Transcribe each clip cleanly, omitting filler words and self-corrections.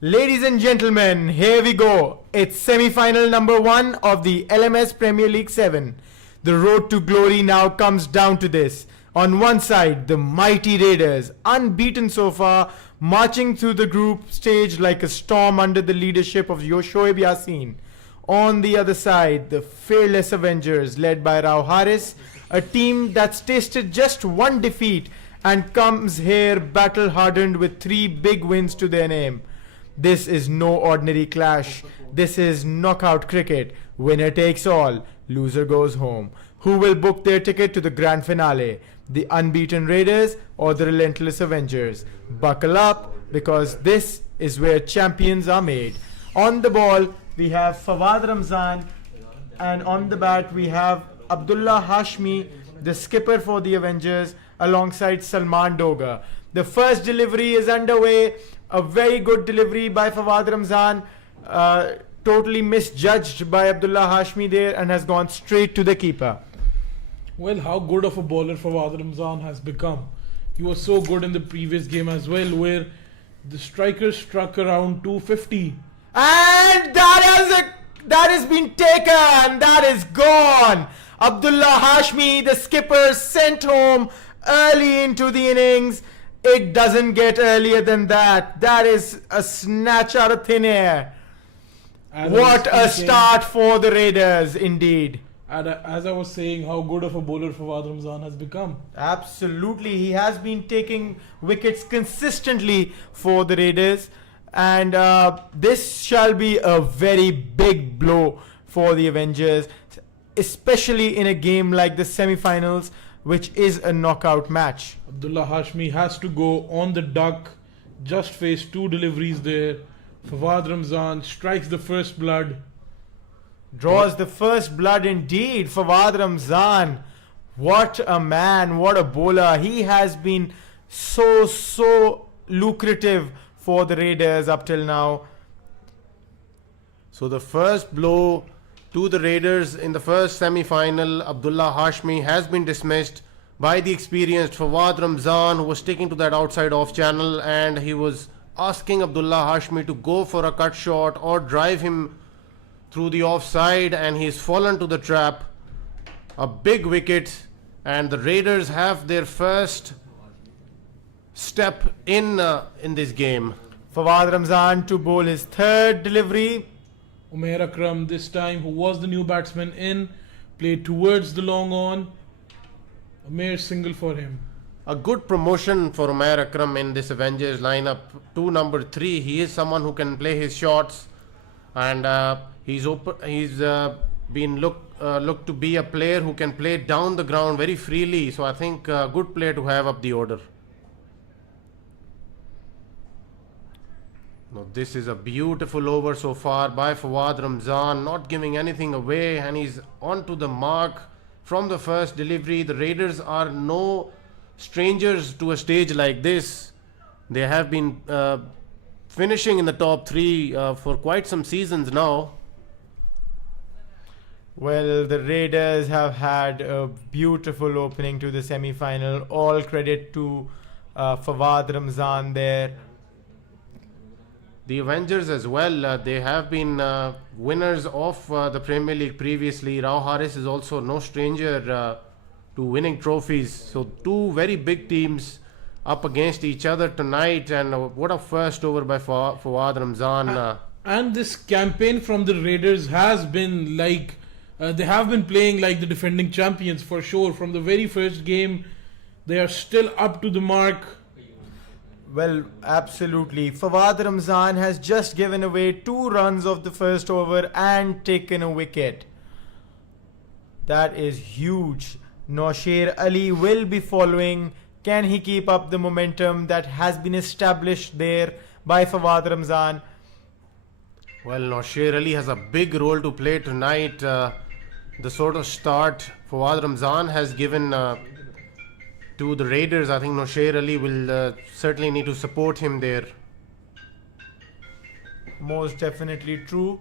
Ladies and gentlemen, here we go. It's semi-final number 1 of the LMS Premier League 7. The road to glory now comes down to this. On one side, the mighty Raiders, unbeaten so far, marching through the group stage like a storm under the leadership of Shoaib Yasin. On the other side, the fearless Avengers, led by Rao Haris, a team that's tasted just one defeat and comes here battle-hardened with 3 big wins to their name. This is no ordinary clash. This is knockout cricket. Winner takes all. Loser goes home. Who will book their ticket to the grand finale? The unbeaten Raiders or the relentless Avengers? Buckle up, because this is where champions are made. On the ball, we have Fawad Ramzan, and on the bat, we have Abdullah Hashmi, the skipper for the Avengers, alongside Salman Doga. The first delivery is underway. A very good delivery by Fawad Ramzan, totally misjudged by Abdullah Hashmi there, and has gone straight to the keeper. Well, how good of a bowler Fawad Ramzan has become. He was so good in the previous game as well, where the striker struck around 250. And that has been taken. That is gone. Abdullah Hashmi, the skipper, sent home early into the innings. It doesn't get earlier than that. That is a snatch out of thin air. What a start for the Raiders, indeed. As I was saying, how good of a bowler Fawad Ramzan has become. Absolutely. He has been taking wickets consistently for the Raiders. And this shall be a very big blow for the Avengers, especially in a game like the semi-finals, which is a knockout match. Abdullah Hashmi has to go on the duck, just face 2 deliveries there. Fawad Ramzan strikes the first blood. Draws the first blood indeed. Fawad Ramzan, what a man, what a bowler. He has been so lucrative for the Raiders up till now. So the first blow to the Raiders in the first semi-final, Abdullah Hashmi, has been dismissed by the experienced Fawad Ramzan, who was sticking to that outside off channel, and he was asking Abdullah Hashmi to go for a cut shot or drive him through the offside, and he's fallen to the trap. A big wicket, and the Raiders have their first step in this game. Fawad Ramzan to bowl his third delivery. Umair Akram this time, who was the new batsman in, played towards the long on. A mere single for him. A good promotion for Umair Akram in this Avengers lineup to number 3. He is someone who can play his shots, and he's been looked to be a player who can play down the ground very freely. So I think a good player to have up the order. Now this is a beautiful over so far by Fawad Ramzan, not giving anything away, and he's on to the mark from the first delivery. The Raiders are no strangers to a stage like this. They have been finishing in the top 3 for quite some seasons now. Well, the Raiders have had a beautiful opening to the semi-final. All credit to Fawad Ramzan there. The Avengers as well, they have been winners of the Premier League previously. Rao Haris is also no stranger to winning trophies. So 2 very big teams up against each other tonight, and what a first over by Fawad Ramzan. And this campaign from the Raiders has been like, they have been playing like the defending champions for sure. From the very first game, they are still up to the mark. Well, absolutely. Fawad Ramzan has just given away 2 runs of the first over and taken a wicket. That is huge. Nosher Ali will be following. Can he keep up the momentum that has been established there by Fawad Ramzan? Well, Nosher Ali has a big role to play tonight. The sort of start Fawad Ramzan has given to the Raiders, I think Nosher Ali will certainly need to support him there. Most definitely true.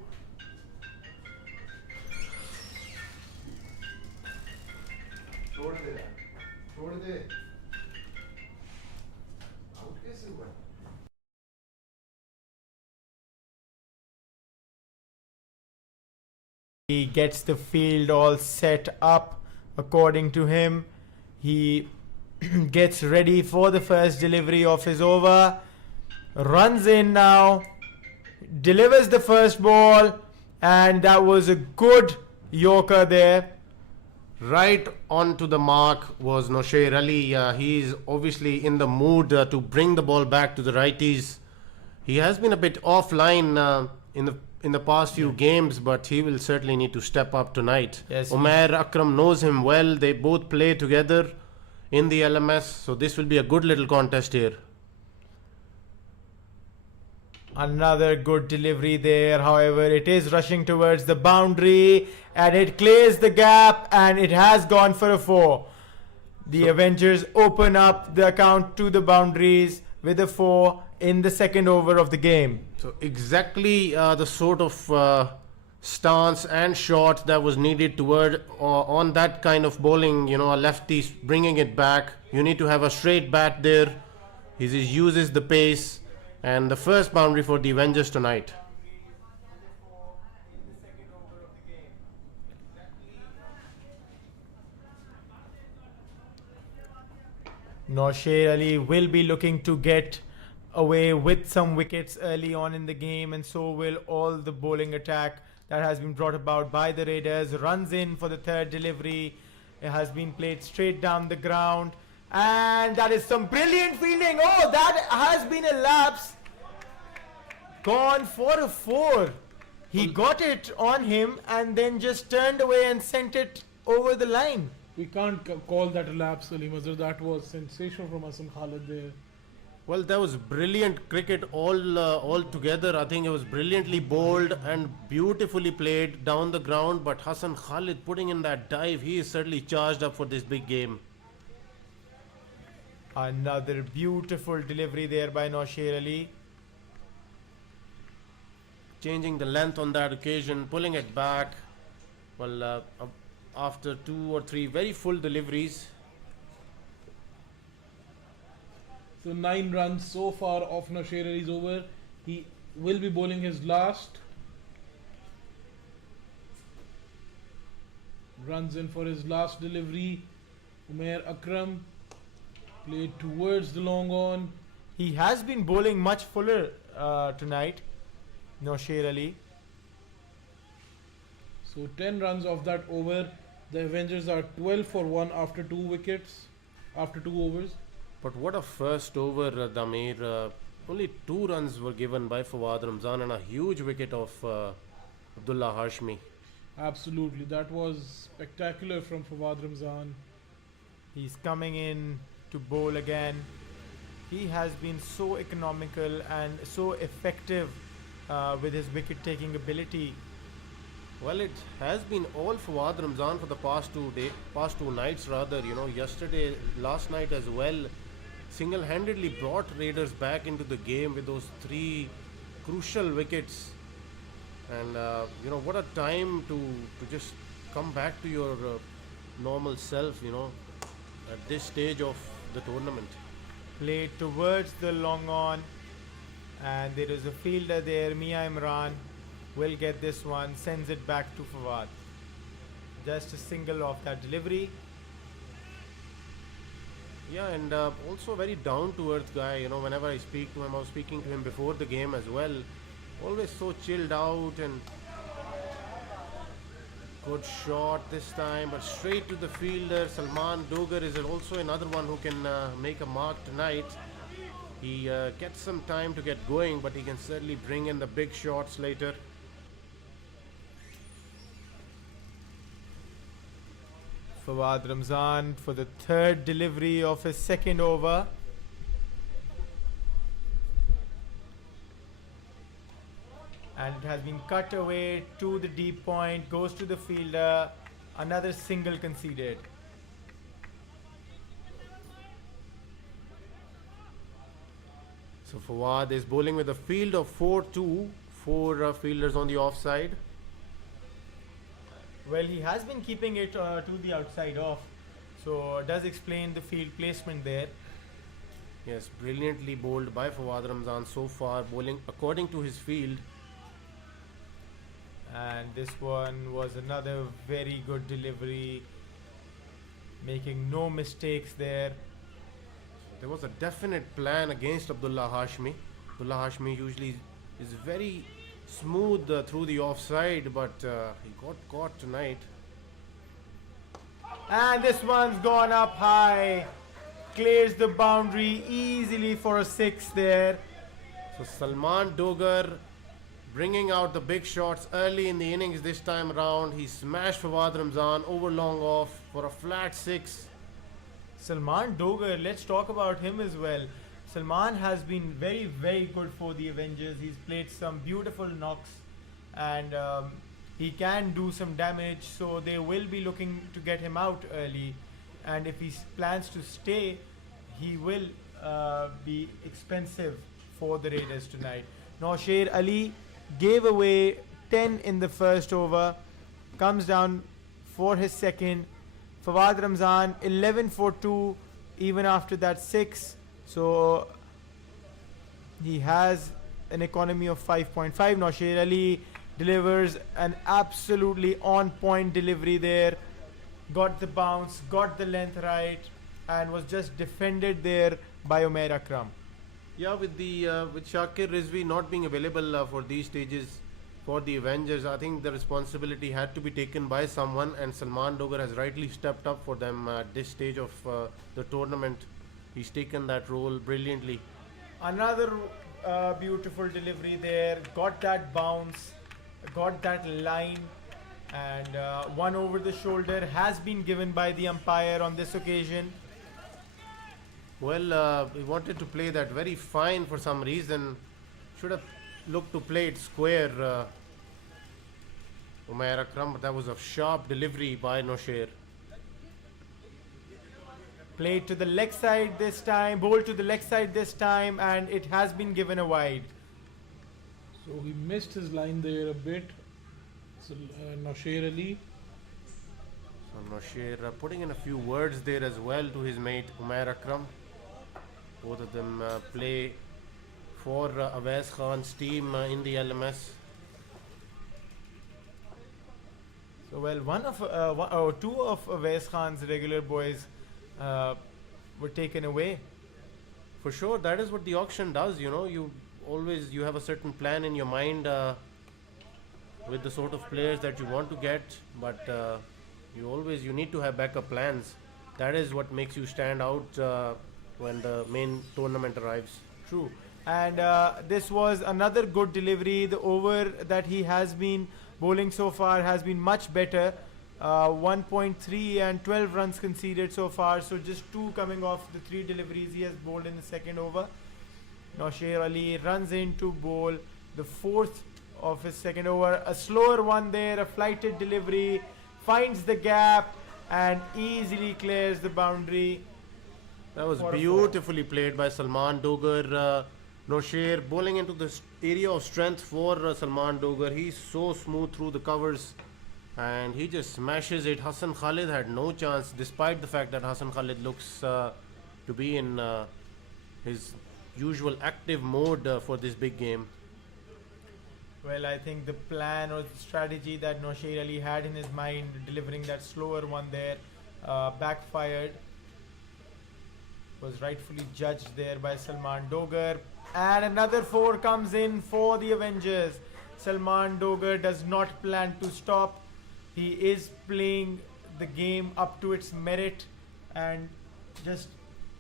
He gets the field all set up according to him. He gets ready for the first delivery of his over. Runs in now. Delivers the first ball. And that was a good Yorker there. Right on to the mark was Noshair Ali. He's obviously in the mood to bring the ball back to the righties. He has been a bit offline in the past few games, but he will certainly need to step up tonight. Yes, Umair Akram knows him well. They both play together in the LMS, so this will be a good little contest here. Another good delivery there. However, it is rushing towards the boundary and it clears the gap and it has gone for a 4. The Avengers open up the account to the boundaries with a 4 in the second over of the game. So exactly the sort of stance and shot that was needed toward on that kind of bowling. You know, a lefty bringing it back. You need to have a straight bat there. He uses the pace. And the first boundary for the Avengers tonight. Noshair Ali will be looking to get away with some wickets early on in the game, and so will all the bowling attack that has been brought about by the Raiders. Runs in for the third delivery. It has been played straight down the ground. And that is some brilliant fielding. Oh, that has been a lapse. Gone for a 4. He got it on him and then just turned away and sent it over the line. We can't call that a lapse, Salim Azhar. That was sensational from Hassan Khalid there. Well, that was brilliant cricket all together. I think it was brilliantly bowled and beautifully played down the ground. But Hassan Khalid putting in that dive, he is certainly charged up for this big game. Another beautiful delivery there by Noshair Ali. Changing the length on that occasion, pulling it back. Well, after 2 or 3 very full deliveries. So 9 runs so far off Noshair Ali's over. He will be bowling his last. Runs in for his last delivery. Umair Akram played towards the long on. He has been bowling much fuller tonight, Noshair Ali. So 10 runs off that over. The Avengers are 12 for 1 after 2 wickets, after 2 overs. But what a first over, Damir. Only 2 runs were given by Fawad Ramzan and a huge wicket of Abdullah Hashmi. Absolutely, that was spectacular from Fawad Ramzan. He's coming in to bowl again. He has been so economical and so effective with his wicket taking ability. Well, it has been all Fawad Ramzan for the past 2 nights rather. You know, yesterday, last night as well, single-handedly brought Raiders back into the game with those 3 crucial wickets. And you know, what a time to just come back to your normal self, you know, at this stage of the tournament. Played towards the long on, and there is a fielder there, Mia Imran will get this one, sends it back to Fawad. Just a single off that delivery. Yeah, and also very down to earth guy. You know, whenever I speak to him, I was speaking to him before the game as well. Always so chilled out, and good shot this time, but straight to the fielder. Salman Dogar is also another one who can make a mark tonight. He gets some time to get going, but he can certainly bring in the big shots later. Fawad Ramzan for the third delivery of his second over. And it has been cut away to the deep point, goes to the fielder, another single conceded. So Fawad is bowling with a field of 4-2, 4 fielders on the offside. Well, he has been keeping it to the outside off, so does explain the field placement there. Yes, brilliantly bowled by Fawad Ramzan so far, bowling according to his field. And this one was another very good delivery, making no mistakes there. There was a definite plan against Abdullah Hashmi. Abdullah Hashmi usually is very smooth through the offside, but he got caught tonight. And this one's gone up high, clears the boundary easily for a 6 there. So Salman Dogar bringing out the big shots early in the innings this time around. He smashed Fawad Ramzan over long off for a flat 6. Salman Dogar, let's talk about him as well. Salman has been very, very good for the Avengers. He's played some beautiful knocks, and he can do some damage, so they will be looking to get him out early. And if he plans to stay, he will be expensive for the Raiders tonight. Nausher Ali gave away 10 in the first over, comes down for his second. Fawad Ramzan 11 for 2 even after that 6. So he has an economy of 5.5. Nausher Ali delivers an absolutely on point delivery there. Got the bounce, got the length right, and was just defended there by Umair Akram. Yeah, with Shakir Rizvi not being available for these stages for the Avengers, I think the responsibility had to be taken by someone, and Salman Dogar has rightly stepped up for them at this stage of the tournament. He's taken that role brilliantly. Another beautiful delivery there, got that bounce, got that line, and one over the shoulder has been given by the umpire on this occasion. Well, he wanted to play that very fine for some reason. Should have looked to play it square, Umair Akram, but that was a sharp delivery by Nausher. Played to the leg side this time, bowled to the leg side this time, and it has been given a wide. So he missed his line there a bit. So Nausher Ali. So Nausher putting in a few words there as well to his mate Umair Akram. Both of them play for Awais Khan's team in the LMS. So well, two of Awais Khan's regular boys were taken away. For sure, that is what the auction does. You know, you have a certain plan in your mind with the sort of players that you want to get, but you need to have backup plans. That is what makes you stand out when the main tournament arrives. True. And this was another good delivery. The over that he has been bowling so far has been much better. 1.3 and 12 runs conceded so far. So just 2 coming off the 3 deliveries he has bowled in the second over. Nausher Ali runs in to bowl the 4th of his second over. A slower one there, a flighted delivery, finds the gap and easily clears the boundary. That was beautifully played by Salman Dogar. Nausher bowling into the area of strength for Salman Dogar. He's so smooth through the covers and he just smashes it. Hassan Khalid had no chance, despite the fact that Hassan Khalid looks to be in his usual active mode for this big game. Well, I think the plan or the strategy that Nausher Ali had in his mind, delivering that slower one there, backfired. Was rightfully judged there by Salman Dogar. And another 4 comes in for the Avengers. Salman Dogar does not plan to stop. He is playing the game up to its merit and just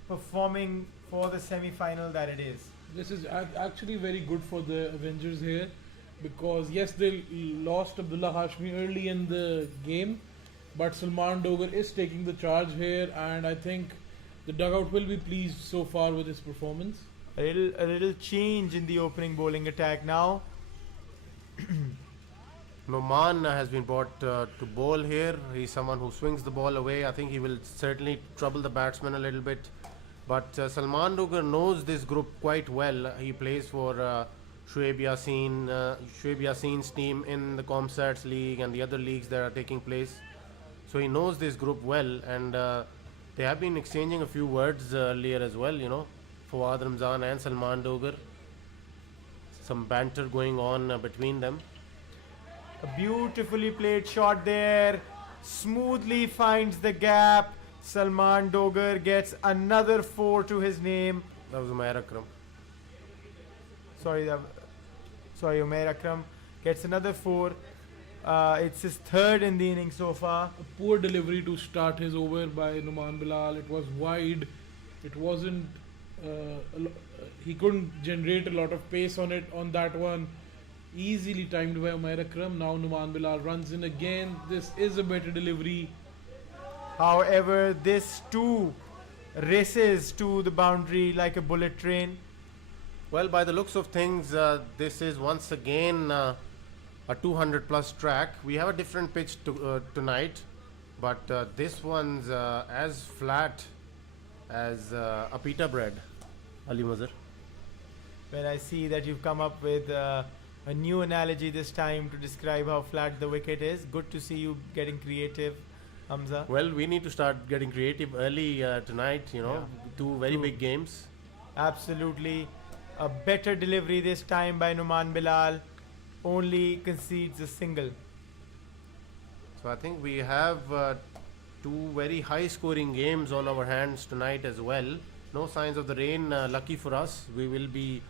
performing for the semi-final that it is. This is actually very good for the Avengers here, because yes, they lost Abdullah Hashmi early in the game, but Salman Dogar is taking the charge here, and I think the dugout will be pleased so far with his performance. A little change in the opening bowling attack now. Noman has been brought to bowl here. He's someone who swings the ball away. I think he will certainly trouble the batsman a little bit. But Salman Dogar knows this group quite well. He plays for Shoaib Yassin's team in the Comsats League and the other leagues that are taking place. So he knows this group well, and they have been exchanging a few words earlier as well, you know, Fawad Ramzan and Salman Dogar. Some banter going on between them. A beautifully played shot there. Smoothly finds the gap. Salman Dogar gets another 4 to his name. That was Umair Akram. Sorry, Umair Akram gets another 4. It's his third in the innings so far. A poor delivery to start his over by Numan Bilal. It was wide. It wasn't. He couldn't generate a lot of pace on that one. Easily timed by Umair Akram. Now Numan Bilal runs in again. This is a better delivery. However, this too races to the boundary like a bullet train. Well, by the looks of things, this is once again a 200 plus track. We have a different pitch tonight, but this one's as flat as a pita bread. Ali Mazhar. When I see that you've come up with a new analogy this time to describe how flat the wicket is, good to see you getting creative, Hamza. Well, we need to start getting creative early tonight, you know, two very big games. Absolutely. A better delivery this time by Numan Bilal. Only concedes a single. So I think we have two very high scoring games on our hands tonight as well. No signs of the rain, lucky for us. We will be,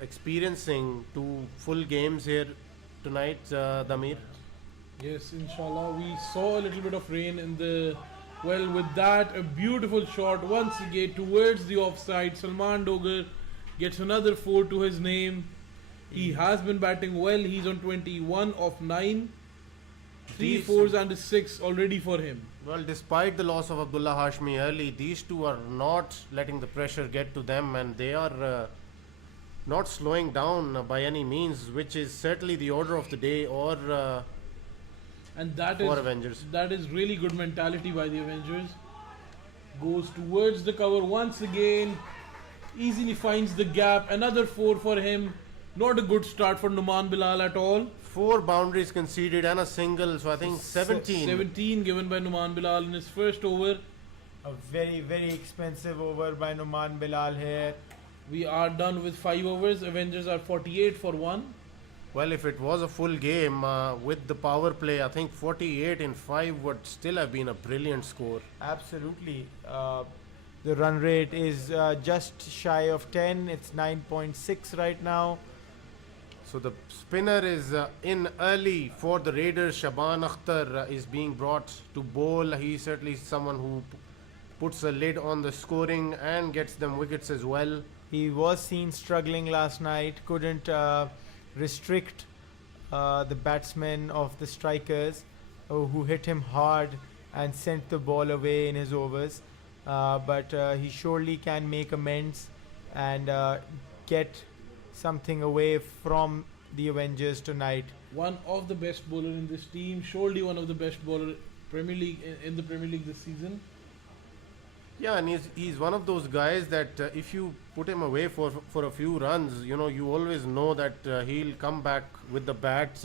experiencing two full games here tonight, Damir. Yes, inshallah. We saw a little bit of rain in the. Well, with that, a beautiful shot once again towards the offside. Salman Dogar gets another 4 to his name. He has been batting well. He's on 21 of 9. 3 fours and a 6 already for him. Well, despite the loss of Abdullah Hashmi early, these two are not letting the pressure get to them, and they are not slowing down by any means, which is certainly the order of the day or and that for is Avengers. That is really good mentality by the Avengers. Goes towards the cover once again. Easily finds the gap. Another 4 for him. Not a good start for Numan Bilal at all. 4 boundaries conceded and a single, so I think 17. 17 given by Numan Bilal in his first over. A very, very expensive over by Numan Bilal here. We are done with 5 overs. Avengers are 48 for 1. Well, if it was a full game with the power play, I think 48 in 5 would still have been a brilliant score. Absolutely. The run rate is just shy of 10. It's 9.6 right now. So the spinner is in early for the Raiders. Shaban Akhtar is being brought to bowl. He's certainly someone who puts a lid on the scoring and gets them wickets as well. He was seen struggling last night. Couldn't restrict the batsmen of the strikers who hit him hard and sent the ball away in his overs. But he surely can make amends and get something away from the Avengers tonight. One of the best bowler in this team, surely one of the best bowler Premier League in the Premier League this season. Yeah, and he's one of those guys that if you put him away for a few runs, you know, you always know that he'll come back with the bat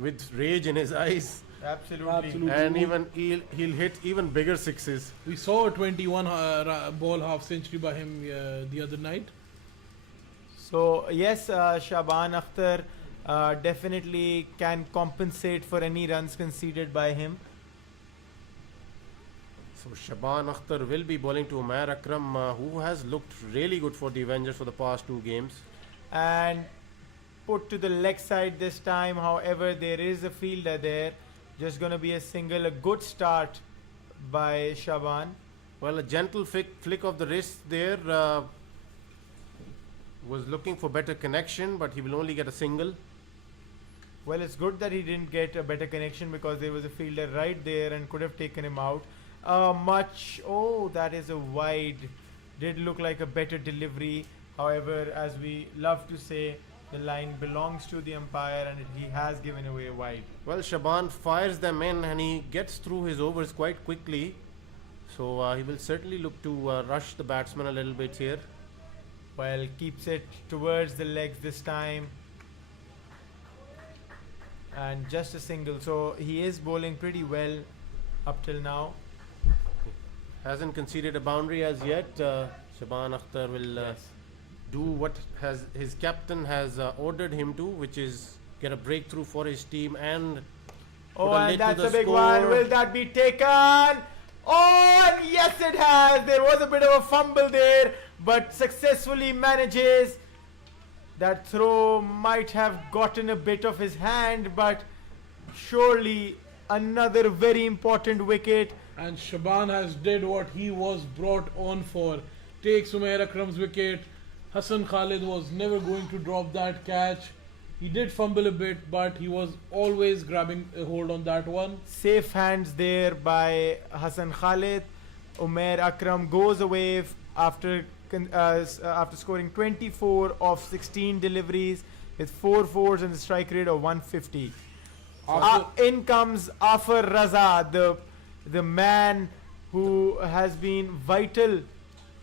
with rage in his eyes. Absolutely. And even he'll hit even bigger sixes. We saw a 21 ball half century by him the other night. So yes, Shaban Akhtar definitely can compensate for any runs conceded by him. So Shaban Akhtar will be bowling to Umair Akram, who has looked really good for the Avengers for the past 2 games. And put to the leg side this time. However, there is a fielder there. Just gonna be a single. A good start by Shaban. Well, a gentle flick of the wrist there. Was looking for better connection, but he will only get a single. Well, it's good that he didn't get a better connection because there was a fielder right there and could have taken him out. Oh, that is a wide. Did look like a better delivery. However, as we love to say, the line belongs to the umpire and he has given away a wide. Well, Shaban fires them in and he gets through his overs quite quickly. So he will certainly look to rush the batsman a little bit here. Well, keeps it towards the legs this time. And just a single. So he is bowling pretty well up till now. Hasn't conceded a boundary as yet. Shaban Akhtar will do what has his captain has ordered him to, which is get a breakthrough for his team and Oh, put a and lid to that's the a big score. one. Will that be taken? Oh, and yes, it has. There was a bit of a fumble there, but successfully manages. That throw might have gotten a bit of his hand, but surely another very important wicket. And Shaban has did what he was brought on for. Takes Umair Akram's wicket. Hassan Khalid was never going to drop that catch. He did fumble a bit, but he was always grabbing a hold on that one. Safe hands there by Hassan Khalid. Umair Akram goes away after scoring 24 of 16 deliveries with 4 fours and a strike rate of 150. In comes Afar Raza, the man who has been vital,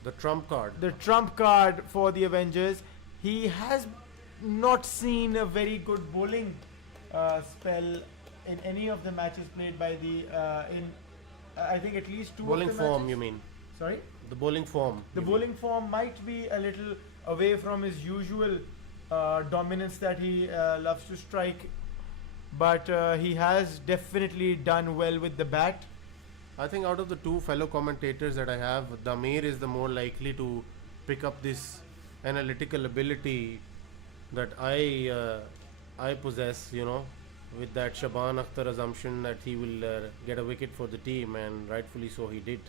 The trump card. the trump card for the Avengers. He has not seen a very good bowling spell in any of the matches played by the I think at least two Bowling of the form, matches. you mean? Sorry, The bowling form. the you bowling form might be a little away from his usual dominance that he loves to strike, but he has definitely done well with the bat. mean. I think out of the two fellow commentators that I have, Damir is the more likely to pick up this analytical ability that I possess, you know, with that Shaban Akhtar assumption that he will get a wicket for the team, and rightfully so he did.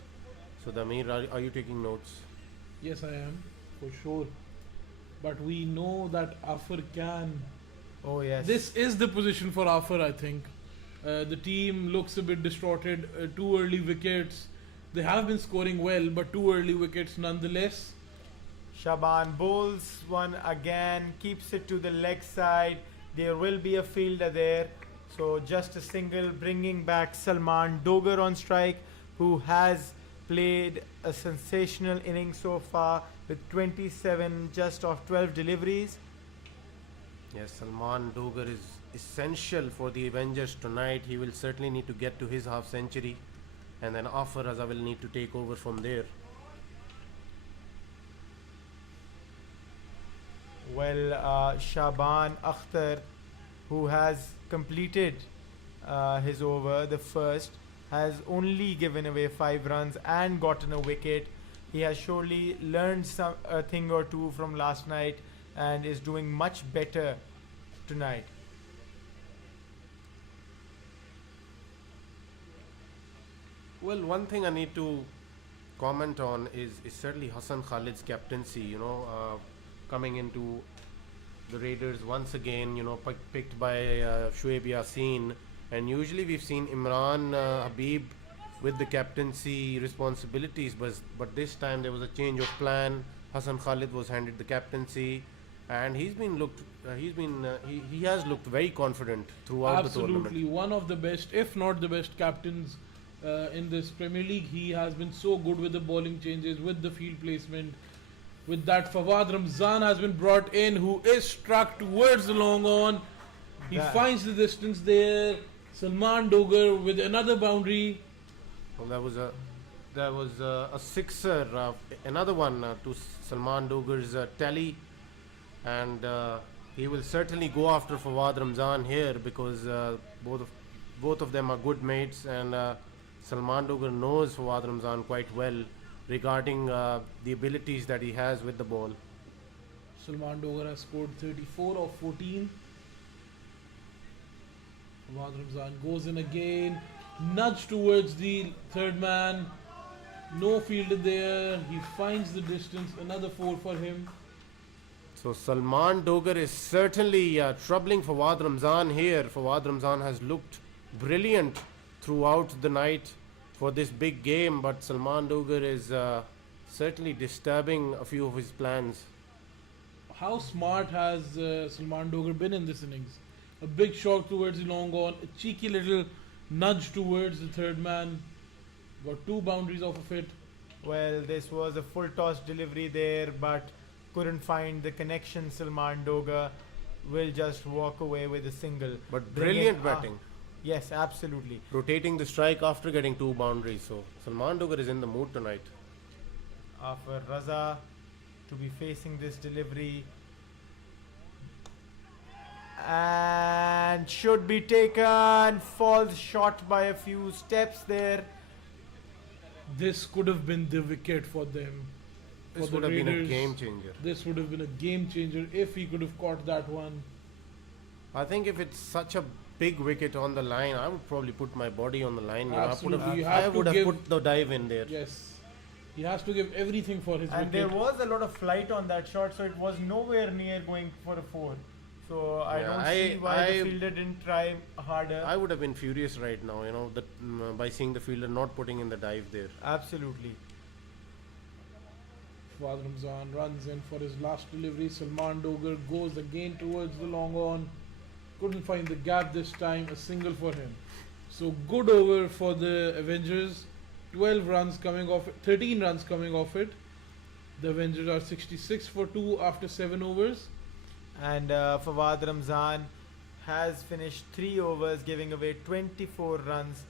So Damir, are you taking notes? Yes, I am, for sure. But we know that Afar can. Oh yes, This is the position for Afar, I think. The team looks a bit distorted. 2 early wickets. They have been scoring well, but 2 early wickets nonetheless. Shaban bowls one again, keeps it to the leg side. There will be a fielder there. So just a single, bringing back Salman Dogar on strike, who has played a sensational innings so far with 27 just off 12 deliveries. Yes, Salman Dogar is essential for the Avengers tonight. He will certainly need to get to his half century, and then Afar Raza will need to take over from there. Well, Shaban Akhtar, who has completed his over, the first, has only given away 5 runs and gotten a wicket. He has surely learned a thing or two from last night and is doing much better tonight. Well, one thing I need to comment on is certainly Hassan Khalid's captaincy, you know, coming into the Raiders once again, you know, picked by Shoaib Yasin. And usually we've seen Imran Habib with the captaincy responsibilities, but this time there was a change of plan. Hassan Khalid was handed the captaincy, and he has looked very confident throughout the tournament. Absolutely, one of the best, if not the best captains in this Premier League. He has been so good with the bowling changes, with the field placement. With that, Fawad Ramzan has been brought in, who is struck towards the long on. He finds the distance there. Salman Dogar with another boundary. Well, that was a sixer, another one to Salman Dogar's tally, and he will certainly go after Fawad Ramzan here because both of them are good mates, and Salman Dogar knows Fawad Ramzan quite well regarding the abilities that he has with the ball. Salman Dogar has scored 34 of 14. Fawad Ramzan goes in again. Nudge towards the third man. No fielder there. He finds the distance. Another 4 for him. So Salman Dogar is certainly troubling Fawad Ramzan here. Fawad Ramzan has looked brilliant throughout the night for this big game, but Salman Dogar is certainly disturbing a few of his plans. How smart has Salman Dogar been in this innings? A big shot towards the long on, a cheeky little nudge towards the third man. Got 2 boundaries off of it. Well, this was a full toss delivery there, but couldn't find the connection. Salman Dogar will just walk away with a single. But Bringing- brilliant batting. Yes, absolutely. Rotating the strike after getting 2 boundaries. So Salman Dogar is in the mood tonight. After Raza to be facing this delivery. And should be taken. Falls short by a few steps there. This could have been the wicket for them. This For would the have been a Raiders, game changer. this would have been a game changer if he could have caught that one. I think if it's such a big wicket on the line, I would probably put my body on the line. You know, Absolutely, you I have to would have give- put the dive in there. Yes, he has to give everything for his And there wicket. was a lot of flight on that shot, so it was nowhere near going for a 4. So I Yeah, don't I- see why I- the fielder didn't try harder. I would have been furious right now, you know, that by seeing the fielder not putting in the dive there. Absolutely. Fawad Ramzan runs in for his last delivery. Salman Dogar goes again towards the long on. Couldn't find the gap this time. A single for him. So good over for the Avengers. 12 runs coming off it. 13 runs coming off it. The Avengers are 66 for 2 after 7 overs. And Fawad Ramzan has finished 3 overs, giving away 24 runs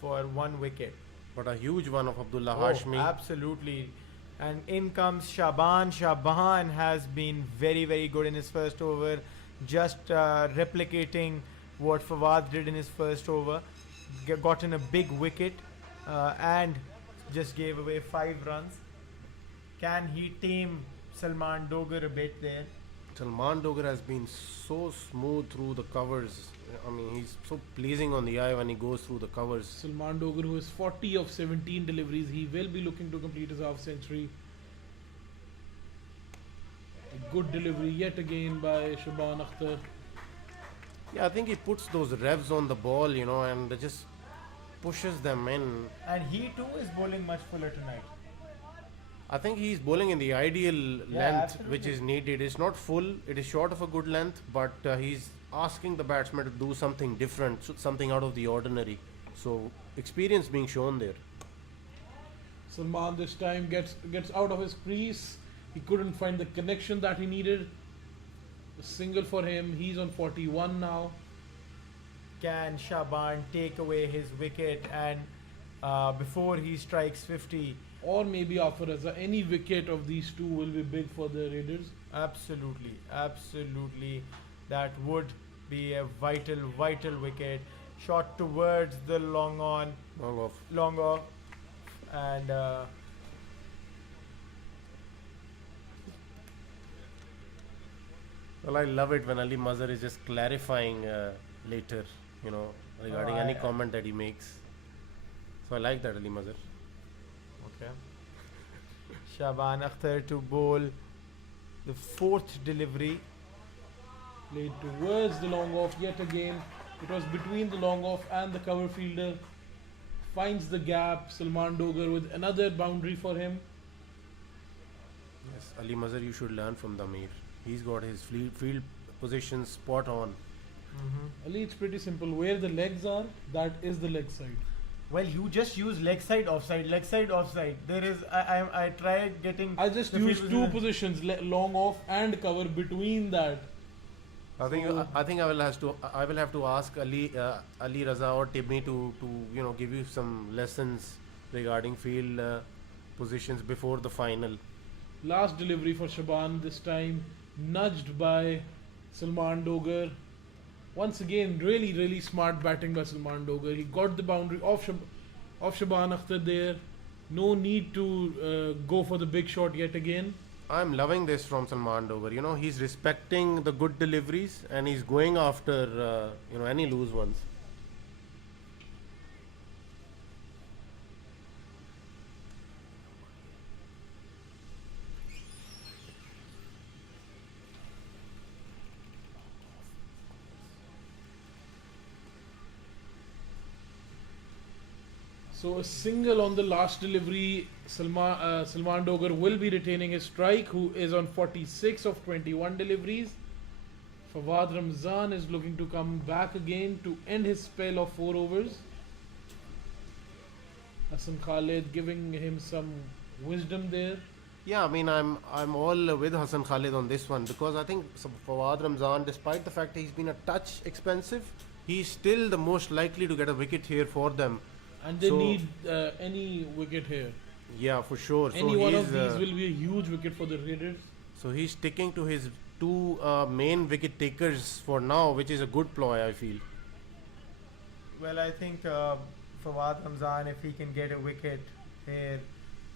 for 1 wicket. But a huge one of Abdullah Oh, Hashmi. absolutely. And in comes Shaban. Shaban has been very, very good in his first over, just replicating what Fawad did in his first over. Gotten a big wicket and just gave away 5 runs. Can he tame Salman Dogar a bit there? Salman Dogar has been so smooth through the covers. I mean, he's so pleasing on the eye when he goes through the covers. Salman Dogar, who is 40 of 17 deliveries, he will be looking to complete his half century. A good delivery yet again by Shaban Akhtar. Yeah, I think he puts those revs on the ball, you know, and just pushes them in. And he too is bowling much fuller tonight. I think he's bowling in the ideal length which absolutely. is needed. It's not full, it is short of a good length, but he's asking the batsman to do something different, something out of the ordinary. So, experience being shown there. Salman this time gets out of his crease. He couldn't find the connection that he needed. A single for him. He's on 41 now. Can Shaban take away his wicket and before he strikes 50? Or maybe after Raza. Any wicket of these two will be big for the Raiders. Absolutely, absolutely. That would be a vital, vital wicket. Shot towards the long on, Long off. long off, and Well, I love it when Ali Mazhar is just clarifying later, you know, regarding Oh, any I- comment that he makes. So I like that, Ali Mazhar. okay. Shaban Akhtar to bowl the 4th delivery. Played towards the long off yet again. It was between the long off and the cover fielder. Finds the gap. Salman Dogar with another boundary for him. Yes, Ali Mazhar, you should learn from Damir. He's got his field position spot on. Ali, it's pretty simple. Where the legs are, that is the leg side. Well, you just use leg side offside, leg side offside. There is, I tried getting. I just the field used two position- positions, long off and cover between that. I think So- I will have to ask Ali Raza or Tibni to give you some lessons regarding field positions before the final. Last delivery for Shaban this time, nudged by Salman Dogar. Once again, really, really smart batting by Salman Dogar. He got the boundary off Shaban Akhtar there. No need to go for the big shot yet again. I'm loving this from Salman Dogar. You know, he's respecting the good deliveries and he's going after any loose ones. So a single on the last delivery. Salman Dogar will be retaining his strike, who is on 46 of 21 deliveries. Fawad Ramzan is looking to come back again to end his spell of 4 overs. Hassan Khalid giving him some wisdom there. Yeah, I mean, I'm all with Hassan Khalid on this one because I think Fawad Ramzan, despite the fact that he's been a touch expensive, he's still the most likely to get a wicket here for them. And they So- need any wicket here. Yeah, for sure. Any one of these will be a huge wicket for the Raiders. So he's sticking to his two main wicket takers for now, which is a good ploy, I feel. Well, I think Fawad Ramzan, if he can get a wicket here,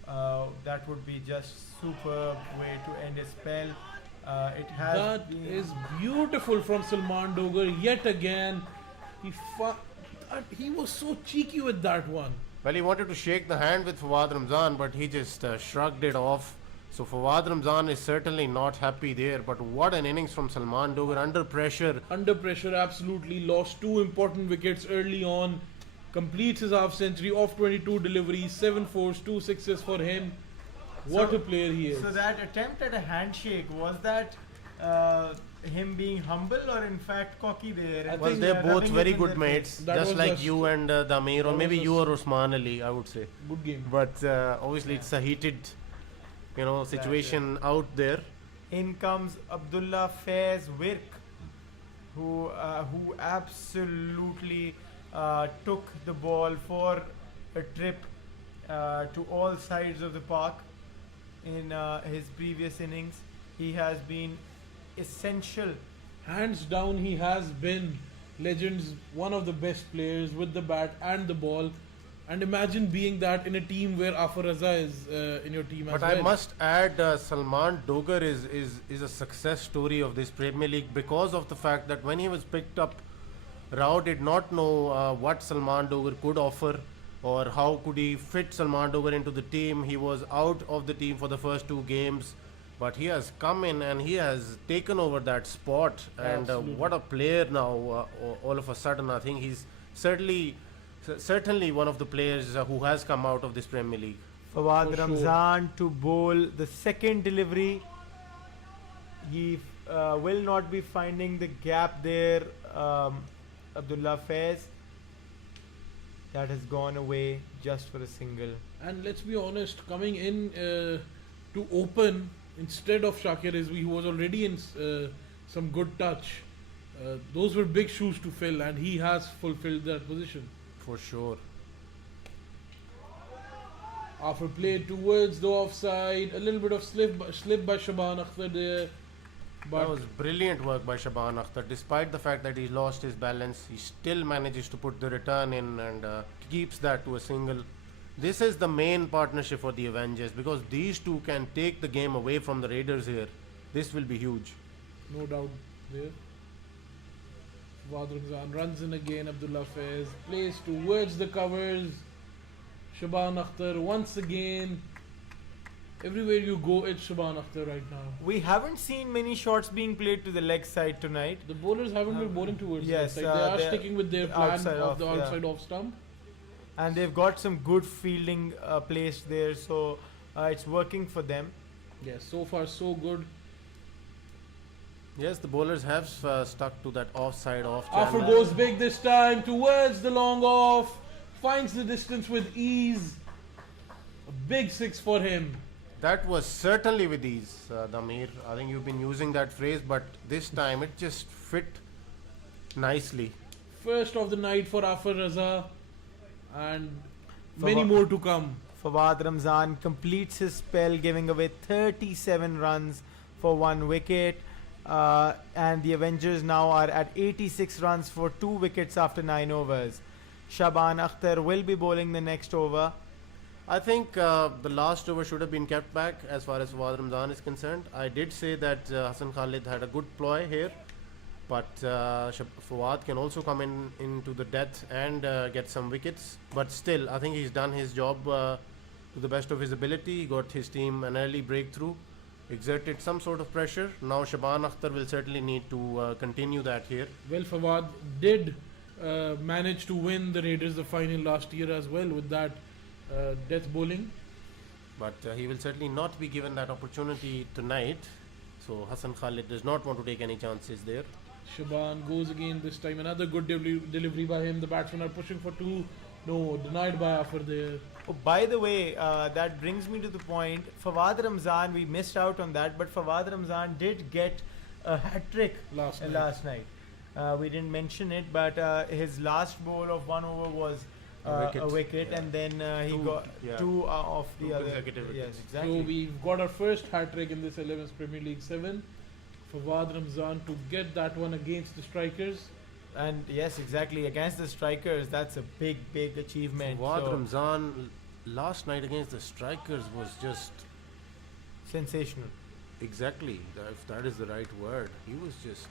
that would be just superb way to end his spell. It has That been is beautiful from Salman Dogar yet again. He was so cheeky with that one. Well, he wanted to shake the hand with Fawad Ramzan, but he just shrugged it off. So Fawad Ramzan is certainly not happy there. But what an innings from Salman Dogar under pressure. Under pressure, absolutely lost two important wickets early on. Completes his half century off 22 deliveries, 7 fours, 2 sixes for him. What So- a player he is. So that attempt at a handshake, was that him being humble or in fact cocky there? I and Well, think they're rubbing both it very in good their mates, face? That just was like just- you and Damir, or that maybe was you just- or Usman Ali, I would say. Good game. But obviously, it's a heated, situation out there. In comes Abdullah Faiz Wirk, who absolutely took the ball for a trip to all sides of the park in his previous innings. He has been essential. Hands down, he has been Legends, one of the best players with the bat and the ball. And imagine being that in a team where Afar Raza is in your team as But well. I must add, Salman Dogar is a success story of this Premier League because of the fact that when he was picked up, Rao did not know what Salman Dogar could offer or how could he fit Salman Dogar into the team. He was out of the team for the first two games, but he has come in and he has taken over that spot. And Absolutely. what a player now! All of a sudden, I think he's certainly one of the players who has come out of this Premier League. Fawad For sure. Ramzan to bowl the second delivery. He will not be finding the gap there. Abdullah Faiz. That has gone away just for a single. And let's be honest, coming in to open instead of Shakir Rizvi, who was already in some good touch, those were big shoes to fill, and he has fulfilled that position. For sure. After play towards the offside, a little bit of slip by Shaban Akhtar there. But That was brilliant work by Shaban Akhtar. Despite the fact that he lost his balance, he still manages to put the return in and keeps that to a single. This is the main partnership for the Avengers because these two can take the game away from the Raiders here. This will be huge. no doubt there. Fawad Ramzan runs in again. Abdullah Faiz plays towards the covers. Shaban Akhtar once again. Everywhere you go, it's Shaban Akhtar right now. We haven't seen many shots being played to the leg side tonight. The bowlers haven't been bowling towards yes, the outside. They are they're sticking with their plan outside of off, the yeah. outside off stump. And they've got some good fielding placed there, so it's working for them. Yes, so far so good. Yes, the bowlers have stuck to that offside off After channel. goes big this time towards the long off. Finds the distance with ease. A big six for him. That was certainly with ease, Damir. I think you've been using that phrase, but this time it just fit nicely. First of the night for Afar Raza. And many Fawad- more to come. Fawad Ramzan completes his spell, giving away 37 runs for 1 wicket. And the Avengers now are at 86 runs for 2 wickets after 9 overs. Shaban Akhtar will be bowling the next over. I think the last over should have been kept back as far as Fawad Ramzan is concerned. I did say that Hassan Khalid had a good ploy here, but Fawad can also come into the death and get some wickets. But still, I think he's done his job to the best of his ability. He got his team an early breakthrough, exerted some sort of pressure. Now Shaban Akhtar will certainly need to continue that here. Well, Fawad did manage to win the Raiders the final last year as well with that death bowling. But he will certainly not be given that opportunity tonight. So Hassan Khalid does not want to take any chances there. Shaban goes again this time. Another good delivery by him. The batsmen are pushing for 2. No, denied by Afar there. Oh, by the way, that brings me to the point. Fawad Ramzan, we missed out on that, but Fawad Ramzan did get a hat trick Last night. We didn't mention it, but his last bowl of 1 over was A a wicket, yeah. and then he Two, got yeah. two of the Two other. consecutive Yes, wickets. exactly. So we've got our first hat trick in this 11th Premier League 7. Fawad Ramzan to get that one against the strikers. And yes, exactly. Against the strikers, that's a big, big achievement. Fawad So, Ramzan last night against the strikers was just sensational. exactly, if that is the right word. He was just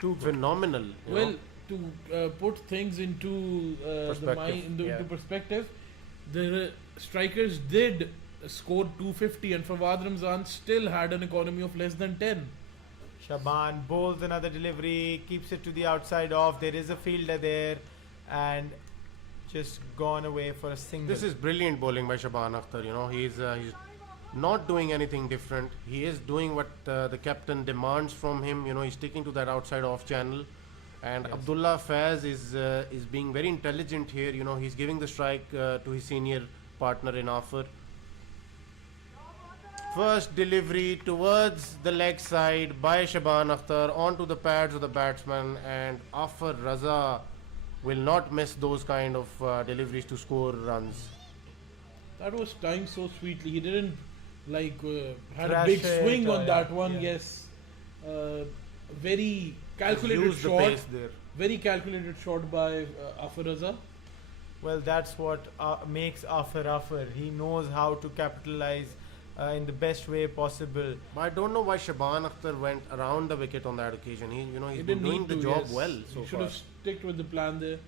Too good. phenomenal. you Well, know. to put things into Perspective, into yeah. perspective, the strikers did score 250, and Fawad Ramzan still had an economy of less than 10. Shaban bowls another delivery, keeps it to the outside off. There is a fielder there, and just gone away for a single. This is brilliant bowling by Shaban Akhtar. He's not doing anything different. He is doing what the captain demands from him. He's sticking to that outside off channel. And Yes. Abdullah Faz is being very intelligent here. He's giving the strike to his senior partner in offer. First delivery towards the leg side by Shaban Akhtar onto the pads of the batsman, and Afar Raza will not miss those kind of deliveries to score runs. That was timed so sweetly. He didn't had a Crash big it swing or on that yeah, one. yeah. Yes, very calculated Use the shot. pace there. Very calculated shot by Afar Raza. Well, that's what makes Afar. He knows how to capitalize in the best way possible. But I don't know why Shaban Akhtar went around the wicket on that occasion. He's He been didn't doing need the to, job yes. well so He should far. have sticked with the plan there.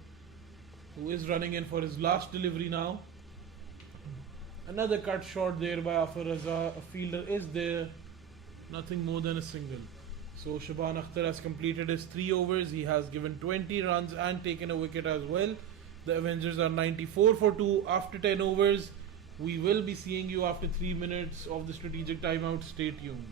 Who is running in for his last delivery now? Another cut shot there by Afar Raza. A fielder is there. Nothing more than a single. So Shaban Akhtar has completed his 3 overs. He has given 20 runs and taken a wicket as well. The Avengers are 94 for 2 after 10 overs. We will be seeing you after 3 minutes of the strategic timeout. Stay tuned.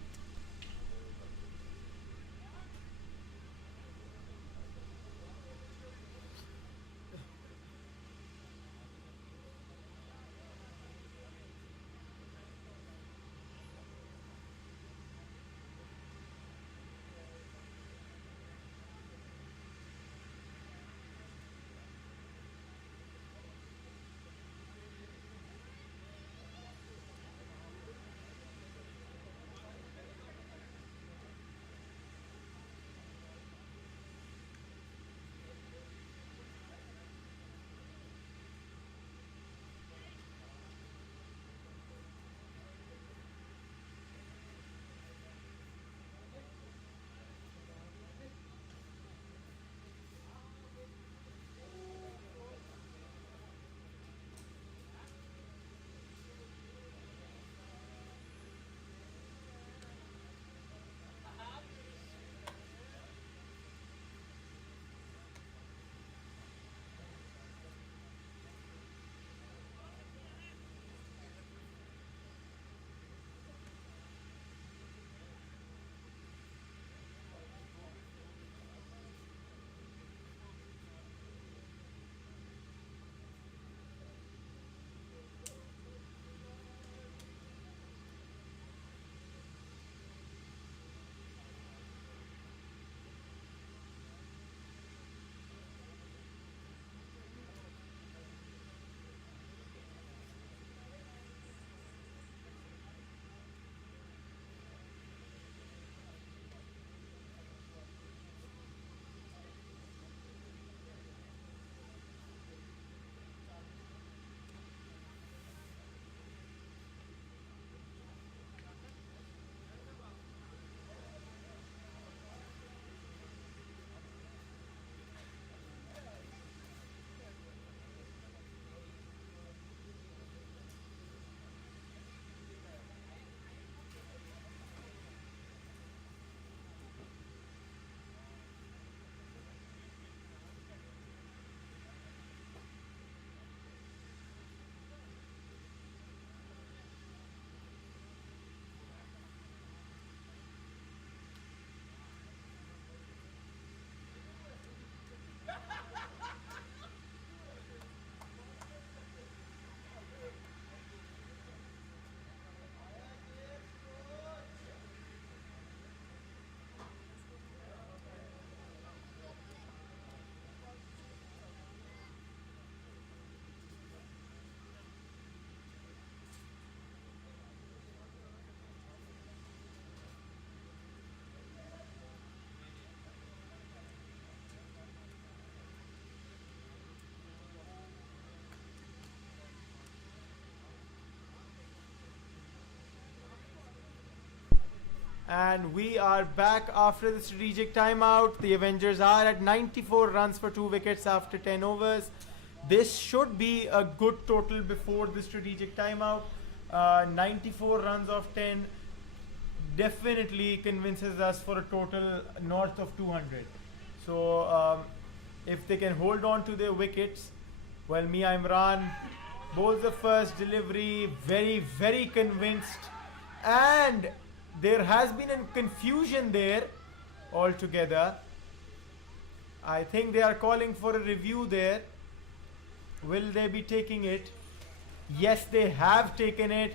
And we are back after the strategic timeout. The Avengers are at 94 runs for 2 wickets after 10 overs. This should be a good total before the strategic timeout. 94 runs of 10 definitely convinces us for a total north of 200. So if they can hold on to their wickets, well, Mia Imran bowls the first delivery, very convinced, and there has been a confusion there altogether. I think they are calling for a review there. Will they be taking it? Yes, they have taken it.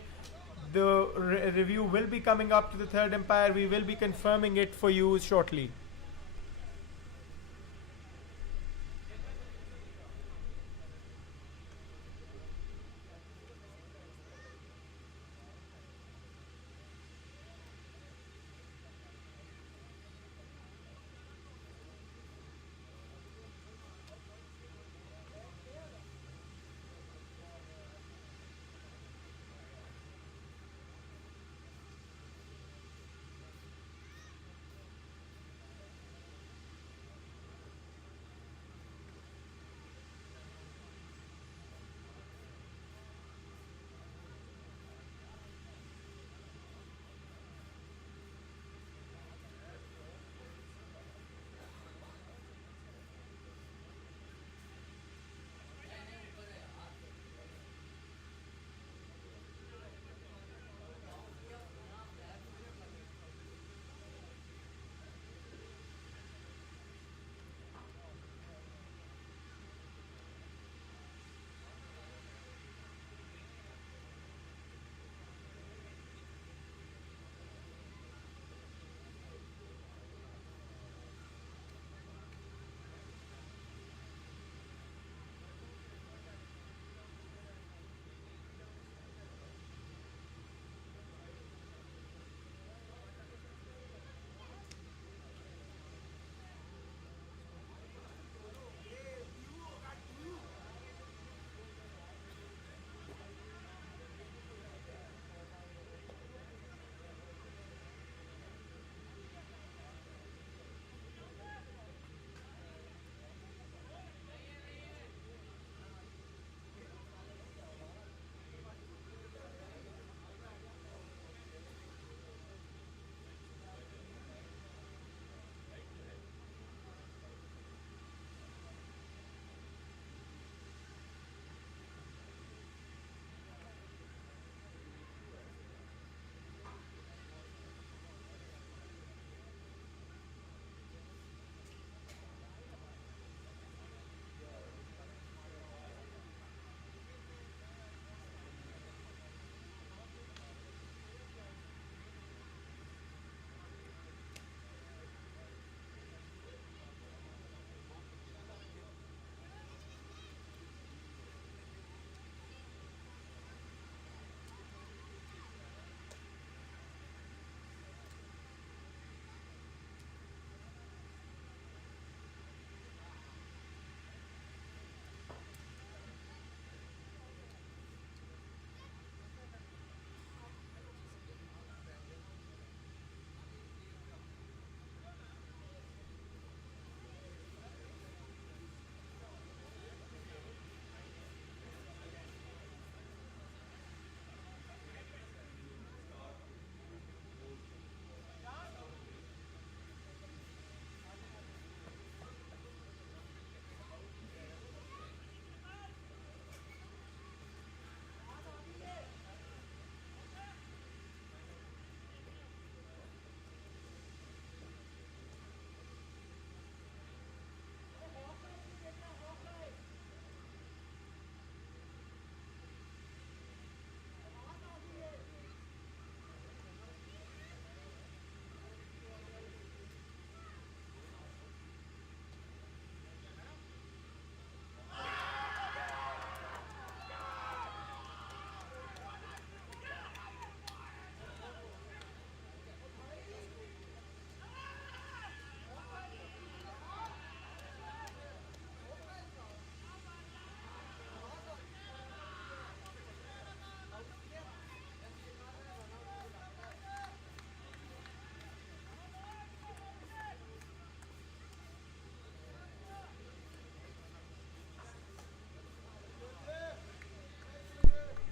The review will be coming up to the third umpire. We will be confirming it for you shortly.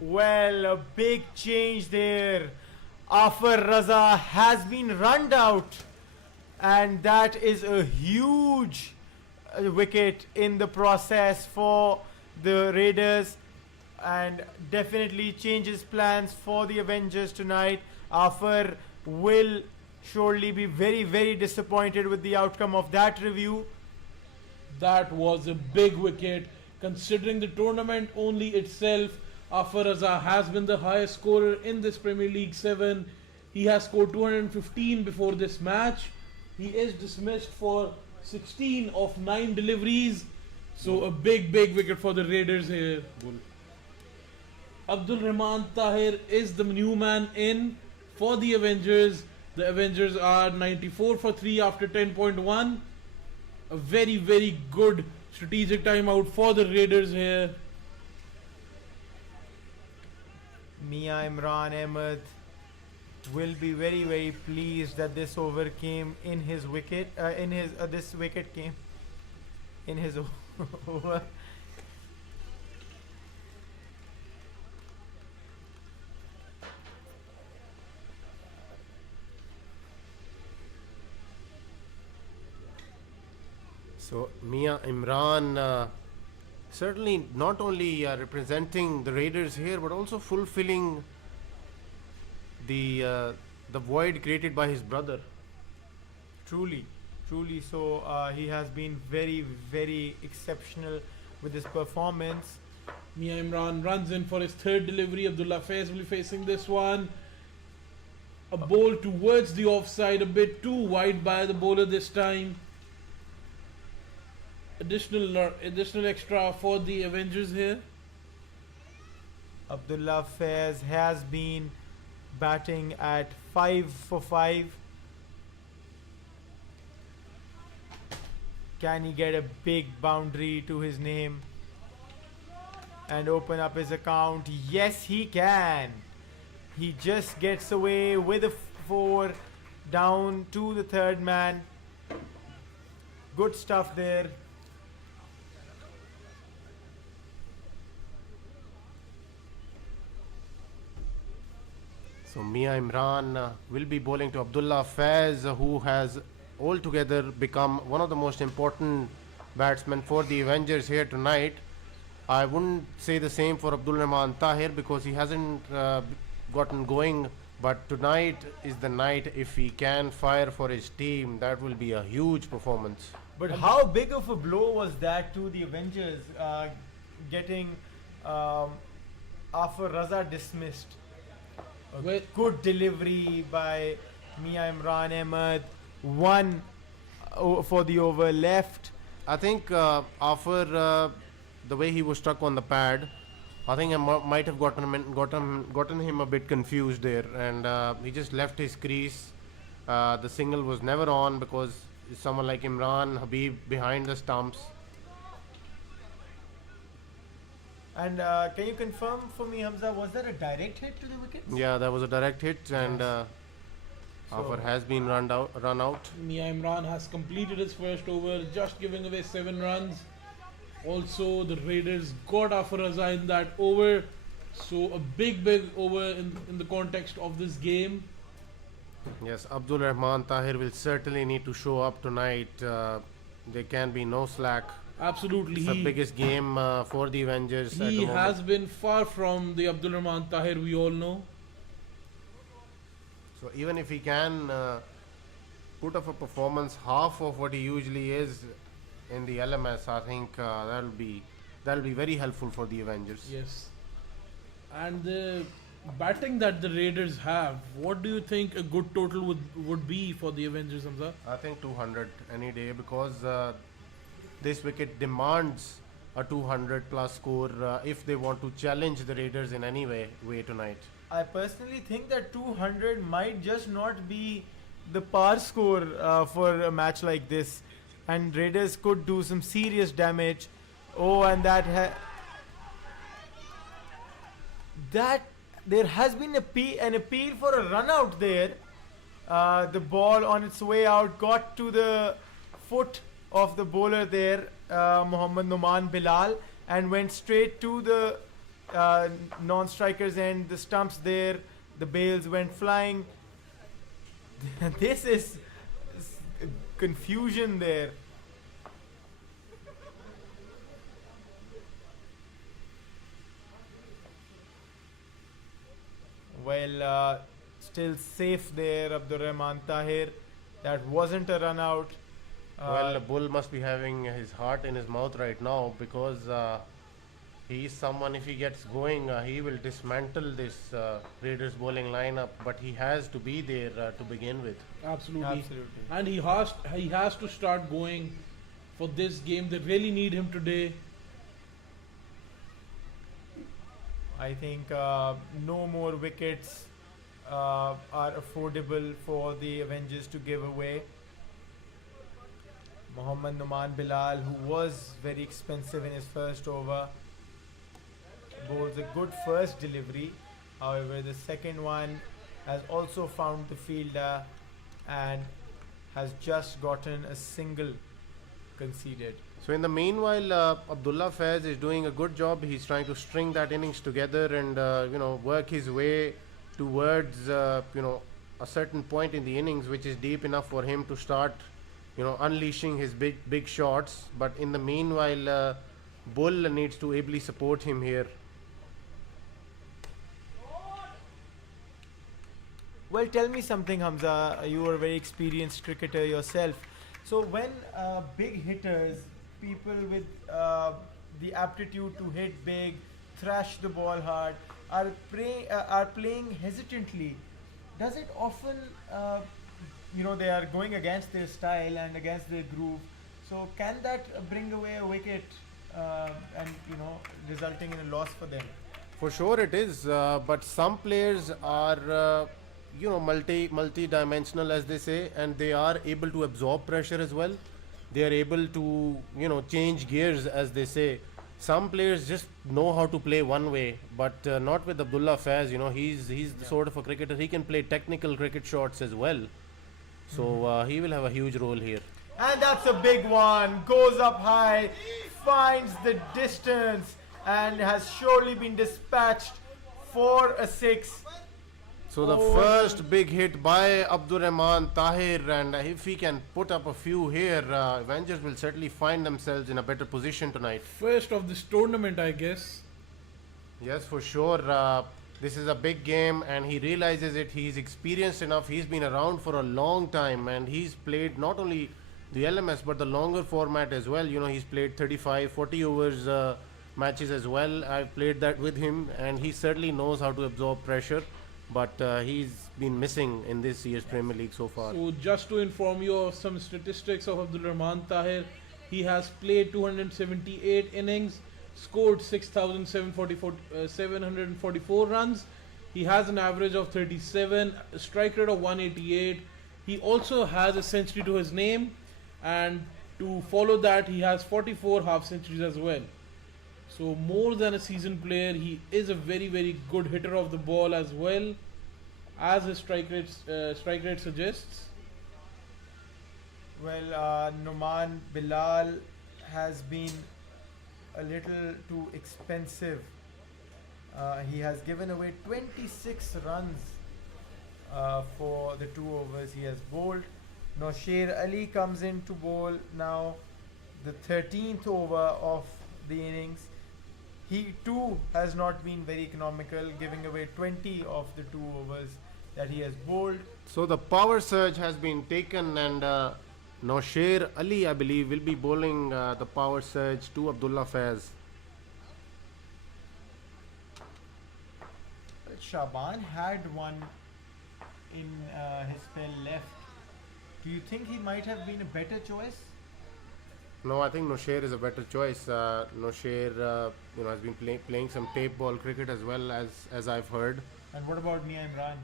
Well, a big change there. Afar Raza has been run out, and that is a huge wicket in the process for the Raiders, and definitely changes plans for the Avengers tonight. Afar will surely be very, very disappointed with the outcome of that review. That was a big wicket. Considering the tournament only itself, Afar Raza has been the highest scorer in this Premier League 7. He has scored 215 before this match. He is dismissed for 16 of 9 deliveries. So a big wicket for the Raiders here. Abdul Rahman Tahir is the new man in for the Avengers. The Avengers are 94 for 3 after 10.1. A very good strategic timeout for the Raiders here. Mia Imran Ahmed will be very pleased that this over came in his wicket. This wicket came in his over. So Mia Imran certainly not only representing the Raiders here, but also fulfilling the void created by his brother. Truly so. He has been very exceptional with his performance. Mia Imran runs in for his third delivery. Abdullah Faiz will be facing this one. A ball towards the offside, a bit too wide by the bowler this time. Additional extra for the Avengers here. Abdullah Faiz has been batting at 5 for 5. Can he get a big boundary to his name and open up his account? Yes, he can. He just gets away with a 4 down to the third man. Good stuff there. So Mia Imran will be bowling to Abdullah Faiz, who has altogether become one of the most important batsmen for the Avengers here tonight. I wouldn't say the same for Abdul Rahman Tahir because he hasn't gotten going, but tonight is the night. If he can fire for his team, that will be a huge performance. But how big of a blow was that to the Avengers, getting Afar Raza dismissed? A good delivery by Mia Imran Ahmed. 1 for the over left. I think Afar, the way he was struck on the pad, I think I might have gotten him a bit confused there, and he just left his crease. The single was never on because someone like Imran Habib behind the stumps. And can you confirm for me, Hamza, was that a direct hit to the wicket? Yeah, that was a direct hit, and Afar has been run out. Mia Imran has completed his first over, just giving away 7 runs. Also, the Raiders got Afar Raza in that over. So, a big over in the context of this game. Yes, Abdul Rahman Tahir will certainly need to show up tonight. There can be no slack. Absolutely. It's the biggest game for the Avengers. He has been far from the Abdul Rahman Tahir we all know. So even if he can put up a performance half of what he usually is in the LMS, I think that'll be very helpful for the Avengers. Yes. And the batting that the Raiders have, what do you think a good total would be for the Avengers, Hamza? I think 200 any day because this wicket demands a 200 plus score if they want to challenge the Raiders in any way tonight. I personally think that 200 might just not be the par score for a match like this, and Raiders could do some serious damage. Oh, and that there has been an appeal for a run out there. The ball on its way out got to the foot of the bowler there, Mohammad Noman Bilal, and went straight to the non-strikers end, the stumps there, the bails went flying. This is confusion there. Well, still safe there, Abdur Rahman Tahir. That wasn't a run out. Well, the bull must be having his heart in his mouth right now because he is someone, if he gets going, he will dismantle this Raiders bowling lineup, but he has to be there to begin with. Absolutely. Absolutely. And he has to start going for this game. They really need him today. I think no more wickets are affordable for the Avengers to give away. Mohammad Numan Bilal, who was very expensive in his first over, bowls a good first delivery. However, the second one has also found the fielder and has just gotten a single conceded. So in the meanwhile, Abdullah Faiz is doing a good job. He's trying to string that innings together and work his way towards a certain point in the innings, which is deep enough for him to start unleashing his big shots. But in the meanwhile, Bull needs to ably support him here. Well, tell me something, Hamza. You are a very experienced cricketer yourself. So when big hitters, people with the aptitude to hit big, thrash the ball hard, are playing hesitantly, does it often, they are going against their style and against their groove? So can that bring away a wicket and resulting in a loss for them? For sure it is, but some players are multi-dimensional, as they say, and they are able to absorb pressure as well. They are able to change gears, as they say. Some players just know how to play one way, but not with Abdullah Faiz. He's the sort of a cricketer, he can play technical cricket shots as well, so he will have a huge role here. And that's a big one. Goes up high, finds the distance, and has surely been dispatched for a six. So the first big hit by Abdur Rahman Tahir, and if he can put up a few here, Avengers will certainly find themselves in a better position tonight. First of this tournament, I guess. Yes, for sure. This is a big game, and he realizes it. He's experienced enough. He's been around for a long time, and he's played not only the LMS but the longer format as well. He's played 35, 40 overs matches as well. I've played that with him, and he certainly knows how to absorb pressure. But he's been missing in this year's Premier League so far. So just to inform you of some statistics of Abdul Rahman Tahir, he has played 278 innings, scored 6,744 runs. He has an average of 37, a strike rate of 188. He also has a century to his name, and to follow that, he has 44 half centuries as well. So more than a seasoned player, he is a very, very good hitter of the ball as well, as his strike rate suggests. Well, Numan Bilal has been a little too expensive. He has given away 26 runs for the 2 overs he has bowled. Nosher Ali comes in to bowl now the 13th over of the innings. He too has not been very economical, giving away 20 of the 2 overs that he has bowled. So the power surge has been taken, and Nosher Ali, I believe, will be bowling the power surge to Abdullah Faiz. Shaban had one in his spell left. Do you think he might have been a better choice? No, I think Nosher is a better choice. Nosher, has been playing some tape ball cricket as well, as I've heard. And what about Mia Imran?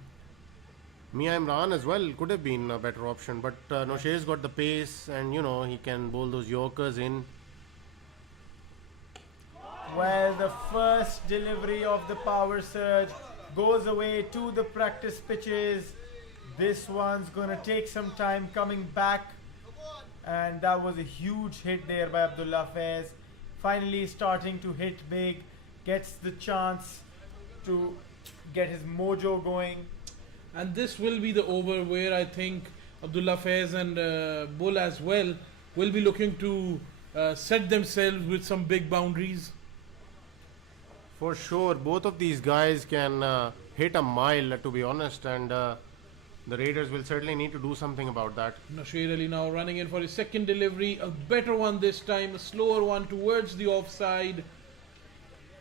Mia Imran as well could have been a better option, but Nosher's got the pace, and he can bowl those yorkers in. Well, the first delivery of the power surge goes away to the practice pitches. This one's gonna take some time coming back. And that was a huge hit there by Abdullah Faiz. Finally starting to hit big. gets the chance to get his mojo going. And this will be the over where I think Abdullah Faiz and Bull as well will be looking to set themselves with some big boundaries. For sure, both of these guys can hit a mile, to be honest, and the Raiders will certainly need to do something about that. Nasir Ali now running in for his second delivery, a better one this time, a slower one towards the offside.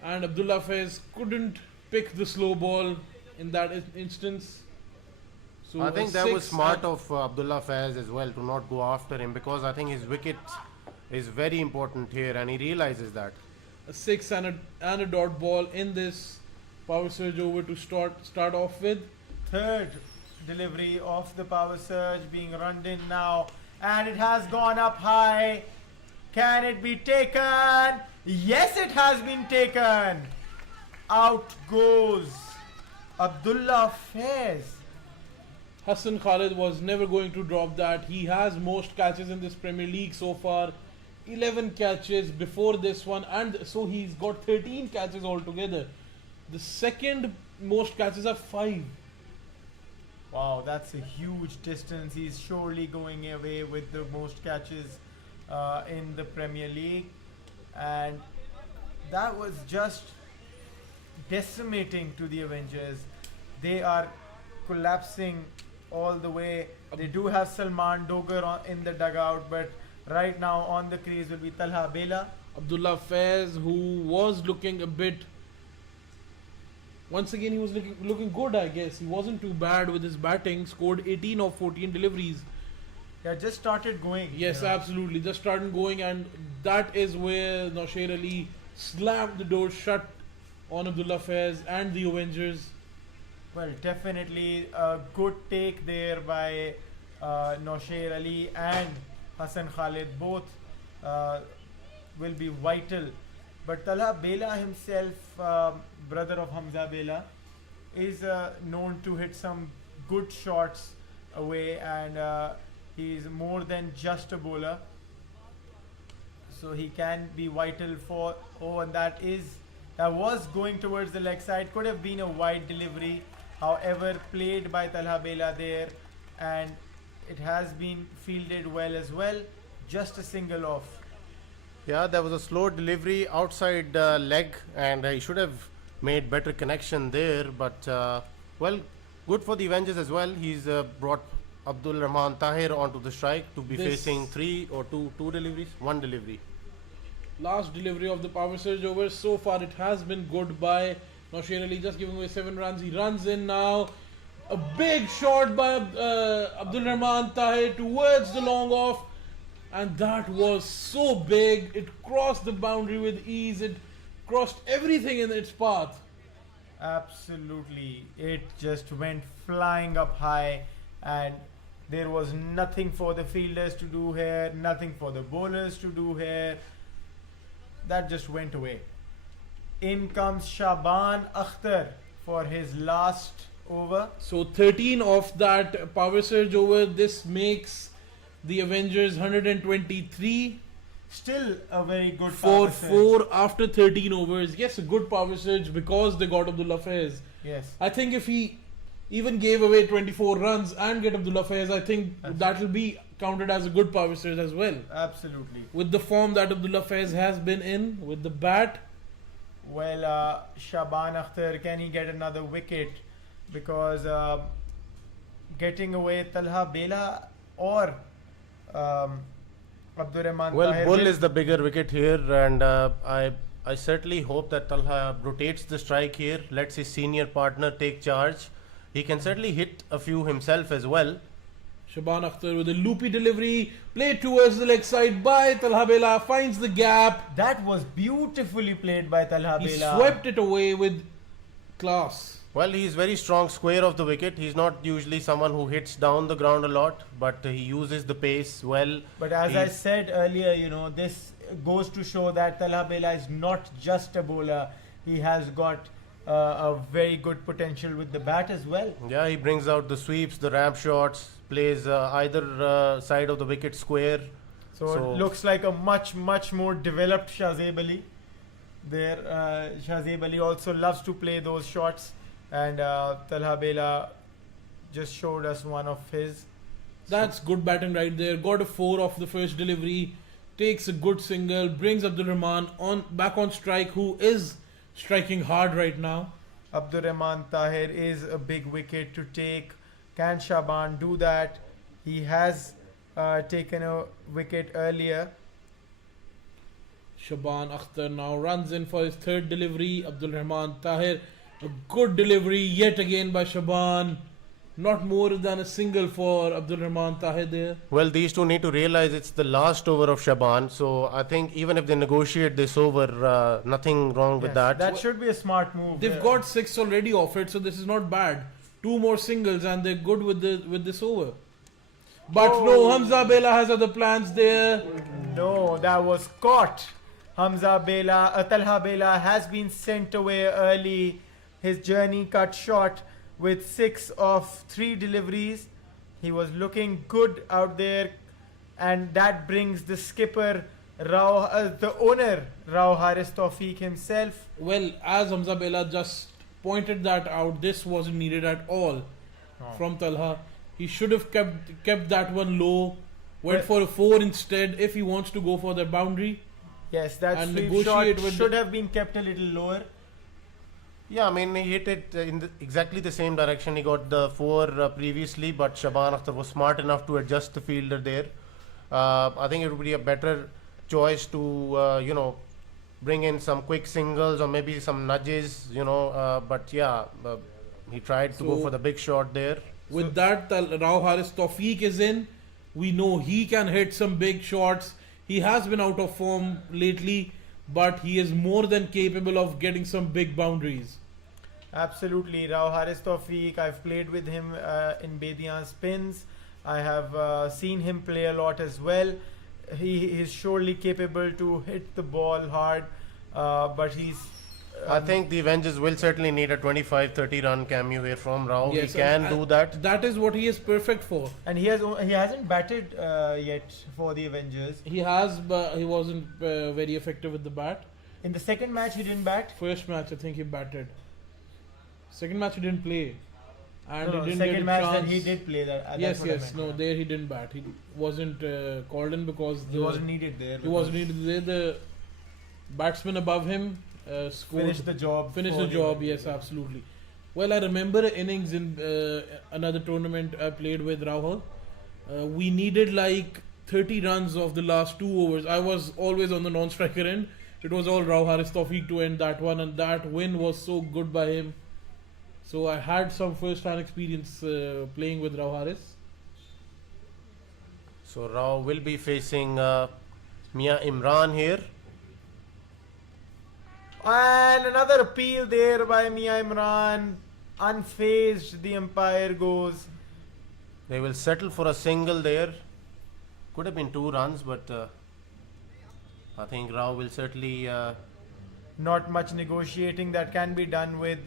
And Abdullah Faiz couldn't pick the slow ball in that instance. So I a think that was six smart and- of Abdullah Faiz as well to not go after him, because I think his wicket is very important here and he realizes that. a 6 and a dot ball in this power surge over to start off with. Third delivery of the power surge being run in now, and it has gone up high. Can it be taken? Yes, it has been taken. Out goes Abdullah Faiz. Hassan Khalid was never going to drop that. He has most catches in this Premier League so far. 11 catches before this one, and so he's got 13 catches altogether. The second most catches are 5. Wow, that's a huge distance. He's surely going away with the most catches in the Premier League, and that was just decimating to the Avengers. They are collapsing all the way. They do have Salman Dogar in the dugout, but right now on the crease will be Talha Bela. Abdullah Faiz, who was looking a bit. Once again, he was looking good, I guess. He wasn't too bad with his batting. Scored 18 of 14 deliveries. Yeah, just started going. Yes, absolutely. Just started going, and that is where Nasir Ali slammed the door shut on Abdullah Faiz and the Avengers. Well, definitely a good take there by Nasir Ali and Hassan Khalid. Both will be vital. But Talha Bela himself, brother of Hamza Bela, is known to hit some good shots away, and he is more than just a bowler. So he can be vital for. Oh, and that was going towards the leg side. Could have been a wide delivery. However, played by Talha Bela there, and it has been fielded well as well. Just a single off. Yeah, there was a slow delivery outside leg, and he should have made better connection there. But well, good for the Avengers as well. He's brought Abdul Rahman Tahir onto the strike to be facing 3 or 2 deliveries, 1 delivery. Last delivery of the power surge over. So far, it has been good by Nasir Ali, just giving away 7 runs. He runs in now. A big shot by Abdul Rahman Tahir towards the long off. And that was so big. It crossed the boundary with ease. It crossed everything in its path. Absolutely. It just went flying up high, and there was nothing for the fielders to do here, nothing for the bowlers to do here. That just went away. In comes Shaban Akhtar for his last over. So 13 of that power surge over. This makes the Avengers 123 Still a very good for power surge. 4 after 13 overs. Yes, a good power surge because they got Abdullah Faiz. Yes. I think if he even gave away 24 runs and get Abdullah Faiz, I think that will be counted as a good power surge as well. Absolutely. With the form that Abdullah Faiz has been in, with the bat. Well, Shaban Akhtar, can he get another wicket? Because getting away Talha Bela or Abdurrahman Well, Tahir Bull will- is the bigger wicket here, and I certainly hope that Talha rotates the strike here, lets his senior partner take charge. He can certainly hit a few himself as well. Shaban Akhtar with a loopy delivery, played towards the leg side by Talha Bela, finds the gap. That was beautifully played by Talha He Bela. swept it away with class. Well, he's very strong square of the wicket. He's not usually someone who hits down the ground a lot, but he uses the pace well. But as I He's- said earlier, this goes to show that Talha Bela is not just a bowler. He has got a very good potential with the bat as well. Yeah, he brings out the sweeps, the ramp shots, plays either side of the wicket square. So it looks like a much more developed Shazib Ali. there. Shahzeb Ali also loves to play those shots, and Talha Bela just showed us one of his. That's good batting right there. Got a 4 off the first delivery. Takes a good single. Brings Abdul Rahman on back on strike, who is striking hard right now. Abdur Rahman Tahir is a big wicket to take. Can Shaban do that? He has taken a wicket earlier. Shaban Akhtar now runs in for his third delivery. Abdul Rahman Tahir, a good delivery yet again by Shaban. Not more than a single for Abdul Rahman Tahir there. Well, these two need to realize it's the last over of Shaban, so I think even if they negotiate this over, nothing wrong with Yes, that. that should be a smart move. They've got 6 already off it, so this is not bad. 2 more singles and they're good with this over. But no, Hamza Bela has other plans there. No, that was caught. Hamza Bela, Talha Bela has been sent away early. His journey cut short with 6 of 3 deliveries. He was looking good out there, and that brings the skipper, the owner, Rao Haris Tawfiq himself. Well, as Hamza Bela just pointed that out, this wasn't needed at all from Talha. He should have kept that one low, went for a 4 instead if he wants to go for the boundary. Yes, that And sweep negotiate shot with should have been kept a little lower. Yeah, I mean, he hit it in exactly the same direction. He got the 4 previously, but Shaban Akhtar was smart enough to adjust the fielder there. I think it would be a better choice to, bring in some quick singles or maybe some nudges, but yeah, he tried to go So- for the big shot there. With that, Rao Haris Tawfiq is in. We know he can hit some big shots. He has been out of form lately, but he is more than capable of getting some big boundaries. Absolutely, Rao Haris Tawfiq. I've played with him in Bedian spins. I have seen him play a lot as well. He is surely capable to hit the ball hard, but he's. I think the Avengers will certainly need a 25-30 run cameo here from Rao. Yes, he can and do that. That is what he is perfect for. And he hasn't batted yet for the Avengers. He has, but he wasn't very effective with the bat. In the second match, he didn't bat. First match, I think he batted. Second match, he didn't play, and No, he didn't second get a match chance. that he did play that. That's Yes, what I yes, meant, no, yeah. there he didn't bat. He wasn't called in because He wasn't needed there. He wasn't needed there. The batsman above him scored. Finished the job. Finished for the job, Avengers. yes, absolutely. Well, I remember an innings in another tournament I played with Rahul. We needed like 30 runs of the last 2 overs. I was always on the non-striker end. It was all Rao Haris Tawfiq to end that one, and that win was so good by him. So I had some first-hand experience playing with Rao Haris. So Rao will be facing Mia Imran here. And another appeal there by Mia Imran. Unfazed, the umpire goes. They will settle for a single there. Could have been 2 runs, but I think Rao will certainly. Not much negotiating that can be done with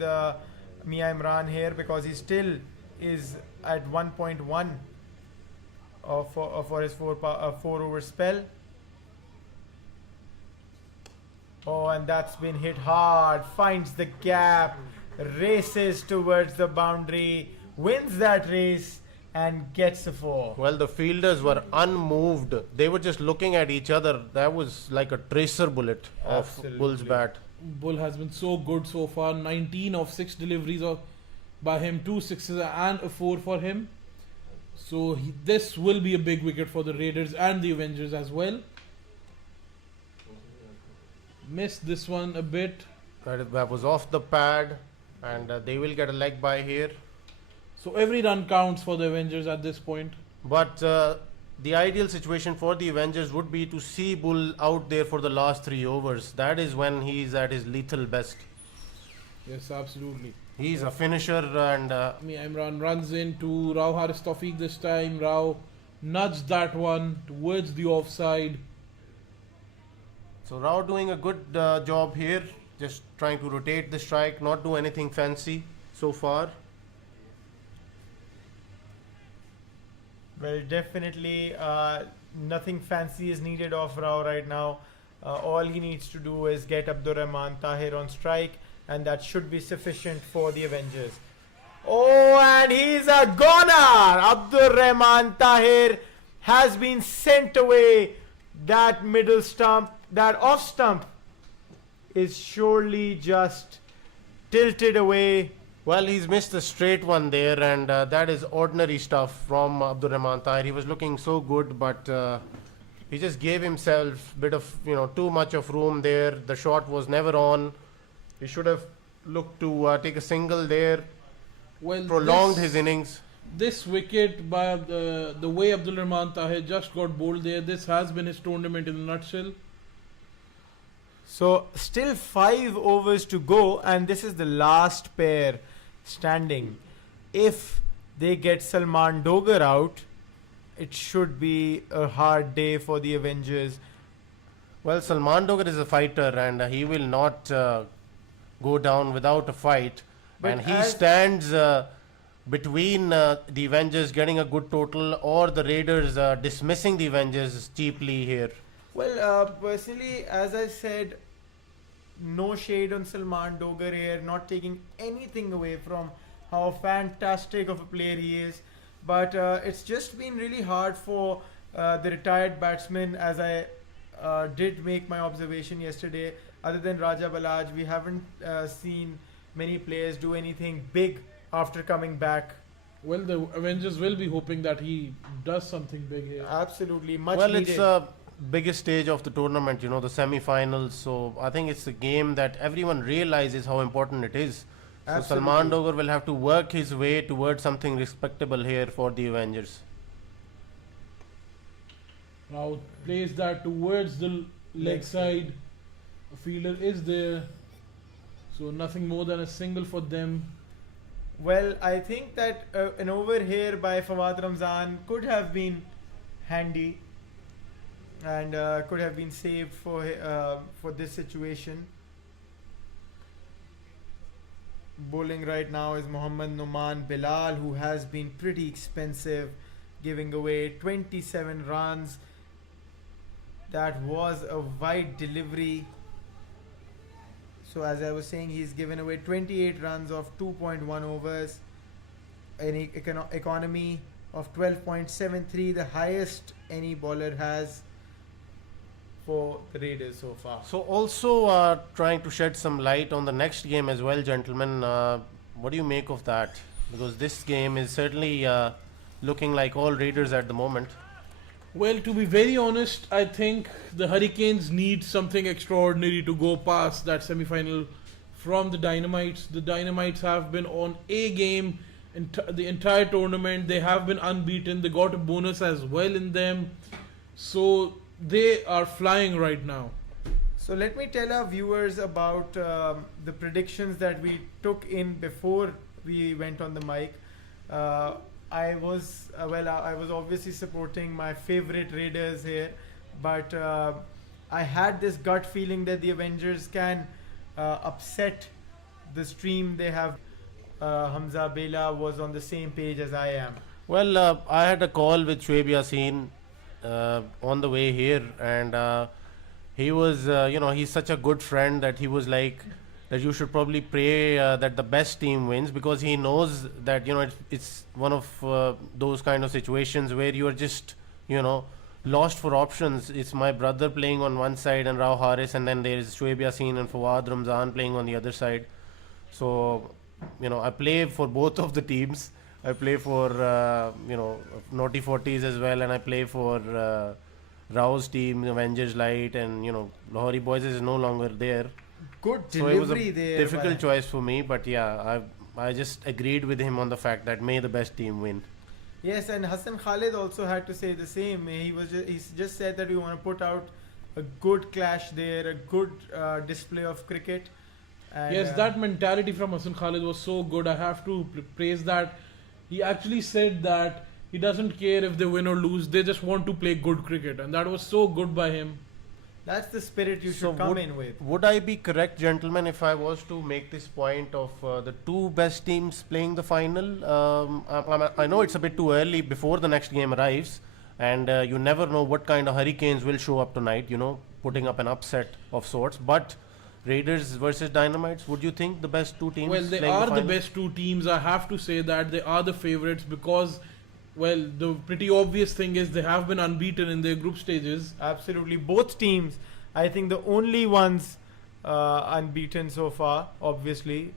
Mia Imran here, because he still is at 1.1 for his 4 over spell. Oh, and that's been hit hard. Finds the gap, races towards the boundary, wins that race, and gets a 4. Well, the fielders were unmoved. They were just looking at each other. That was like a tracer bullet of Absolutely. Bull's bat. Bull has been so good so far. 19 of 6 deliveries by him, 2 sixes and a 4 for him. So this will be a big wicket for the Raiders and the Avengers as well. Missed this one a bit. That was off the pad, and they will get a leg by here. So every run counts for the Avengers at this point. But the ideal situation for the Avengers would be to see Bull out there for the last 3 overs. That is when he's at his lethal best. Yes, absolutely. He's a finisher, and Mia Imran runs into Rao Haris Tawfiq this time. Rao nudged that one towards the offside. so Rao doing a good job here. Just trying to rotate the strike, not do anything fancy so far. Well, definitely nothing fancy is needed of Rao right now. All he needs to do is get Abdurrahman Tahir on strike, and that should be sufficient for the Avengers. Oh, and he's a goner! Abdurrahman Tahir has been sent away. That middle stump, that off stump, is surely just tilted away. Well, he's missed a straight one there, and that is ordinary stuff from Abdurrahman Tahir. He was looking so good, but he just gave himself a bit of, too much of room there. The shot was never on. He should have looked to take a single there, Well, prolonged this- his innings. This wicket by the way Abdul Rahman Tahir just got bowled there, this has been his tournament in a nutshell. So, still 5 overs to go, and this is the last pair standing. If they get Salman Dogar out, it should be a hard day for the Avengers. Well, Salman Dogar is a fighter, and he will not go down without a fight. But And he as- stands between the Avengers getting a good total or the Raiders dismissing the Avengers cheaply here. Well, personally, as I said, no shade on Salman Dogar here, not taking anything away from how fantastic of a player he is. But it's just been really hard for the retired batsmen, as I did make my observation yesterday. Other than Raja Balaj, we haven't seen many players do anything big after coming back. Well, the Avengers will be hoping that he does something big here. Absolutely, much Well, needed. it's the biggest stage of the tournament, the semi-finals. So I think it's a game that everyone realizes how important it is. So Salman Absolutely. Dogar will have to work his way towards something respectable here for the Avengers. Now plays that towards the leg side. A fielder is there, so nothing more than a single for them. Well, I think that an over here by Fawad Ramzan could have been handy and could have been saved for this situation. Bowling right now is Mohammad Numan Bilal, who has been pretty expensive, giving away 27 runs. That was a wide delivery. So as I was saying, he's given away 28 runs of 2.1 overs, an economy of 12.73, the highest any bowler has for the Raiders so far. So also trying to shed some light on the next game as well, gentlemen. What do you make of that? Because this game is certainly looking like all Raiders at the moment. Well, to be very honest, I think the Hurricanes need something extraordinary to go past that semi-final from the Dynamites. The Dynamites have been on a game the entire tournament. They have been unbeaten. They got a bonus as well in them. So they are flying right now. So let me tell our viewers about the predictions that we took in before we went on the mic. I was obviously supporting my favorite Raiders here, but I had this gut feeling that the Avengers can upset the stream they have. Hamza Bela was on the same page as I am. Well, I had a call with Shoaib Yasin on the way here, and he was, he's such a good friend that he was like that you should probably pray that the best team wins, because he knows that it's one of those kind of situations where you are just lost for options. It's my brother playing on one side and Rao Haris, and then there is Shoaib Yasin and Fawad Ramzan playing on the other side. So I play for both of the teams. I play for Naughty 40s as well, and I play for Rao's team, Avengers Light, and Lahore Boys is no longer there. Good So it was a delivery there. difficult by- choice for me, but yeah, I just agreed with him on the fact that may the best team win. Yes, and Hassan Khalid also had to say the same. He just said that we want to put out a good clash there, a good display of cricket. And, Yes, that mentality from Hassan Khalid was so good. I have to praise that. He actually said that he doesn't care if they win or lose. They just want to play good cricket, and that was so good by him. that's the spirit you So should come would- in with. Would I be correct, gentlemen, if I was to make this point of the two best teams playing the final? I know it's a bit too early before the next game arrives, and you never know what kind of hurricanes will show up tonight. putting up an upset of sorts. But Raiders versus Dynamites, would you think the best two teams? Well, they playing are the final? best two teams. I have to say that they are the favorites because, well, the pretty obvious thing is they have been unbeaten in their group stages. Absolutely, both teams. I think the only ones unbeaten so far, obviously.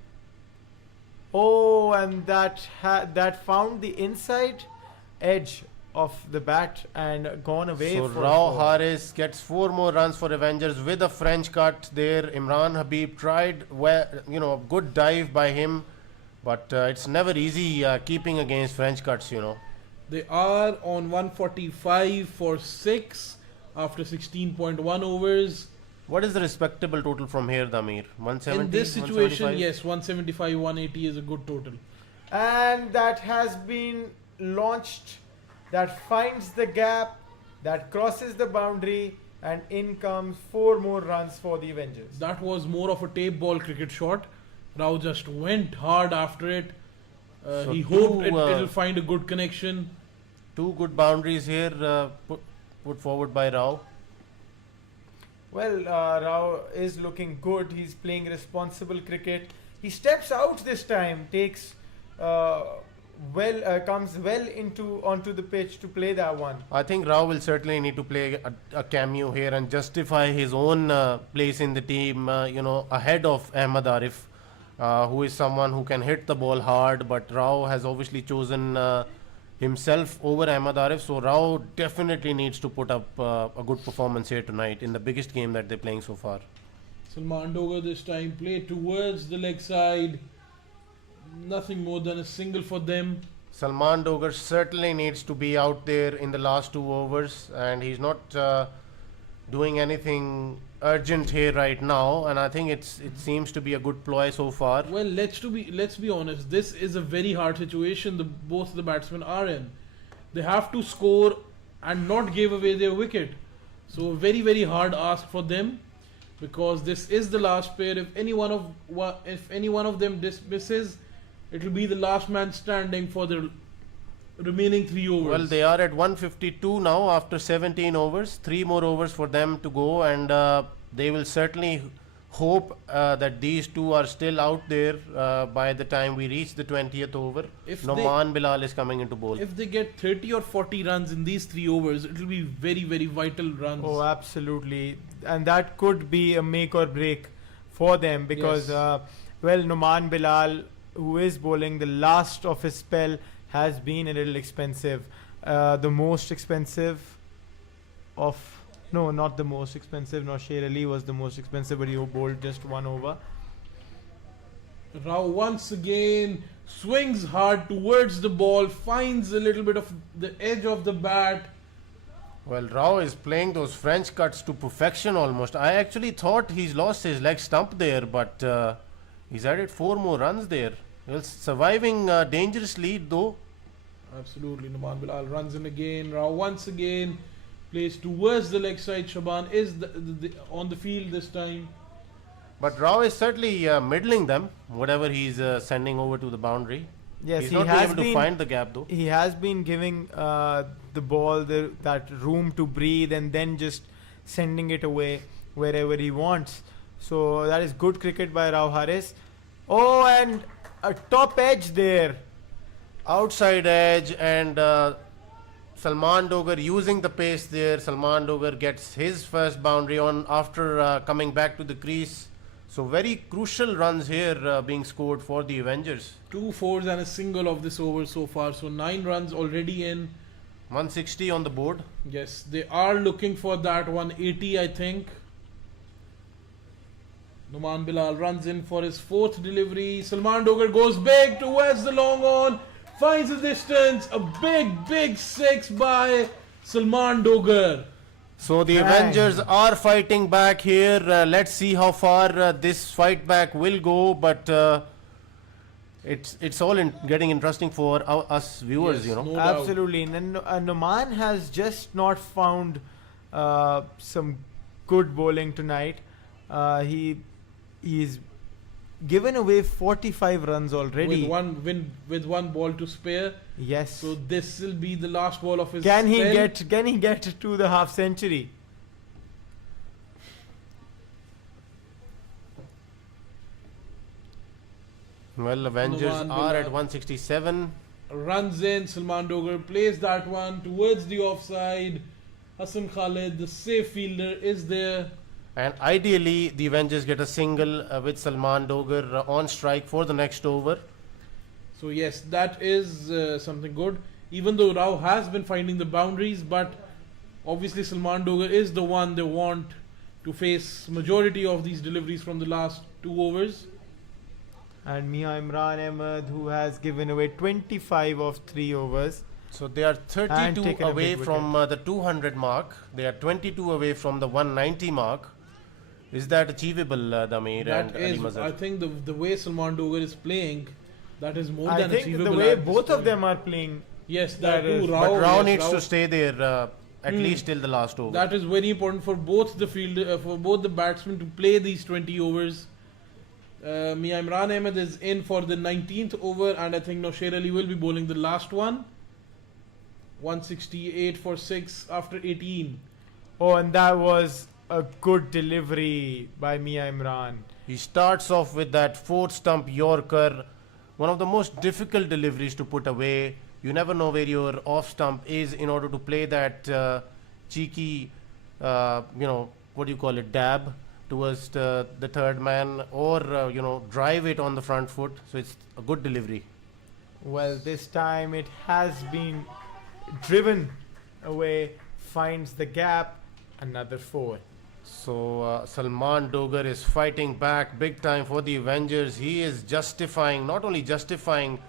Oh, and that found the inside edge of the bat and gone away. So for Rao four. Haris gets 4 more runs for Avengers with a French cut there. Imran Habib tried, a good dive by him, but it's never easy keeping against French cuts. They are on 145 for 6 after 16.1 overs. What is the respectable total from here, Damir? 170? In this situation, 175? yes, 175, 180 is a good total. And that has been launched. That finds the gap, that crosses the boundary, and in comes 4 more runs for the Avengers. That was more of a tape ball cricket shot. Rao just went hard after it. So He two, hoped it'll find a good connection. 2 good boundaries here put forward by Rao. Well, Rao is looking good. He's playing responsible cricket. He steps out this time, takes comes well onto the pitch to play that one. I think Rao will certainly need to play a cameo here and justify his own place in the team, ahead of Ahmed Arif, who is someone who can hit the ball hard. But Rao has obviously chosen himself over Ahmed Arif, so Rao definitely needs to put up a good performance here tonight in the biggest game that they're playing so far. Salman Dogar this time played towards the leg side. Nothing more than a single for them. Salman Dogar certainly needs to be out there in the last 2 overs, and he's not doing anything urgent here right now, and I think it seems to be a good ploy so far. Well, let's be honest. This is a very hard situation. Both the batsmen are in. They have to score and not give away their wicket. So a very very hard ask for them, because this is the last pair. If any one of them dismisses, it will be the last man standing for the remaining 3 overs. Well, they are at 152 now after 17 overs. 3 more overs for them to go, and they will certainly hope that these two are still out there by the time we reach the 20th over. If Noman Bilal is coming into bowl. If they get 30 or 40 runs in these 3 overs, it will be very very vital runs. Oh, absolutely. And that could be a make or break for them because, Yes. Noman Bilal, who is bowling the last of his spell, has been a little expensive. The most expensive of... No, not the most expensive. No, Sher Ali was the most expensive, but he bowled just 1 over. Rao once again swings hard towards the ball, finds a little bit of the edge of the bat. Well, Rao is playing those French cuts to perfection almost. I actually thought he's lost his leg stump there, but he's added 4 more runs there. Well, surviving dangerously though. Absolutely, Noman Bilal runs in again. Rao once again plays towards the leg side. Shaban is on the field this time. But Rao is certainly middling them, whatever he's sending over to the boundary. Yes, he's he not has able to been... find the gap though. He has been giving the ball that room to breathe and then just sending it away wherever he wants. So that is good cricket by Rao Haris. Oh, and a top edge there. Outside edge, and Salman Dogar using the pace there. Salman Dogar gets his first boundary on after coming back to the crease. So very crucial runs here being scored for the Avengers. 2 fours and a single of this over so far. So 9 runs already in. 160 on the board. Yes, they are looking for that 180, I think. Noman Bilal runs in for his 4th delivery. Salman Dogar goes big towards the long on. Finds the distance. A big 6 by Salman Dogar. So the Bang. Avengers are fighting back here. Let's see how far this fight back will go. But it's all getting interesting for us viewers, Yes, no doubt. Absolutely. And Noman has just not found some good bowling tonight. He's given away 45 runs already. With one ball to spare. Yes. So this will be the last ball of his Can he spell. get to the half century? Well, Avengers Numan are Bilal. at 167. Runs in, Salman Dogar plays that one towards the offside. Hassan Khalid, the safe fielder, is there. And ideally, the Avengers get a single with Salman Dogar on strike for the next over. So yes, that is something good. Even though Rao has been finding the boundaries, but obviously Salman Dogar is the one they want to face majority of these deliveries from the last 2 overs. And Mia Imran Ahmed, who has given away 25 of 3 overs. So they are And 32 taken a away big from the 200 mark. They are 22 away from the 190 mark. Is that achievable, Damir That and Ali is, Mazhar? I think the way Salman Dogar is playing, that is more I than think achievable. the way at this both of time. them are playing, Yes, that that too. is- Rao, But Rao yes, needs Rao- to stay there at least till the last over. That is very important for both the field, for both the batsmen to play these 20 overs. Mia Imran Ahmed is in for the 19th over, and I think Nosher Ali will be bowling the last one. 168 for 6 after 18. oh, and that was a good delivery by Mia Imran. He starts off with that 4th stump Yorker, one of the most difficult deliveries to put away. You never know where your off stump is in order to play that cheeky, what do you call it, dab towards the third man, or drive it on the front foot. So it's a good delivery. Well, this time it has been driven away, finds the gap, another 4. So Salman Dogar is fighting back big time for the Avengers. He is justifying, not only justifying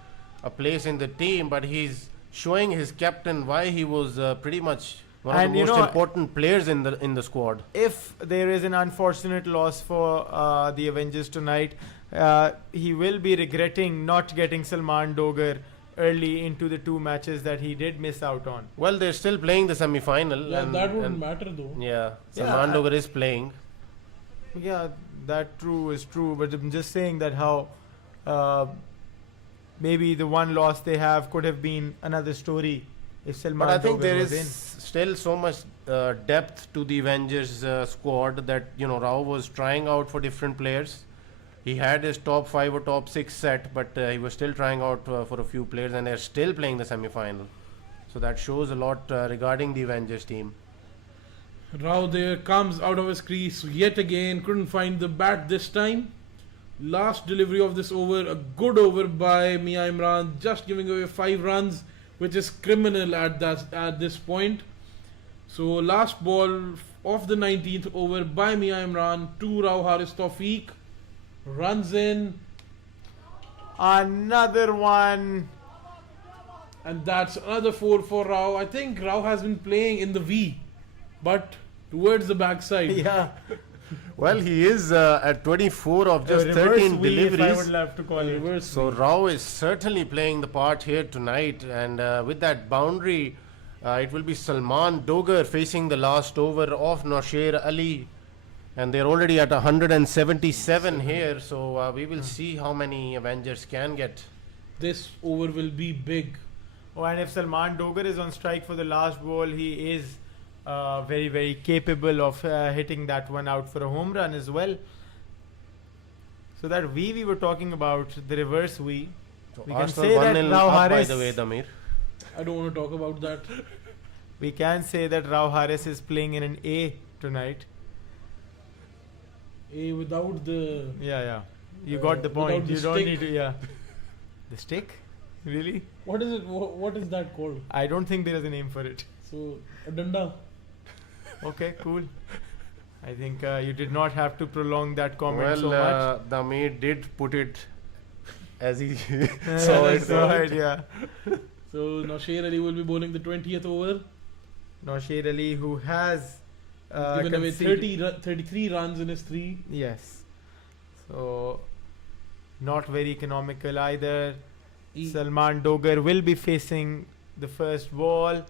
a place in the team, but he's showing his captain why he was pretty much one of And the you most know, important players in the squad. If there is an unfortunate loss for the Avengers tonight, he will be regretting not getting Salman Dogar early into the 2 matches that he did miss out on. Well, they're still playing the semi-final. Yeah, and, that wouldn't and- matter though. Yeah, Yeah, Salman I- Dogar is playing. Yeah, that true is true, but I'm just saying that how maybe the one loss they have could have been another story if Salman But I think Dogar there was is still so much depth to the Avengers squad that Rao was trying out for different players. He had his top 5 or top 6 set, but he was still trying out for a few players, and they're still playing the semi-final. So that shows a lot regarding the Avengers team. Rao there comes out of his crease yet again, couldn't find the bat this time. Last delivery of this over, a good over by Mia Imran, just giving away 5 runs, which is criminal at this point. So last ball of the 19th over by Mia Imran to Rao Haris Tawfiq, runs in, another one. and that's another 4 for Rao. I think Rao has been playing in the V, but towards the backside. Yeah, Well, he is at 24 of just a reverse 13 wheel, if I would deliveries. love to call it. Reverse So Rao is certainly playing the part here tonight, and with that boundary, it will be Salman Dogar facing the last over of Nosher Ali, and they're already at 177 here. So we will see how many Avengers can get. This over will be big. Oh, and if Salman Dogar is on strike for the last ball, he is very, very capable of hitting that one out for a home run as well. So that we were talking about, the reverse we. So We can Arsenal say that 1-0 Rao up, by Haris- the way, Damir. I don't want to talk about that. We can say that Rao Haris is playing in an A tonight. Without the Yeah. You got the point. without the You don't stick. need to, yeah. The stick? Really? what is it? What is that called? I don't think there is a name for it. So a danda. Okay, cool. I think you did not have to prolong that comment so Well, much. Damir did put it as he Yeah, saw it. that's right, yeah. So Nosher Ali will be bowling the 20th over. Nosher Ali, who has Given away conceded- 33 runs in his 3. Yes. So, not very economical either. He- Salman Dogar will be facing the first ball.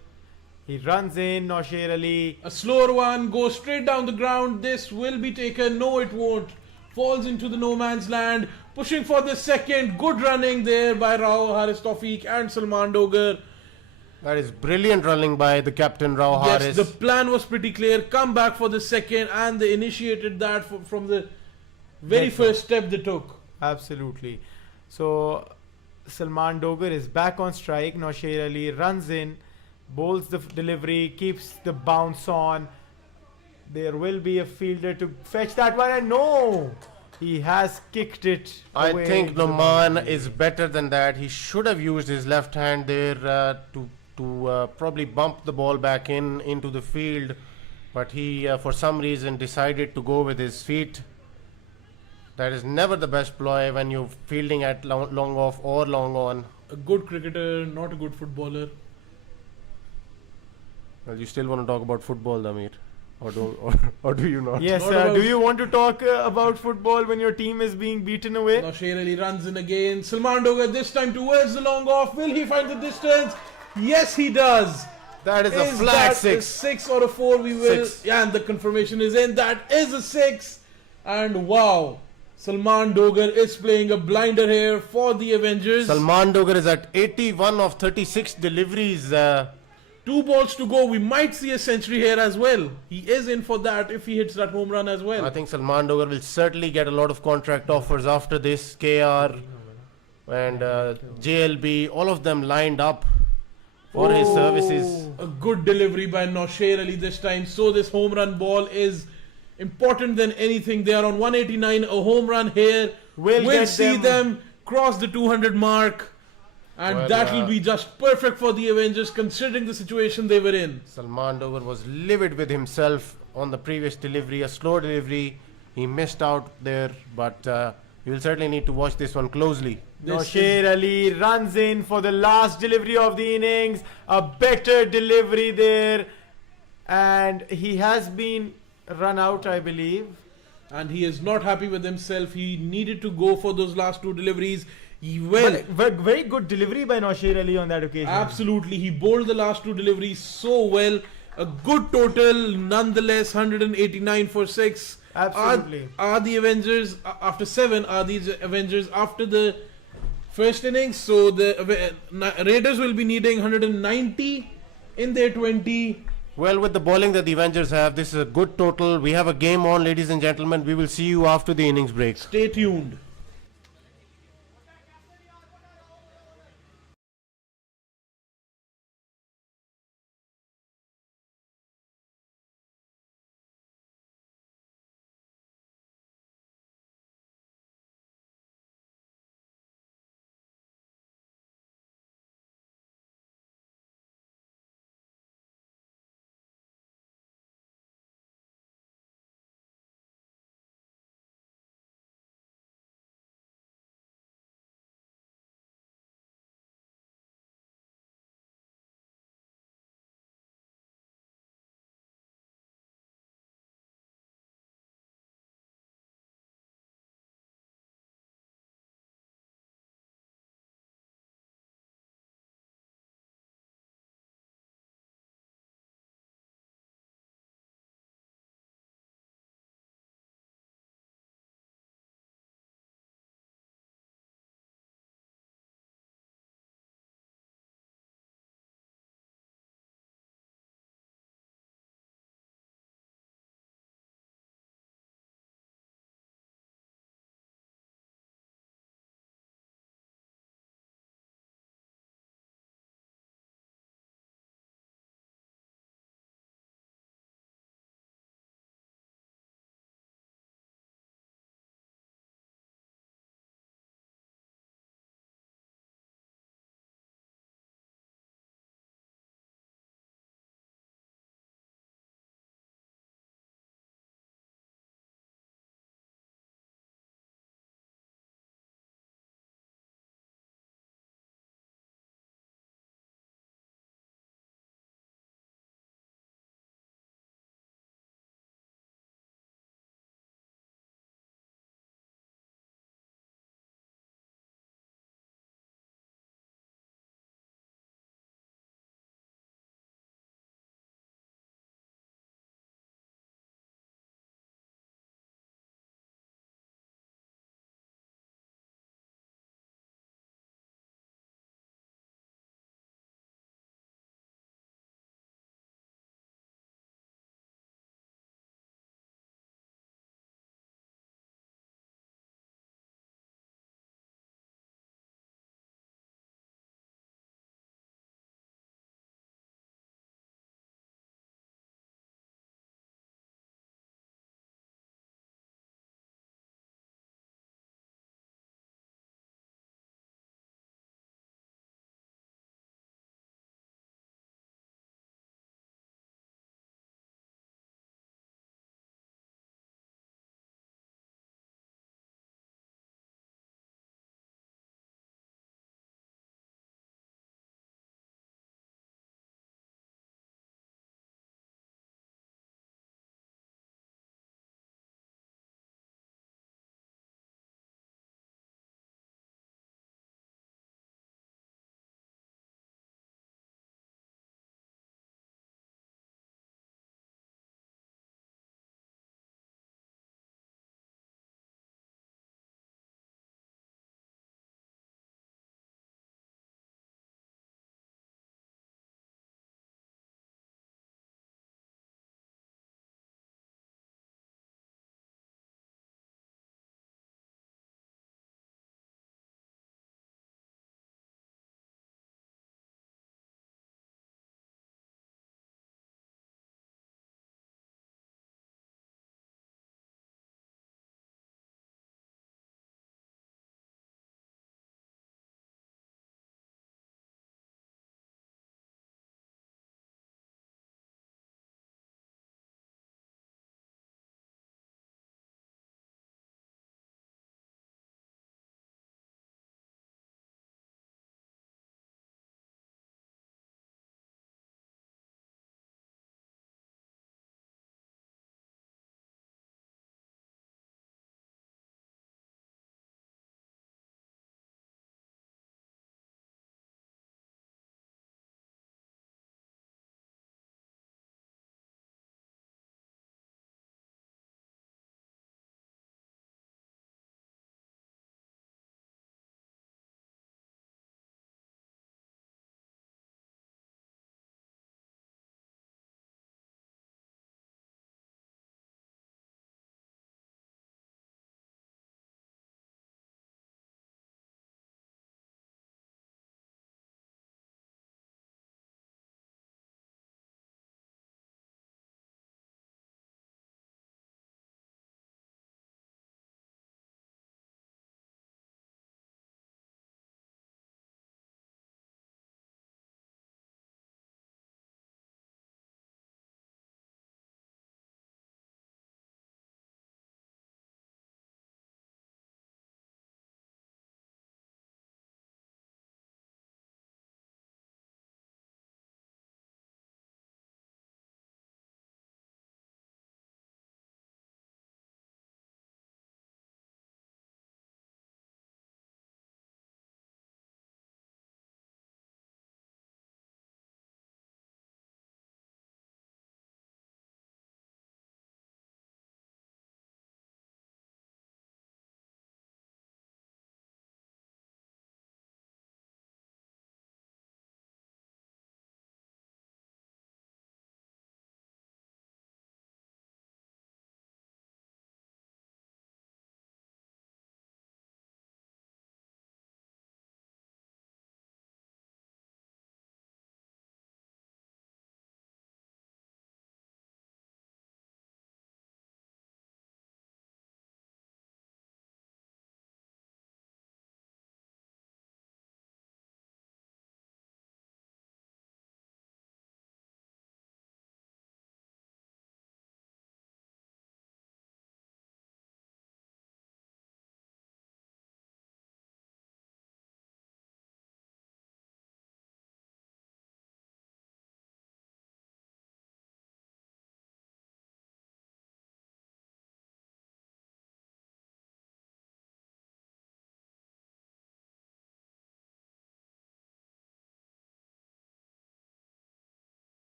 He runs in, Nosher Ali. A slower one goes straight down the ground. This will be taken. No, it won't. Falls into the no man's land. Pushing for the second. Good running there by Rao Haris Tawfiq and Salman Dogar. That is brilliant running by the captain Rao Haris. Yes, the plan was pretty clear. Come back for the second, and they initiated that from the very Yes, first step they took. Absolutely. So Salman Dogar is back on strike. Nosher Ali runs in, bowls the delivery, keeps the bounce on. There will be a fielder to fetch that one, and no! He has kicked it I away think into the Noman boundary. is better than that. He should have used his left hand there to probably bump the ball back into the field, but he for some reason decided to go with his feet. That is never the best ploy when you're fielding at long off or long on. A good cricketer, not a good footballer. Well, you still want to talk about football, Damir, or do you not? Yes, Not about- do you want to talk about football when your team is being beaten away? Nosher Ali runs in again. Salman Dogar this time towards the long off. Will he find the distance? Yes, he does. That is a Is flat that six. a 6 or a 4? We will. Six. Yeah, and the confirmation is in. That is a 6. And wow, Salman Dogar is playing a blinder here for the Avengers. Salman Dogar is at 81 of 36 deliveries. 2 balls to go. We might see a century here as well. He is in for that if he hits that home run as well. I think Salman Dogar will certainly get a lot of contract offers after this. KR and JLB, all of them lined up for his services. A good delivery by Nosher Ali this time. So this home run ball is important than anything. They are on 189. A home run here Will will get see them cross the 200 mark. And Well, that will be just perfect for the Avengers considering the situation they were in. Salman Dogar was livid with himself on the previous delivery, a slow delivery. He missed out there, but you will certainly need to watch this one closely. This Nosher Ali runs in for the last delivery of the innings. A better delivery there. And he has been run out, I believe. And he is not happy with himself. He needed to go for those last 2 deliveries. He will. But very good delivery by Nosher Ali on that occasion. Absolutely. He bowled the last 2 deliveries so well. A good total, nonetheless, 189 for 6. Absolutely. Are the Avengers, after 7, are these Avengers after the first innings? So the Raiders will be needing 190 in their 20. Well, with the bowling that the Avengers have, this is a good total. We have a game on, ladies and gentlemen. We will see you after the innings break. Stay tuned.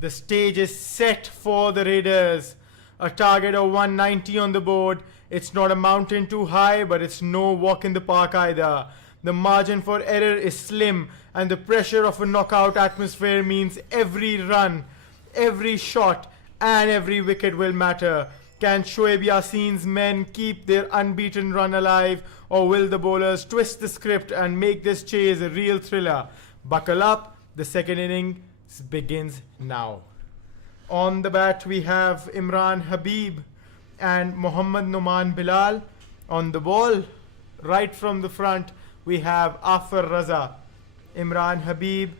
The stage is set for the Raiders. A target of 190 on the board. It's not a mountain too high, but it's no walk in the park either. The margin for error is slim, and the pressure of a knockout atmosphere means every run, every shot, and every wicket will matter. Can Shoaib Yassin's men keep their unbeaten run alive, or will the bowlers twist the script and make this chase a real thriller? Buckle up, the second innings begins now. On the bat we have Imran Habib and Mohammad Noman Bilal. On the ball, right from the front, we have Afar Raza. Imran Habib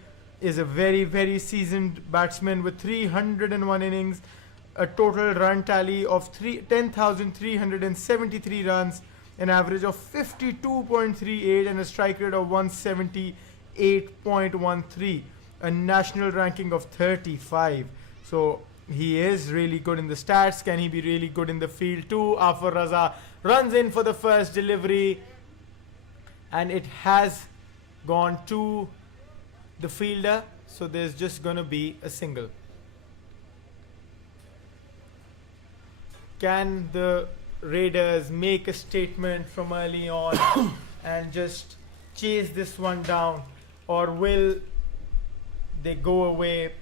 is a very, very seasoned batsman with 301 innings, a total run tally of 10,373 runs, an average of 52.38 and a strike rate of 178.13, a national ranking of 35. So he is really good in the stats. Can he be really good in the field too? Afar Raza runs in for the first delivery, and it has gone to the fielder, so there's just gonna be a single. Can the Raiders make a statement from early on and just chase this one down, or will they go away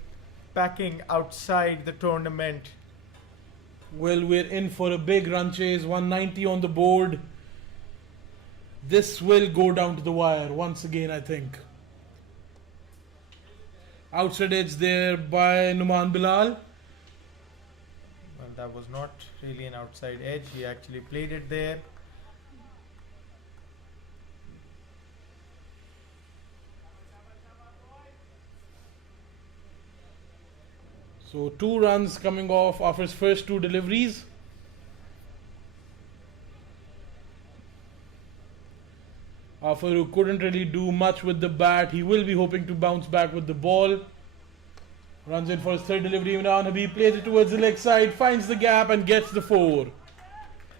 packing outside the tournament? Well, we're in for a big run chase, 190 on the board. This will go down to the wire once again, I think. Outside edge there by Numan Bilal. Well, that was not really an outside edge. He actually played it there. So 2 runs coming off after his first 2 deliveries. Afar, who couldn't really do much with the bat, he will be hoping to bounce back with the ball. Runs in for his third delivery. Imran Habib plays it towards the leg side, finds the gap and gets the 4.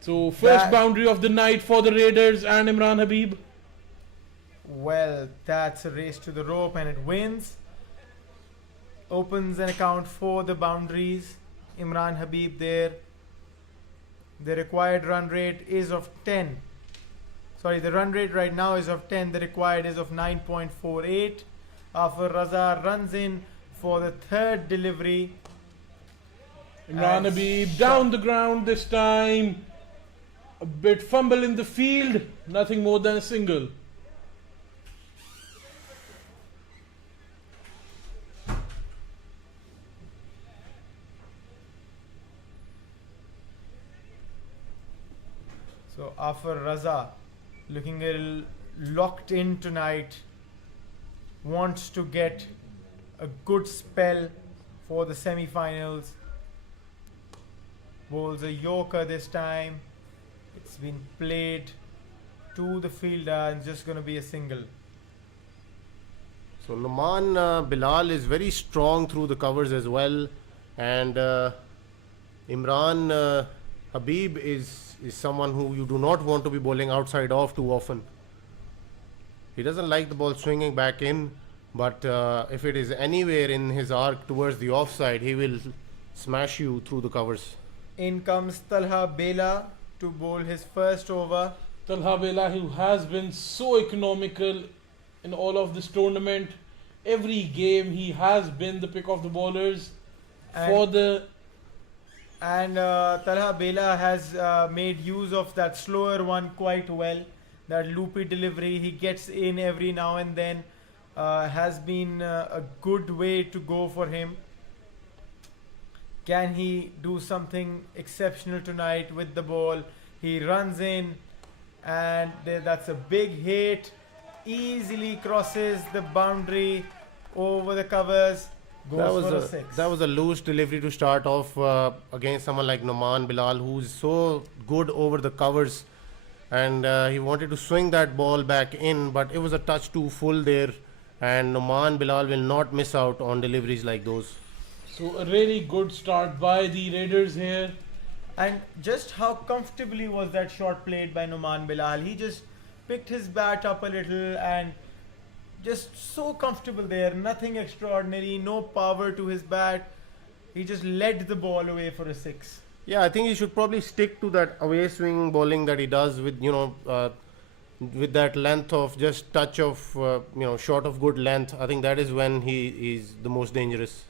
So first boundary of the night for the Raiders and Imran Habib. Well, that's a race to the rope, and it wins. Opens an account for the boundaries. Imran Habib there. The required run rate is of 10. Sorry, the run rate right now is of 10. The required is of 9.48. Afar Raza runs in for the third delivery. Imran Habib down the ground this time. A bit fumble in the field. Nothing more than a single. So Afar Raza looking a little locked in tonight. Wants to get a good spell for the semi-finals. Bowls a Yorker this time. It's been played to the fielder and just going to be a single. So Numan Bilal is very strong through the covers as well, and Imran Habib is someone who you do not want to be bowling outside off too often. He doesn't like the ball swinging back in, but if it is anywhere in his arc towards the offside, he will smash you through the covers. In comes Talha Bela to bowl his first over. Talha Bela, who has been so economical in all of this tournament. Every game he has been the pick of the bowlers for the... And Talha Bela has made use of that slower one quite well. That loopy delivery he gets in every now and then has been a good way to go for him. Can he do something exceptional tonight with the ball? He runs in, and that's a big hit. Easily crosses the boundary over the covers. Goes for a 6. That was a loose delivery to start off against someone like Numan Bilal, who's so good over the covers, and he wanted to swing that ball back in, but it was a touch too full there, and Numan Bilal will not miss out on deliveries like those. So a really good start by the Raiders here. And just how comfortably was that shot played by Numan Bilal? He just picked his bat up a little and just so comfortable there. Nothing extraordinary, no power to his bat. He just led the ball away for a 6. Yeah, I think he should probably stick to that away swing bowling that he does with, with that length of just touch of, short of good length. I think that is when he is the most dangerous.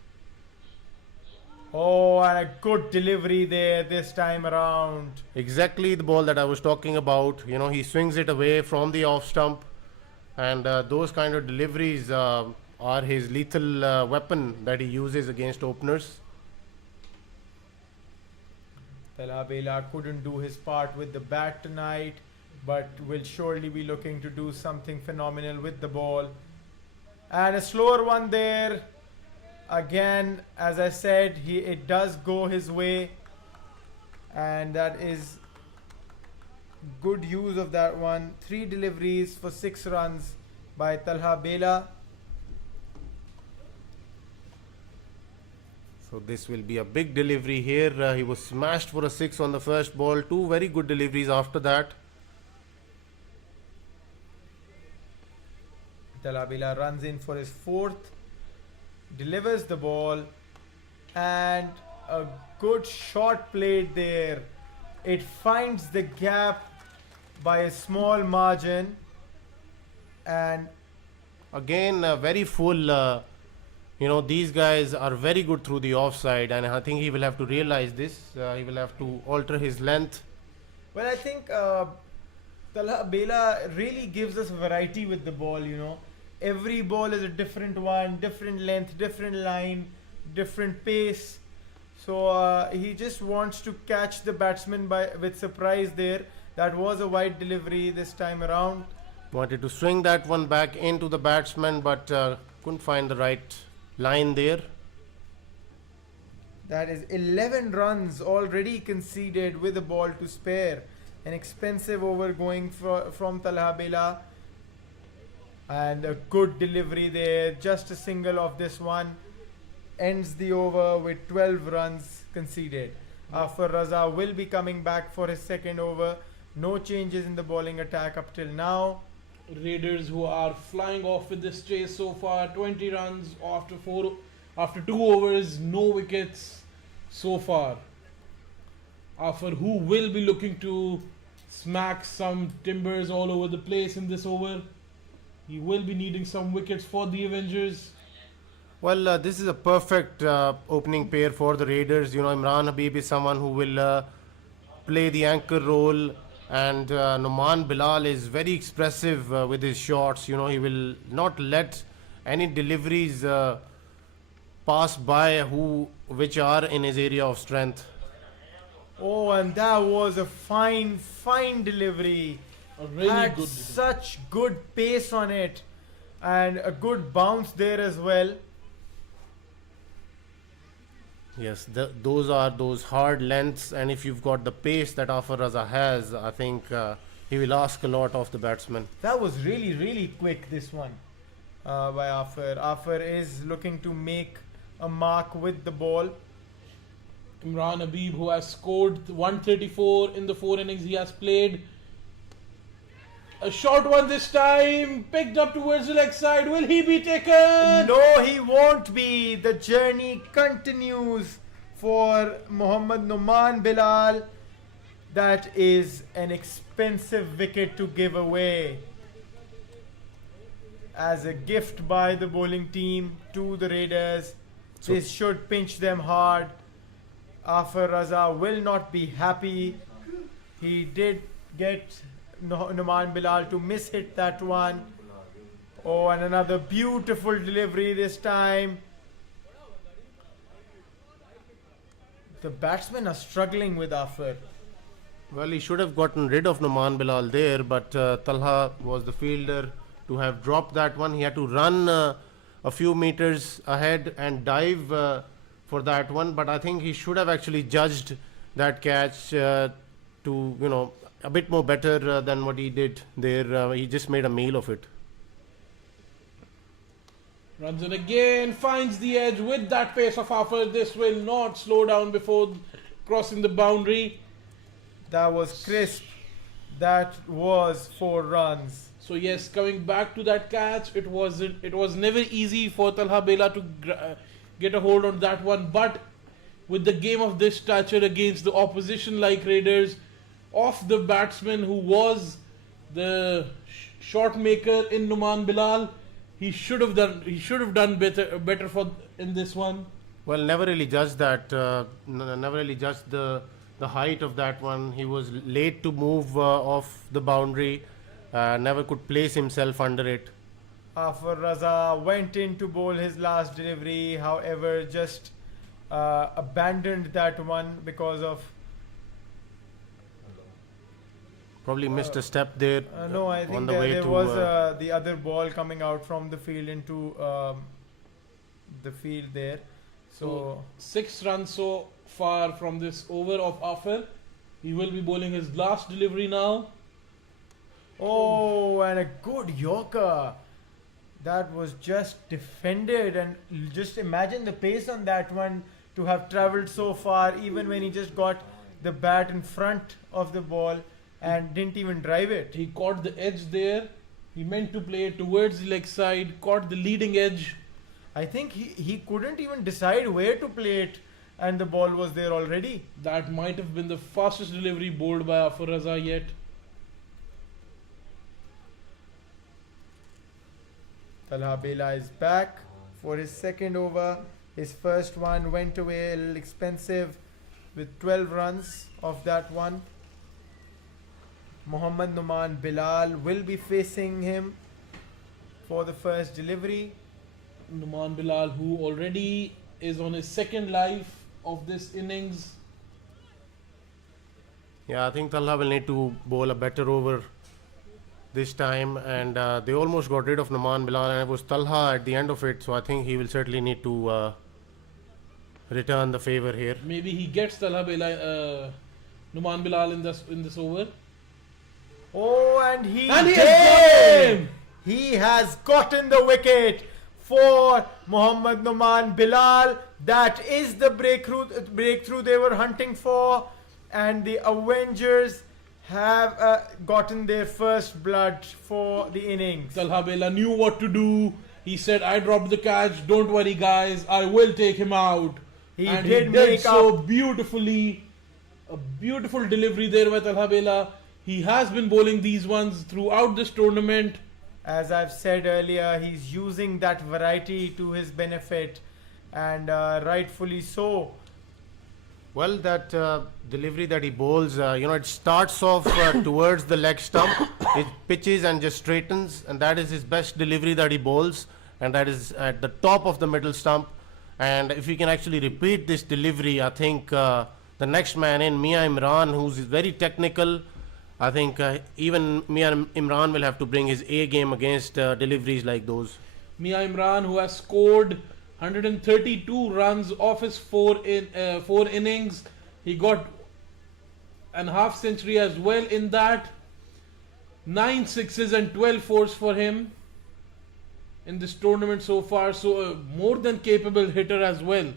Oh, and a good delivery there this time around. Exactly the ball that I was talking about. He swings it away from the off stump, and those kind of deliveries are his lethal weapon that he uses against openers. Talha Bela couldn't do his part with the bat tonight, but will surely be looking to do something phenomenal with the ball. And a slower one there. Again, as I said, it does go his way, and that is good use of that one. 3 deliveries for 6 runs by Talha Bela. So this will be a big delivery here. He was smashed for a 6 on the first ball. 2 very good deliveries after that. Talha Bela runs in for his 4th, delivers the ball, and a good shot played there. It finds the gap by a small margin, and Again, very full. These guys are very good through the offside, and I think he will have to realize this. He will have to alter his length. well, I think Talha Bela really gives us variety with the ball. Every ball is a different one, different length, different line, different pace. So he just wants to catch the batsman with surprise there. That was a wide delivery this time around. Wanted to swing that one back into the batsman, but couldn't find the right line there. That is 11 runs already conceded with a ball to spare. An expensive over going from Talha Bela. And a good delivery there. Just a single of this one. Ends the over with 12 runs conceded. After Raza will be coming back for his second over. No changes in the bowling attack up till now. Raiders, who are flying off with this chase so far, 20 runs after 2 overs, no wickets so far. After who will be looking to smack some timbers all over the place in this over. He will be needing some wickets for the Avengers. Well, this is a perfect opening pair for the Raiders. Imran Habib is someone who will play the anchor role, and Noman Bilal is very expressive with his shots. He will not let any deliveries pass by which are in his area of strength. Oh, and that was a fine delivery. A really Had good such good pace on it, and a good bounce there as well. Yes, those are those hard lengths, and if you've got the pace that Afar Raza has, I think he will ask a lot of the batsman. That was really quick, this one by Afar. Afar is looking to make a mark with the ball. Imran Habib, who has scored 134 in the 4 innings he has played. A short one this time, picked up towards the leg side. Will he be taken? No, he won't be. The journey continues for Mohammad Noman Bilal. That is an expensive wicket to give away as a gift by the bowling team to the Raiders. This should pinch them hard. Afar Raza will not be happy. He did get Noman Bilal to miss hit that one. Oh, and another beautiful delivery this time. The batsmen are struggling with Afar. Well, he should have gotten rid of Noman Bilal there, but Talha was the fielder to have dropped that one. He had to run a few meters ahead and dive for that one, but I think he should have actually judged that catch to, a bit more better than what he did there. He just made a meal of it. Runs in again, finds the edge with that pace of Afar. This will not slow down before crossing the boundary. That was crisp. That was 4 runs. So yes, coming back to that catch, it was never easy for Talha Bela to get a hold on that one, but with the game of this stature against the opposition like Raiders, of the batsman who was the shot maker in Numan Bilal. He should have done better for in this one. Well, never really judged that. Never really judged the height of that one. He was late to move off the boundary. Never could place himself under it. Afar Raza went in to bowl his last delivery, however, just abandoned that one because of. Probably missed a step there. No, I on think the way there to, was the other ball coming out from the field into the field there. So 6 runs so far from this over of Afar. He will be bowling his last delivery now. oh, and a good Yorker. That was just defended, and just imagine the pace on that one to have travelled so far, even when he just got the bat in front of the ball and didn't even drive it. He caught the edge there. He meant to play it towards the leg side, caught the leading edge. I think he couldn't even decide where to play it, and the ball was there already. That might have been the fastest delivery bowled by Afar Raza yet. Talha Bela is back for his second over. His first one went away a little expensive with 12 runs of that one. Mohammad Numan Bilal will be facing him for the first delivery. Numan Bilal, who already is on his second life of this innings. Yeah, I think Talha will need to bowl a better over this time, and they almost got rid of Numan Bilal, and it was Talha at the end of it, so I think he will certainly need to return the favor here. Maybe he gets Numan Bilal in this over. Oh, and he And he did! has got him! He has gotten the wicket for Mohammad Numan Bilal. That is the breakthrough they were hunting for, and the Avengers have gotten their first blood for the innings. Talha Bela knew what to do. He said, I dropped the catch, don't worry guys, I will take him out. He And did he make so up. beautifully. A beautiful delivery there by Talha Bela. He has been bowling these ones throughout this tournament. As I've said earlier, he's using that variety to his benefit, and rightfully so. Well, that delivery that he bowls, it starts off towards the leg stump, it pitches and just straightens, and that is his best delivery that he bowls, and that is at the top of the middle stump. And if we can actually repeat this delivery, I think the next man in, Mia Imran, who's very technical, I think even Mia Imran will have to bring his A game against deliveries like those. Mia Imran, who has scored 132 runs off his four innings. He got an half century as well in that. 9 sixes and 12 fours for him in this tournament so far. So a more than capable hitter as well.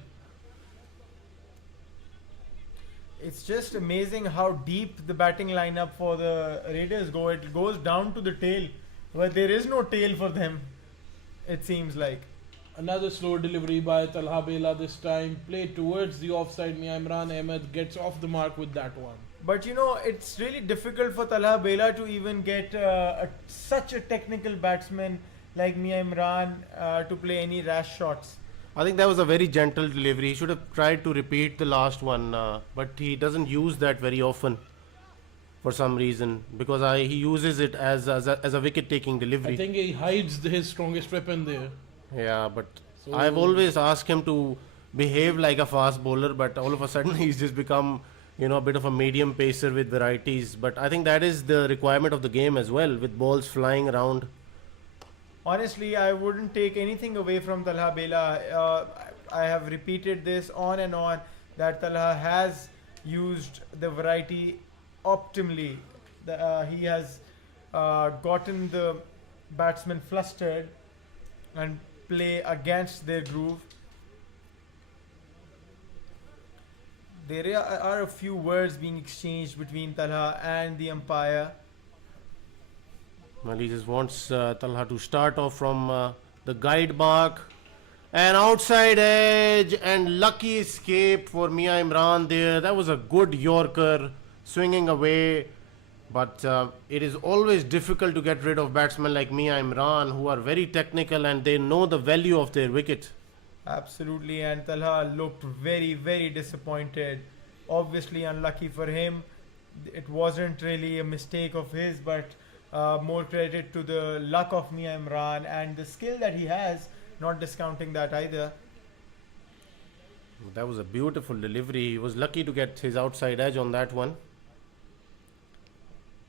It's just amazing how deep the batting lineup for the Raiders go. It goes down to the tail, but there is no tail for them, it seems like. Another slow delivery by Talha Bela this time. Played towards the offside. Mia Imran Ahmed gets off the mark with that one. But it's really difficult for Talha Bela to even get such a technical batsman like Mia Imran to play any rash shots. I think that was a very gentle delivery. He should have tried to repeat the last one, but he doesn't use that very often for some reason, because he uses it as a wicket-taking delivery. I think he hides his strongest weapon there. Yeah, but So- I've always asked him to behave like a fast bowler, but all of a sudden he's just become, a bit of a medium pacer with varieties. But I think that is the requirement of the game as well, with balls flying around. Honestly, I wouldn't take anything away from Talha Bela. I have repeated this on and on, that Talha has used the variety optimally. He has gotten the batsmen flustered and play against their groove. There are a few words being exchanged between Talha and the umpire. Well, he just wants Talha to start off from the guide mark An outside edge and lucky escape for Mia Imran there. That was a good Yorker swinging away. But it is always difficult to get rid of batsmen like Mia Imran who are very technical and they know the value of their wicket. Absolutely, and Talha looked very, very disappointed. Obviously, unlucky for him. It wasn't really a mistake of his, but more credit to the luck of Mia Imran and the skill that he has, not discounting that either. That was a beautiful delivery. He was lucky to get his outside edge on that one.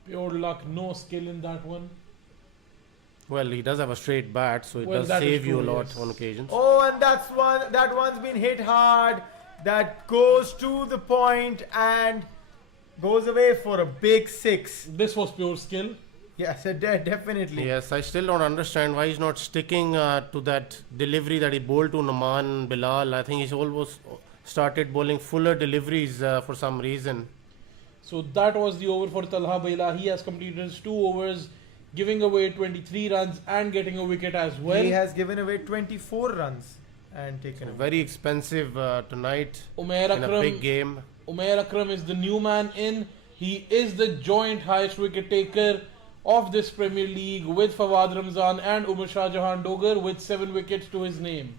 Pure luck, no skill in that one. Well, he does have a straight bat, so it Well, does that is save you a true, lot yes. on occasions. Oh, and that one's been hit hard. That goes to the point and goes away for a big six. This was pure skill. Yes, it did, definitely. Yes, I still don't understand why he's not sticking to that delivery that he bowled to Naman Bilal. I think he's almost started bowling fuller deliveries for some reason. So that was the over for Talha Baila. He has completed his 2 overs, giving away 23 runs and getting a wicket as well. He has given away 24 runs and taken So away. very expensive tonight Umair in a big Akram, game. Umair Akram is the new man in. He is the joint highest wicket taker of this Premier League with Fawad Ramzan and Umar Shah Jahan Dogar with 7 wickets to his name.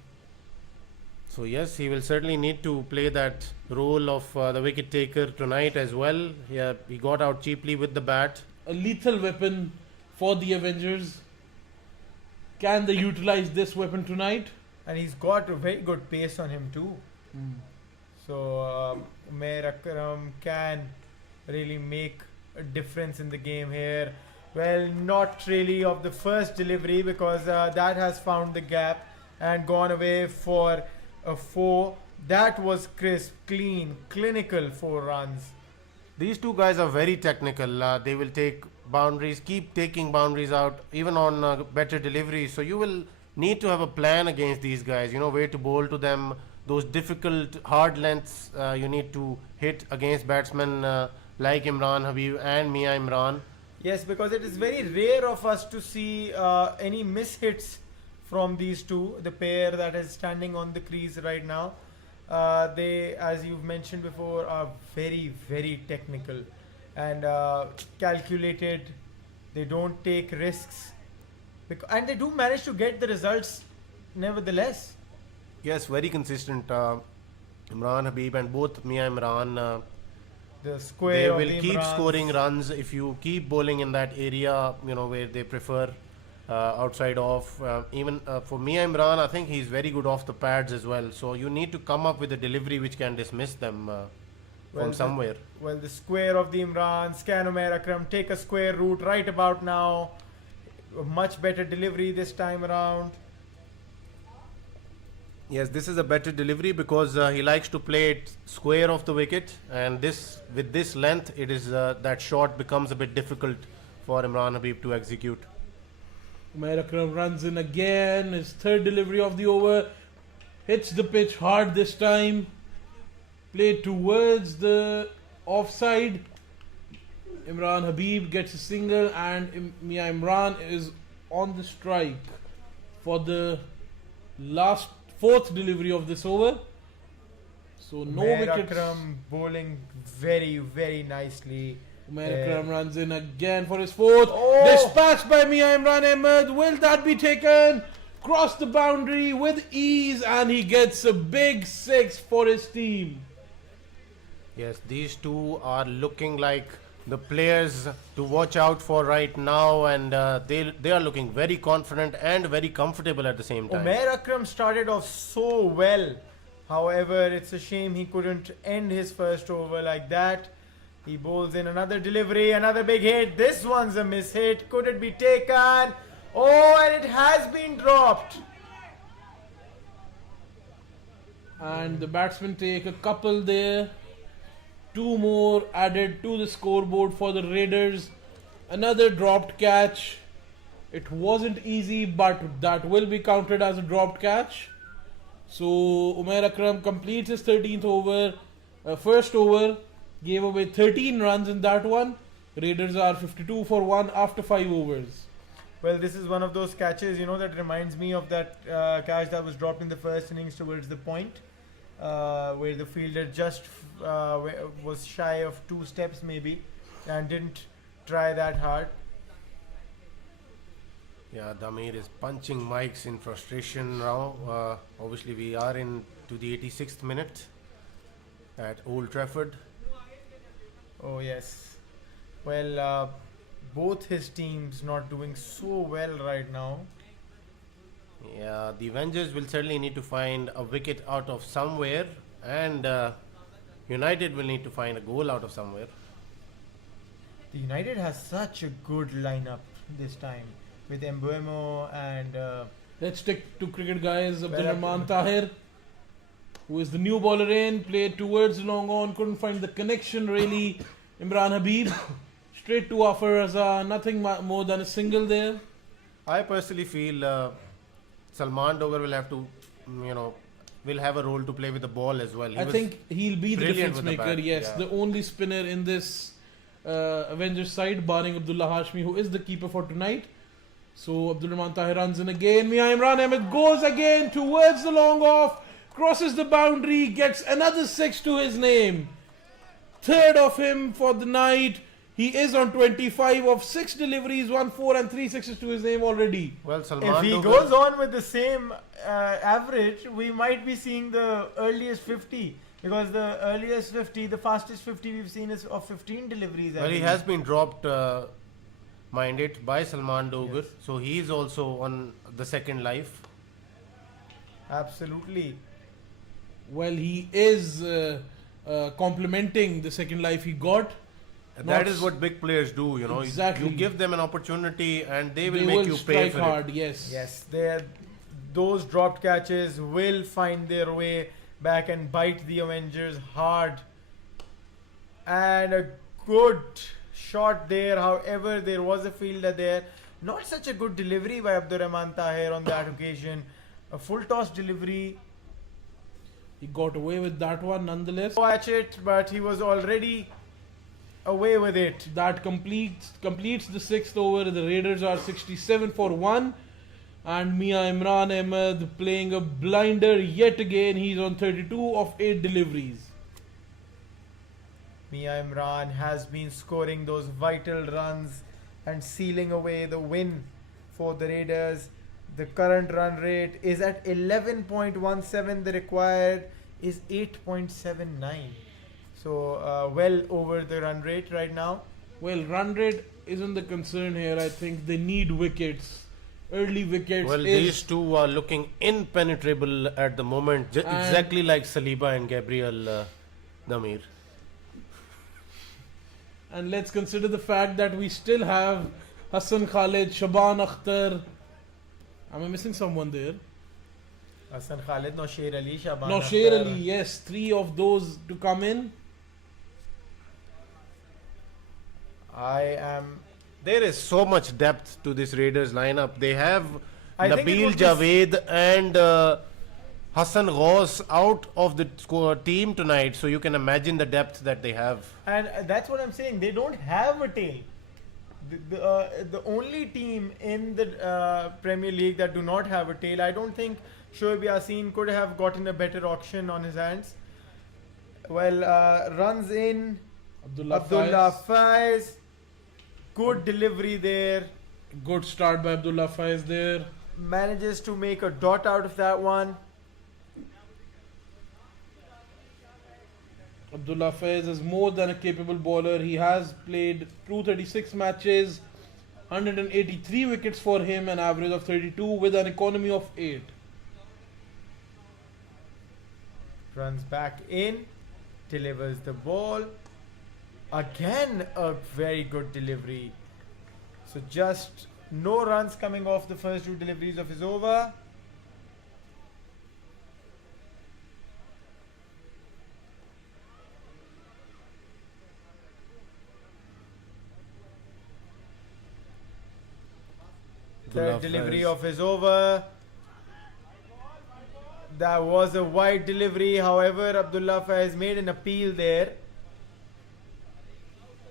So yes, he will certainly need to play that role of the wicket taker tonight as well. Yeah, he got out cheaply with the bat. A lethal weapon for the Avengers. Can they utilize this weapon tonight? And he's got a very good pace on him too. So Umair Akram can really make a difference in the game here. Well, not really of the first delivery because that has found the gap and gone away for a 4. That was crisp, clean, clinical 4 runs. These two guys are very technical. They will take boundaries, keep taking boundaries out, even on better deliveries. So you will need to have a plan against these guys. You know where to bowl to them. Those difficult, hard lengths you need to hit against batsmen like Imran Habib and Mia Imran. Yes, because it is very rare of us to see any mishits from these two, the pair that is standing on the crease right now. They, as you've mentioned before, are very, very technical and calculated. They don't take risks. And they do manage to get the results nevertheless. Yes, very consistent. Imran Habib and both Mia Imran. The square They of will the keep Imrans. scoring runs if you keep bowling in that area, you know, where they prefer outside off. Even for Mia Imran, I think he's very good off the pads as well. So you need to come up with a delivery which can dismiss them from somewhere. Well, the square of the Imrans. Can Umair Akram take a square route right about now? A much better delivery this time around. Yes, this is a better delivery because he likes to play it square off the wicket, and this with this length, it is that shot becomes a bit difficult for Imran Habib to execute. Umair Akram runs in again. His 3rd delivery of the over. Hits the pitch hard this time. Played towards the offside. Imran Habib gets a single and Mia Imran is on the strike for the last 4th delivery of this over. So no Umair wickets. Akram bowling very, very nicely. Umair Akram runs in again for his 4th. Oh! Dispatched by Mia Imran Ahmed. Will that be taken? Cross the boundary with ease and he gets a big 6 for his team. Yes, these two are looking like the players to watch out for right now, and they are looking very confident and very comfortable at the same time. Umair Akram started off so well. However, it's a shame he couldn't end his first over like that. He bowls in another delivery, another big hit. This one's a miss hit. Could it be taken? Oh, and it has been dropped. And the batsmen take a couple there. 2 more added to the scoreboard for the Raiders. Another dropped catch. It wasn't easy, but that will be counted as a dropped catch. So Umair Akram completes his 13th over. First over, gave away 13 runs in that one. Raiders are 52 for 1 after 5 overs. Well, this is one of those catches, that reminds me of that catch that was dropped in the first innings towards the point, where the fielder just was shy of 2 steps maybe, and didn't try that hard. Yeah, Damir is punching mics in frustration now. Obviously, we are into the 86th minute at Old Trafford. Oh yes. Well, both his teams not doing so well right now. Yeah, the Avengers will certainly need to find a wicket out of somewhere, and United will need to find a goal out of somewhere. The United has such a good lineup this time with Mbuemo and Let's stick to cricket, guys. Well, Abdulrahman Tahir, who is the new bowler in, played towards the long on, couldn't find the connection really. Imran Habib, straight to offer Raza, nothing more than a single there. I personally feel Salman Dogar will have to, will have a role to play with the ball as well. I think he'll be the brilliant difference with the maker, bat, yes. yeah. The only spinner in this Avengers side, barring Abdullah Hashmi, who is the keeper for tonight. So Abdul Rahman Tahir runs in again. Mia Imran Ahmed goes again towards the long off, crosses the boundary, gets another 6 to his name. Third of him for the night. He is on 25 of 6 deliveries, 1 4 and 3 sixes to his name already. Well, Salman if he Dogar, goes on with the same average, we might be seeing the earliest 50. Because the earliest 50, the fastest 50 we've seen is of 15 deliveries. well, he has been dropped, mind it, by Salman Dogar, Yes. so he is also on the second life. Absolutely. Well, he is complementing the second life he got. And Not that is what big players do, Exactly. You give them an opportunity and they will They make will you pay strike for hard, it. yes. Yes, those dropped catches will find their way back and bite the Avengers hard. And a good shot there. However, there was a fielder there. Not such a good delivery by Abdurrahman Tahir on that occasion. A full toss delivery. He got away with that one nonetheless. Watch it, but he was already away with it. That completes the 6th over. The Raiders are 67 for 1. And Mia Imran Ahmed playing a blinder yet again. He's on 32 of 8 deliveries. Mia Imran has been scoring those vital runs and sealing away the win for the Raiders. The current run rate is at 11.17. The required is 8.79. So well over the run rate right now. Well, run rate isn't the concern here. I think they need wickets. Early wickets. Well, these two are looking impenetrable at the moment, exactly like Saliba and Gabriel Damir. And let's consider the fact that we still have Hassan Khalid, Shaban Akhtar. Am I missing someone there? Hassan Khalid, Nosher Ali, Shaban Nosher Akhtar. Ali, yes. 3 of those to come in. There is so much depth to this Raiders lineup. They have I think it Nabil would be Javed and Hassan Ghaus out of the team tonight, so you can imagine the depth that they have. And that's what I'm saying. They don't have a tail. The only team in the Premier League that do not have a tail, I don't think Shoaib Yasin could have gotten a better auction on his hands. Well, runs in Abdullah Faiz. Good delivery there. Good start by Abdullah Faiz there. Manages to make a dot out of that one. Abdullah Faiz is more than a capable bowler. He has played 236 matches, 183 wickets for him, an average of 32 with an economy of 8. Runs back in. Delivers the ball. Again, a very good delivery. So just no runs coming off the first 2 deliveries of his over. Third delivery of his over. That was a wide delivery. However, Abdullah Faiz made an appeal there.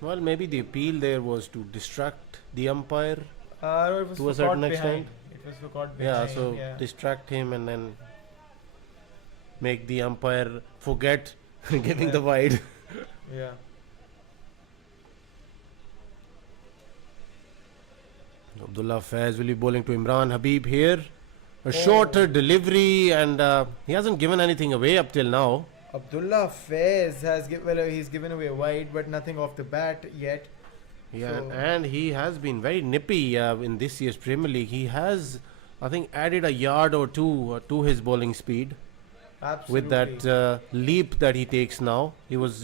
Well, maybe the appeal there was to distract the umpire. It was To a for certain caught extent. behind. It was for caught Yeah, behind. so yeah. distract him and then make the umpire forget giving Yeah. the wide. Yeah. Abdullah Faiz will be bowling to Imran Habib here. A Oh. shorter delivery, and he hasn't given anything away up till now. Abdullah Faiz has he's given away wide, but nothing off the bat yet. Yeah, So- and he has been very nippy in this year's Premier League. He has, I think, added a yard or two to his bowling speed Absolutely. with that leap that he takes now. He was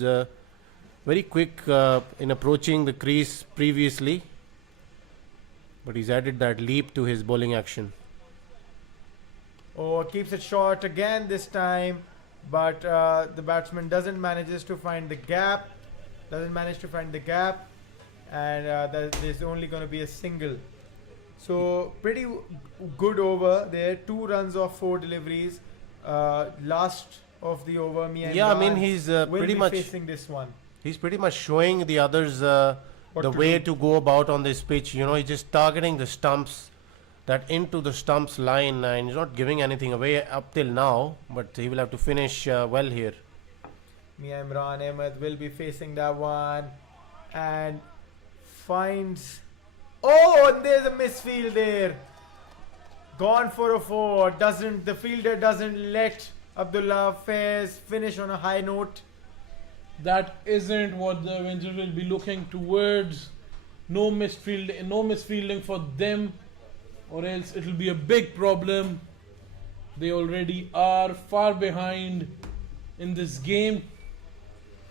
very quick in approaching the crease previously, but he's added that leap to his bowling action. Oh, keeps it short again this time, but the batsman doesn't manages to find the gap. Doesn't manage to find the gap, and there's only going to be a single. So pretty good over there. 2 runs off 4 deliveries. Last of the over, Mia Yeah, I Imran mean he's will pretty be much facing this one. he's pretty much showing the others What the to way do. to go about on this pitch. You know, he's just targeting the stumps, that into the stumps line, and he's not giving anything away up till now. But he will have to finish well here. Mia Imran Ahmed will be facing that one and finds. Oh, and there's a misfield there. Gone for a 4. The fielder doesn't let Abdullah Faiz finish on a high note. That isn't what the Avengers will be looking towards. No misfielding for them, or else it'll be a big problem. They already are far behind in this game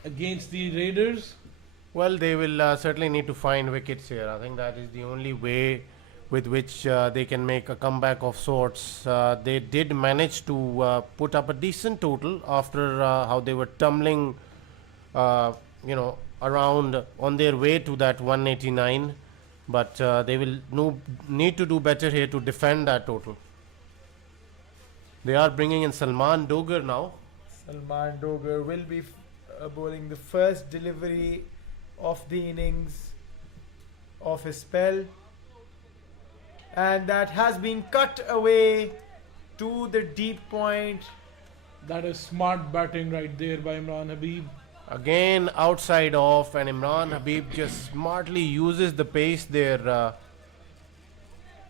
against the Raiders. Well, they will certainly need to find wickets here. I think that is the only way with which they can make a comeback of sorts. They did manage to put up a decent total after how they were tumbling, around on their way to that 189. But they will need to do better here to defend that total. They are bringing in Salman Dogar now. Salman Dogar will be bowling the first delivery of the innings of his spell. And that has been cut away to the deep point. That is smart batting right there by Imran Habib. Again outside off, and Imran Habib just smartly uses the pace there,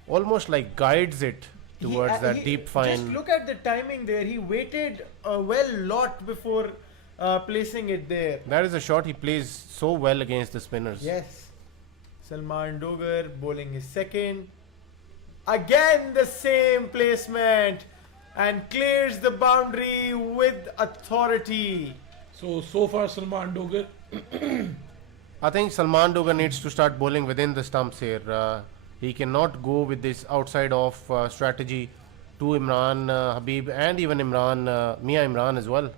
almost like guides it towards that deep fine. Just look at the timing there. He waited a lot before placing it there. That is a shot he plays so well against the spinners. Yes. Salman Dogar bowling his second. Again the same placement and clears the boundary with authority. So far Salman Dogar. I think Salman Dogar needs to start bowling within the stumps here. He cannot go with this outside off strategy to Imran Habib and even Mia Imran as well.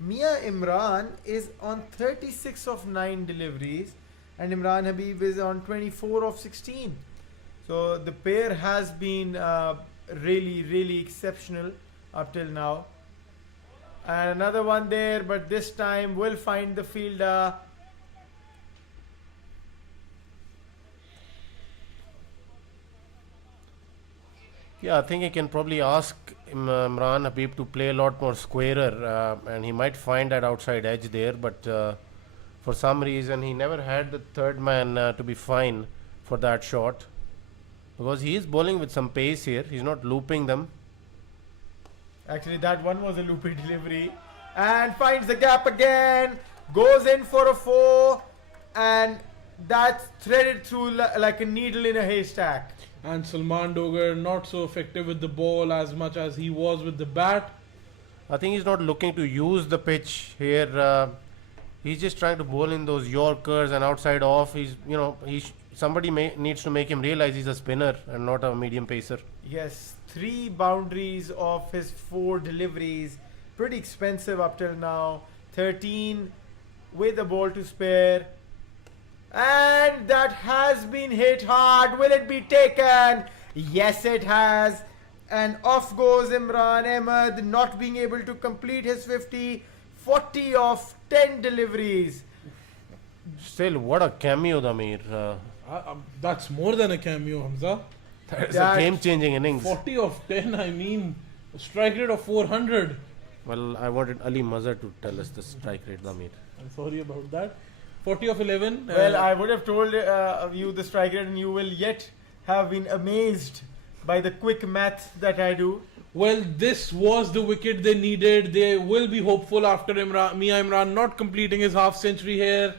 Mia Imran is on 36 of 9 deliveries and Imran Habib is on 24 of 16. So the pair has been really exceptional up till now. And another one there, but this time will find the fielder. Yeah, I think he can probably ask Imran Habib to play a lot more squarer, and he might find that outside edge there. But for some reason, he never had the third man to be fine for that shot, because he is bowling with some pace here. He's not looping them. Actually, that one was a loopy delivery. And finds the gap again. Goes in for a 4. And that's threaded through like a needle in a haystack. And Salman Dogar not so effective with the ball as much as he was with the bat. I think he's not looking to use the pitch here. He's just trying to bowl in those Yorkers and outside off. Somebody needs to make him realize he's a spinner and not a medium pacer. Yes, 3 boundaries of his 4 deliveries. Pretty expensive up till now. 13 with a ball to spare. And that has been hit hard. Will it be taken? Yes, it has. And off goes Imran Ahmed, not being able to complete his 50. 40 of 10 deliveries. Still, what a cameo, Damir. That's more than a cameo, Hamza. That is That- a game-changing innings. 40 of 10, I mean, a strike rate of 400. Well, I wanted Ali Mazhar to tell us the strike rate, Damir. I'm sorry about that. 40 of 11. Well, I would have told you the strike rate, and you will yet have been amazed by the quick math that I do. Well, this was the wicket they needed. They will be hopeful after Mia Imran not completing his half century here.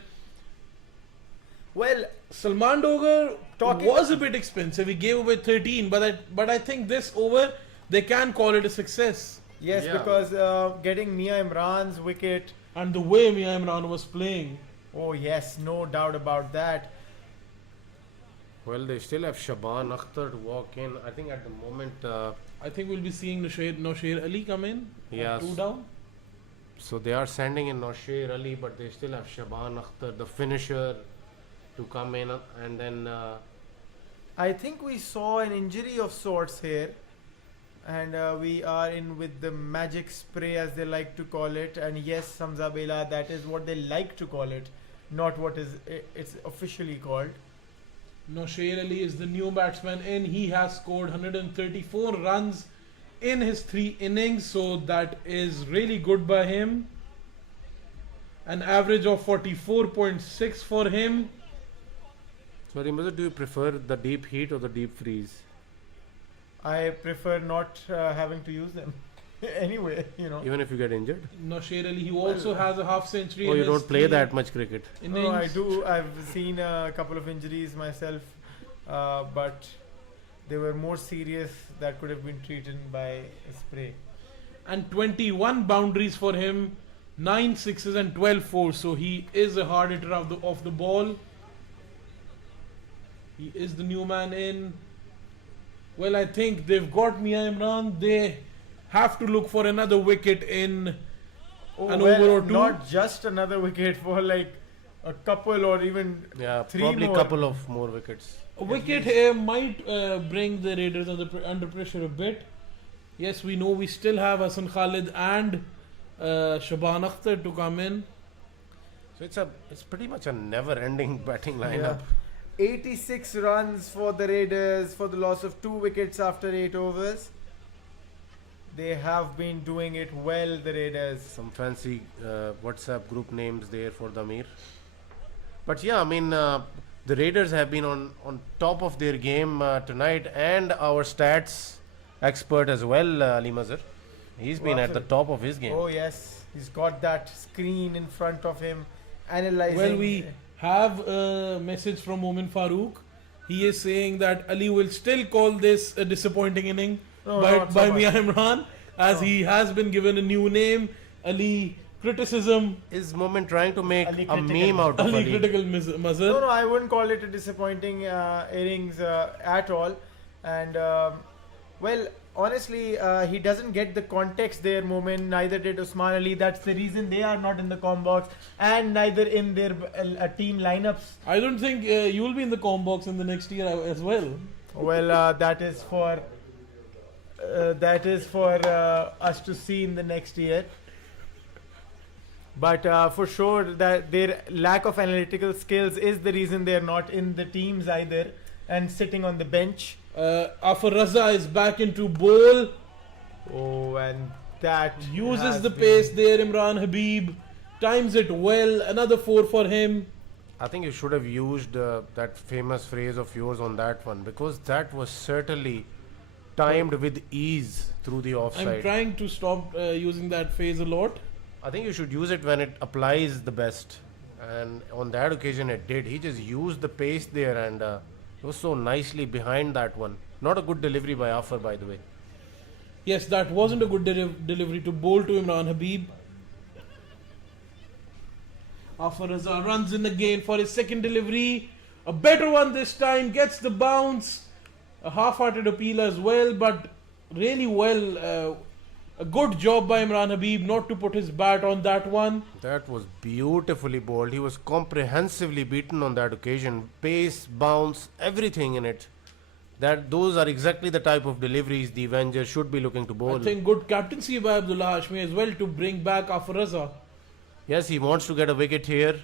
Well, Salman Dogar Talking- was a bit expensive. He gave away 13, but I think this over they can call it a success. yes, Yeah. because getting Mia Imran's wicket. And the way Mia Imran was playing, Oh yes, no doubt about that. Well, they still have Shaban Akhtar to walk in. I think at the moment, I think we'll be seeing Nosher Ali come in. at Yes. 2 down. so they are sending in Nosher Ali, but they still have Shaban Akhtar, the finisher, to come in, and then I think we saw an injury of sorts here, and we are in with the magic spray, as they like to call it. And yes, Hamza Bela, that is what they like to call it, not what it's officially called. Nosher Ali is the new batsman in. He has scored 134 runs in his 3 innings, so that is really good by him. An average of 44.6 for him. sorry, Mazhar, do you prefer the deep heat or the deep freeze? I prefer not having to use them anyway, you know. Even if you get injured? Nosher Ali, he also has a half century. Oh, in you his don't play 3 that much cricket. innings. No, I do. I've seen a couple of injuries myself, but they were more serious that could have been treated by a spray. And 21 boundaries for him, 9 sixes and 12 fours. So he is a hard hitter of the ball. He is the new man in. Well, I think they've got Mia Imran. They have to look for another wicket in Oh, an well, over or 2. not just another wicket, for like a couple or even Yeah, 3 probably more. couple of more wickets. A wicket here might bring the Raiders under pressure a bit. Yes, we know we still have Hassan Khalid and Shaban Akhtar to come in. So it's pretty much a never-ending batting lineup. 86 runs for the Raiders for the loss of 2 wickets after 8 overs. They have been doing it well, the Raiders. Some fancy WhatsApp group names there for Damir. But yeah, I mean, the Raiders have been on top of their game tonight, and our stats expert as well, Ali Mazhar. He's been at the absolutely. top of his game. Oh yes, he's got that screen in front of him, analyzing. Well, we have a message from Momin Farooq. He is saying that Ali will still call this a disappointing inning No, by not so much. Mia Imran, as No. he has been given a new name. Ali criticism, Is Moment trying to make Ali a critical. meme out of Ali Ali? critical Mazhar. No, I wouldn't call it a disappointing innings at all. And well, honestly, he doesn't get the context there, Moment. Neither did Usman Ali. That's the reason they are not in the com box, and neither in their team lineups. I don't think you will be in the com box in the next year as well. Well, that is for us to see in the next year. But for sure, that their lack of analytical skills is the reason they're not in the teams either, and sitting on the bench. Afar Raza is back into bowl. Oh, and that Uses has the been- pace there, Imran Habib. Times it well. Another 4 for him. I think you should have used that famous phrase of yours on that one, because that was certainly timed with ease through the I'm offside. trying to stop using that phrase a lot. I think you should use it when it applies the best, and on that occasion it did. He just used the pace there, and it was so nicely behind that one. Not a good delivery by Afar, by the way. Yes, that wasn't a good delivery to bowl to Imran Habib. Afar Raza runs in again for his second delivery. A better one this time, gets the bounce. A half-hearted appeal as well, but really well. A good job by Imran Habib not to put his bat on that one. That was beautifully bowled. He was comprehensively beaten on that occasion. Pace, bounce, everything in it. Those are exactly the type of deliveries the Avengers should be looking to bowl. I think good captaincy by Abdullah Hashmi as well to bring back Afar Raza. Yes, he wants to get a wicket here.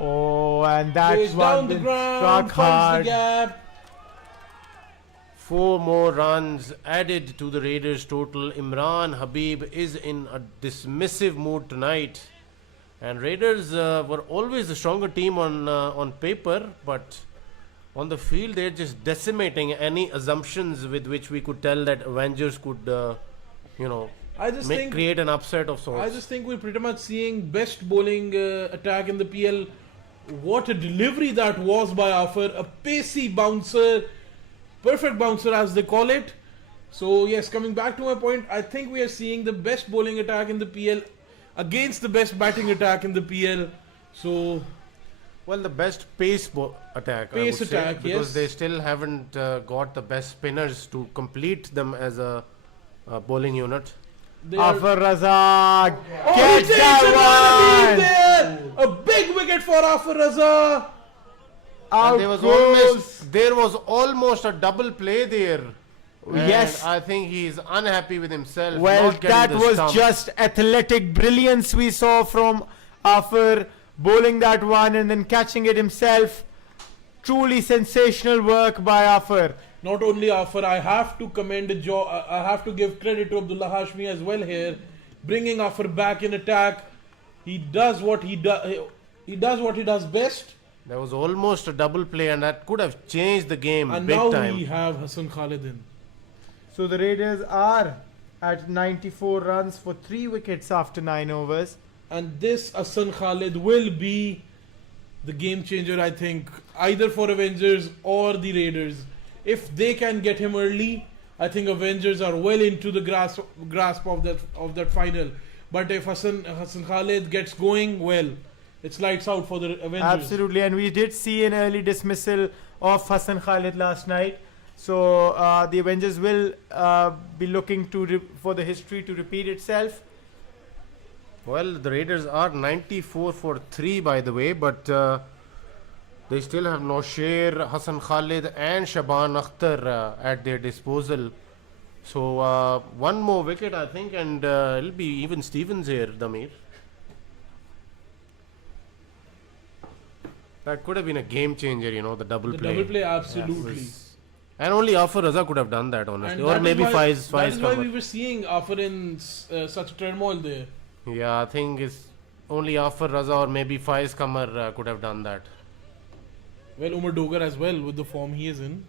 Oh, and that Goes one down the been ground, struck finds hard. the gap. 4 more runs added to the Raiders' total. Imran Habib is in a dismissive mood tonight. And Raiders were always the stronger team on paper, but on the field they're just decimating any assumptions with which we could tell that Avengers could, I just think create an upset of sorts. I just think we're pretty much seeing best bowling attack in the PL. What a delivery that was by Afar, a pacey bouncer, perfect bouncer as they call it. So yes, coming back to my point, I think we are seeing the best bowling attack in the PL against the best batting attack in the PL. So Well, the best pace attack, I would Pace say, attack, because yes. they still haven't got the best spinners to complete them as a bowling unit. they are. Afar Raza Oh, he gets takes that it, one. there! A big wicket for Afar Raza. Out And there was almost a double play there. And Yes. I think he's unhappy with himself. Well, not getting that the was stump. just athletic brilliance we saw from Afar bowling that one and then catching it himself. Truly sensational work by Afar. Not only Afar, I have to commend I have to give credit to Abdullah Hashmi as well here, bringing Afar back in attack. He does what he does. He does what he does best. There was almost a double play, and that could have changed the game And big now time. we have Hassan Khalid in. So the Raiders are at 94 runs for 3 wickets after 9 overs. And this Hassan Khalid will be the game changer, I think, either for Avengers or the Raiders. If they can get him early, I think Avengers are well into the grasp of that final. But if Hassan Khalid gets going, well, it's lights out for the Avengers. Absolutely, and we did see an early dismissal of Hassan Khalid last night. So the Avengers will be looking for the history to repeat itself. Well, the Raiders are 94 for 3, by the way, but they still have Nosher, Hassan Khalid, and Shaban Akhtar at their disposal. So one more wicket, I think, and it'll be even Stevens here, Damir. That could have been a game changer, the double The play. double play, absolutely. And only Afar Raza could have done that, honestly. And Or that maybe is why, Faiz that is why Kamar. we were seeing Afar in such turmoil there. Yeah, I think it's only Afar Raza or maybe Faiz Kamar could have done that. Well, Umar Dogar as well with the form he is in.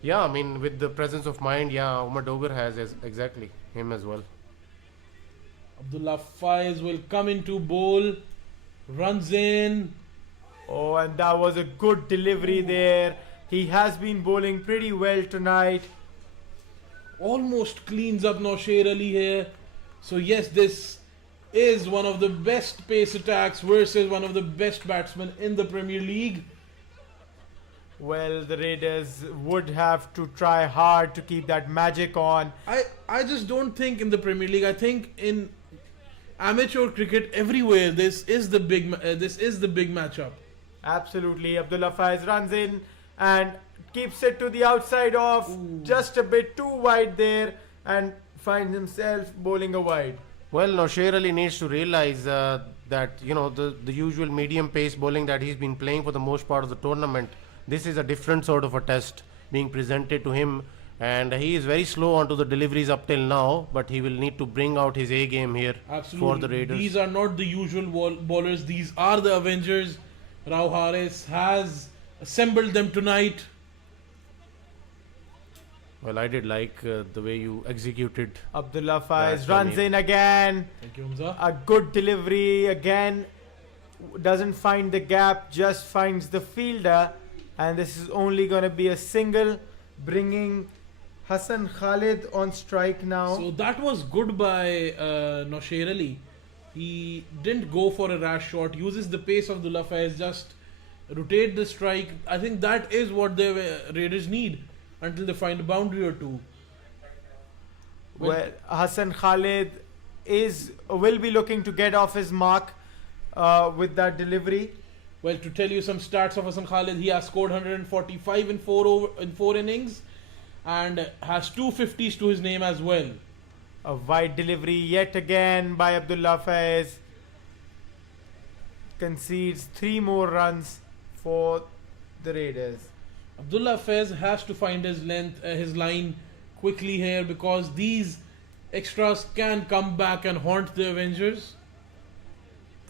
Yeah, I mean, with the presence of mind, yeah, Umar Dogar has exactly him as well. Abdullah Faiz will come into bowl, runs in. Oh, and that was a good delivery there. He has been bowling pretty well tonight. Almost cleans up Nosher Ali here. So yes, this is one of the best pace attacks versus one of the best batsmen in the Premier League. Well, the Raiders would have to try hard to keep that magic on. I just don't think in the Premier League. I think in amateur cricket everywhere this is the big matchup. Absolutely, Abdullah Faiz runs in and keeps it to the outside off, just a bit too wide there, and finds himself bowling a wide. Well, Nosher Ali needs to realize that, the usual medium pace bowling that he's been playing for the most part of the tournament, this is a different sort of a test being presented to him. And he is very slow onto the deliveries up till now, but he will need to bring out his A game here for the Raiders. These are not the usual bowlers. These are the Avengers. Rao Haris has assembled them tonight. Well, I did like the way you executed. Abdullah Faiz That's runs funny. in again. Thank you, Hamza. A good delivery again. Doesn't find the gap, just finds the fielder. And this is only going to be a single, bringing Hassan Khalid on strike now. So that was good by Nosher Ali. He didn't go for a rash shot, uses the pace of Abdullah Faiz, just rotate the strike. I think that is what the Raiders need until they find a boundary or two. Well, Hassan Khalid will be looking to get off his mark with that delivery. Well, to tell you some stats of Hassan Khalid, he has scored 145 in four innings and has 250s to his name as well. A wide delivery yet again by Abdullah Faiz. concedes 3 more runs for the Raiders. Abdullah Faiz has to find his his line quickly here, because these extras can come back and haunt the Avengers.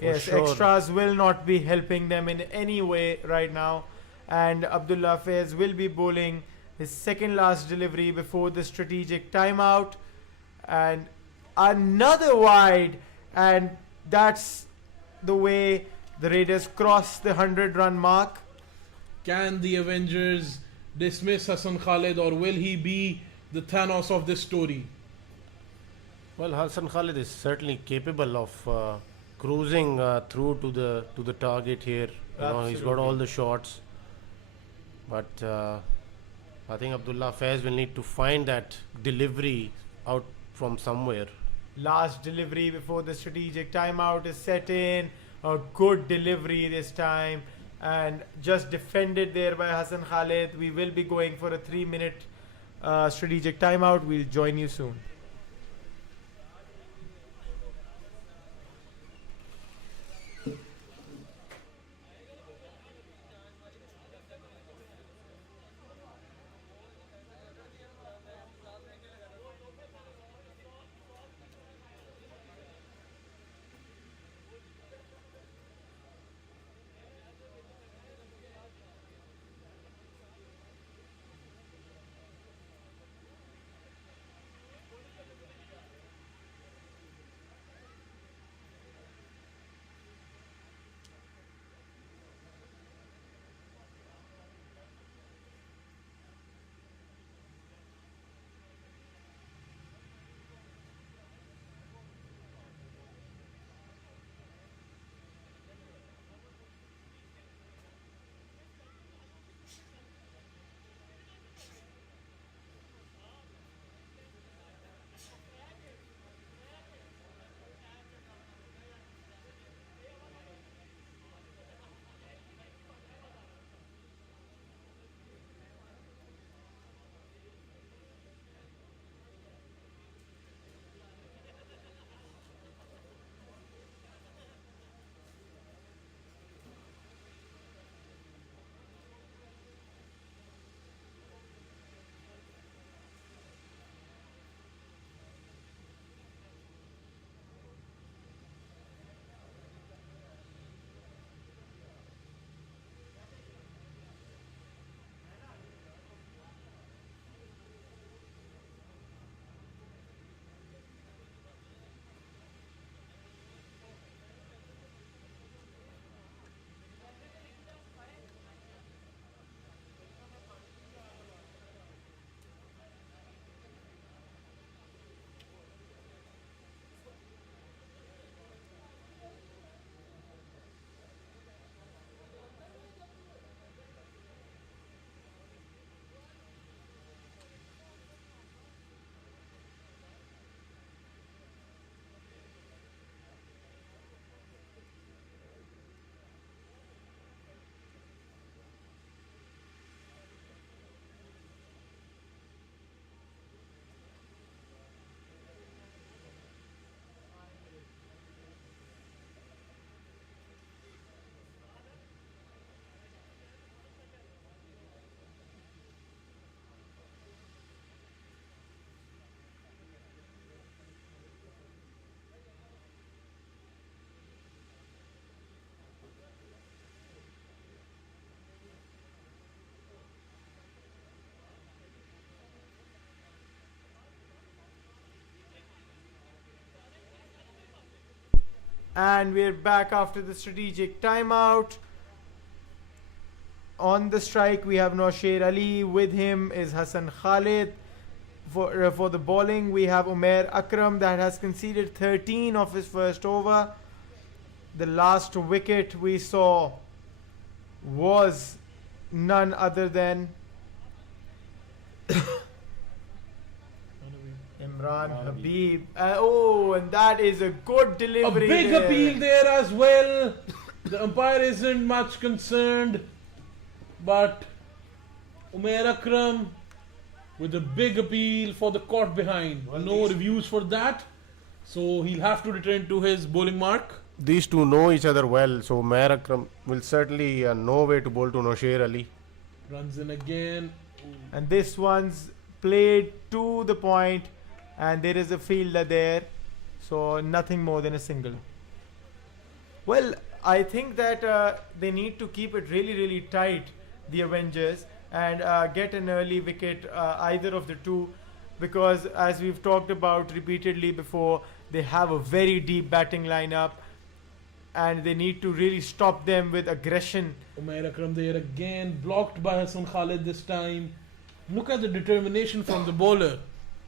Yes, sure. extras will not be helping them in any way right now. And Abdullah Faiz will be bowling his second last delivery before the strategic timeout. And another wide. And that's the way the Raiders cross the 100-run mark. Can the Avengers dismiss Hassan Khalid, or will he be the Thanos of this story? Well, Hassan Khalid is certainly capable of cruising through to the target here. You know, he's got all the shots, but I think Abdullah Faiz will need to find that delivery out from somewhere. Last delivery before the strategic timeout is set in. A good delivery this time. And just defended there by Hassan Khalid. We will be going for a 3-minute strategic timeout. We'll join you soon. And we're back after the strategic timeout. On the strike, we have Nosher Ali. With him is Hassan Khalid. For the bowling, we have Umair Akram that has conceded 13 of his first over. The last wicket we saw was none other than Imran Habib. And that is a good A delivery. big there. appeal there as well. The umpire isn't much concerned, but Umair Akram with a big appeal for the caught behind. No reviews for that, so he'll have to return to his bowling mark. These two know each other well, so Umair Akram will certainly know where to bowl to Nosher Ali. Runs in again. And this one's played to the point, and there is a fielder there, so nothing more than a single. Well, I think that they need to keep it really, really tight, the Avengers, and get an early wicket, either of the two, because as we've talked about repeatedly before, they have a very deep batting lineup, and they need to really stop them with aggression. Umair Akram there again, blocked by Hassan Khalid this time. Look at the determination from the bowler.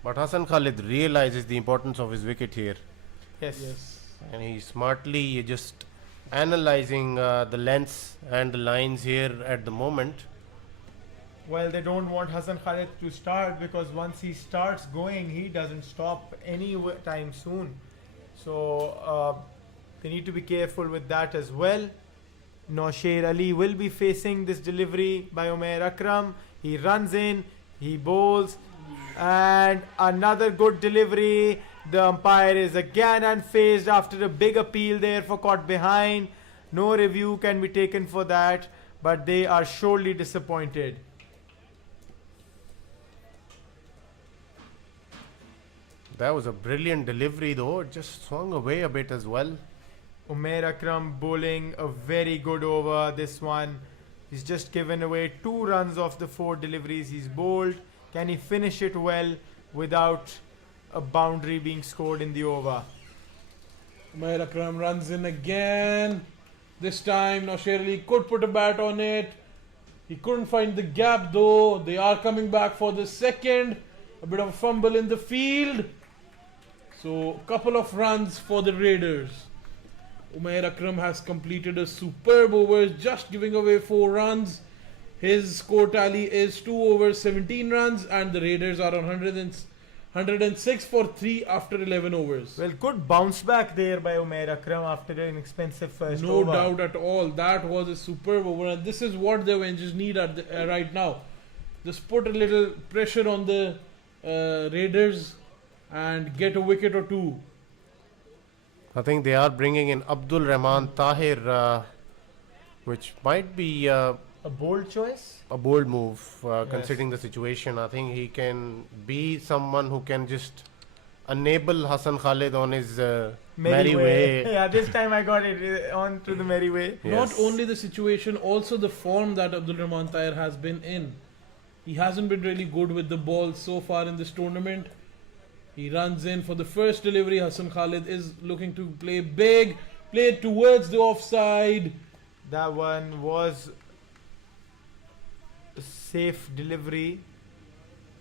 But Hassan Khalid realizes the importance of his wicket here, Yes. and he's smartly just analyzing the lengths and the lines here at the moment. Well, they don't want Hassan Khalid to start, because once he starts going, he doesn't stop any time soon. So they need to be careful with that as well. Nosher Ali will be facing this delivery by Umair Akram. He runs in, he bowls, and another good delivery. The umpire is again unfazed after a big appeal there for caught behind. No review can be taken for that, but they are surely disappointed. That was a brilliant delivery though, it just swung away a bit as well. Umair Akram bowling a very good over this one. He's just given away 2 runs off the 4 deliveries he's bowled. Can he finish it well without a boundary being scored in the over? Umair Akram runs in again. This time Nosher Ali could put a bat on it. He couldn't find the gap though. They are coming back for the second. A bit of a fumble in the field. So couple of runs for the Raiders. Umair Akram has completed a superb over, just giving away 4 runs. His score tally is 2 overs, 17 runs, and the Raiders are on 106 for 3 after 11 overs. Well, good bounce back there by Umair Akram after an expensive first No over. doubt at all. That was a superb over, and this is what the Avengers need at right now. Just put a little pressure on the Raiders and get a wicket or 2. I think they are bringing in Abdul Rahman Tahir, which might be A bold choice? a bold move considering the situation. I think he can be someone who can just enable Hassan Khalid on his merry way. Yeah, this time I got it on to the merry way. Yes. Not only the situation, also the form that Abdul Rahman Tahir has been in. He hasn't been really good with the ball so far in this tournament. He runs in for the first delivery. Hassan Khalid is looking to play big, play it towards the offside. That one was a safe delivery.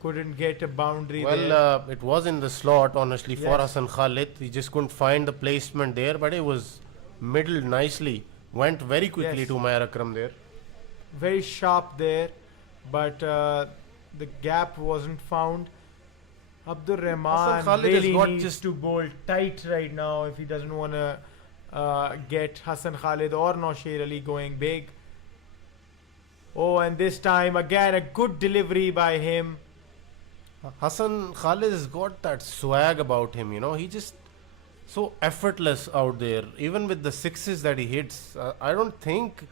Couldn't get a boundary there. Well, it was in the slot, honestly, for Yes. Hassan Khalid. He just couldn't find the placement there, but it was middled nicely. Went very quickly Yes. to Umair Akram there. Very sharp there, but the gap wasn't found. Abdur Rahman Hassan Khalid has really got needs just- to bowl tight right now if he doesn't want to get Hassan Khalid or Nosher Ali going big. Oh, and this time again a good delivery by him. Hassan Khalid has got that swag about him, you know. He just so effortless out there. Even with the sixes that he hits, I don't think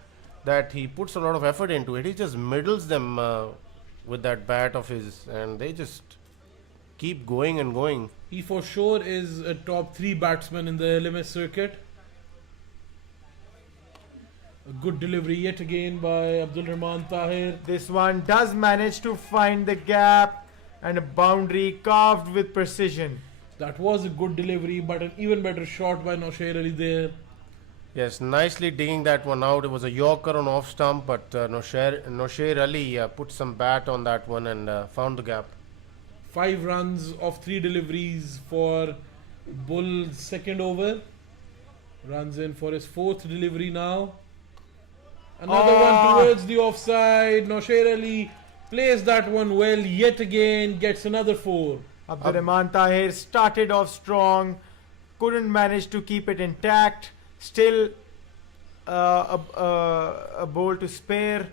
that he puts a lot of effort into it. He just middles them with that bat of his, and they just keep going and going. He for sure is a top 3 batsman in the LMS circuit. A good delivery yet again by Abdul Rahman Tahir. This one does manage to find the gap and a boundary carved with precision. That was a good delivery, but an even better shot by Nosher Ali there. Yes, nicely digging that one out. It was a Yorker on off stump, but Nosher Ali put some bat on that one and found the gap. 5 runs of 3 deliveries for Bull's second over. Runs in for his 4th delivery now. Another one towards the offside. Nosher Ali plays that one well yet again, gets another 4. Abdur Rahman Tahir started off strong, couldn't manage to keep it intact. Still a bowl to spare.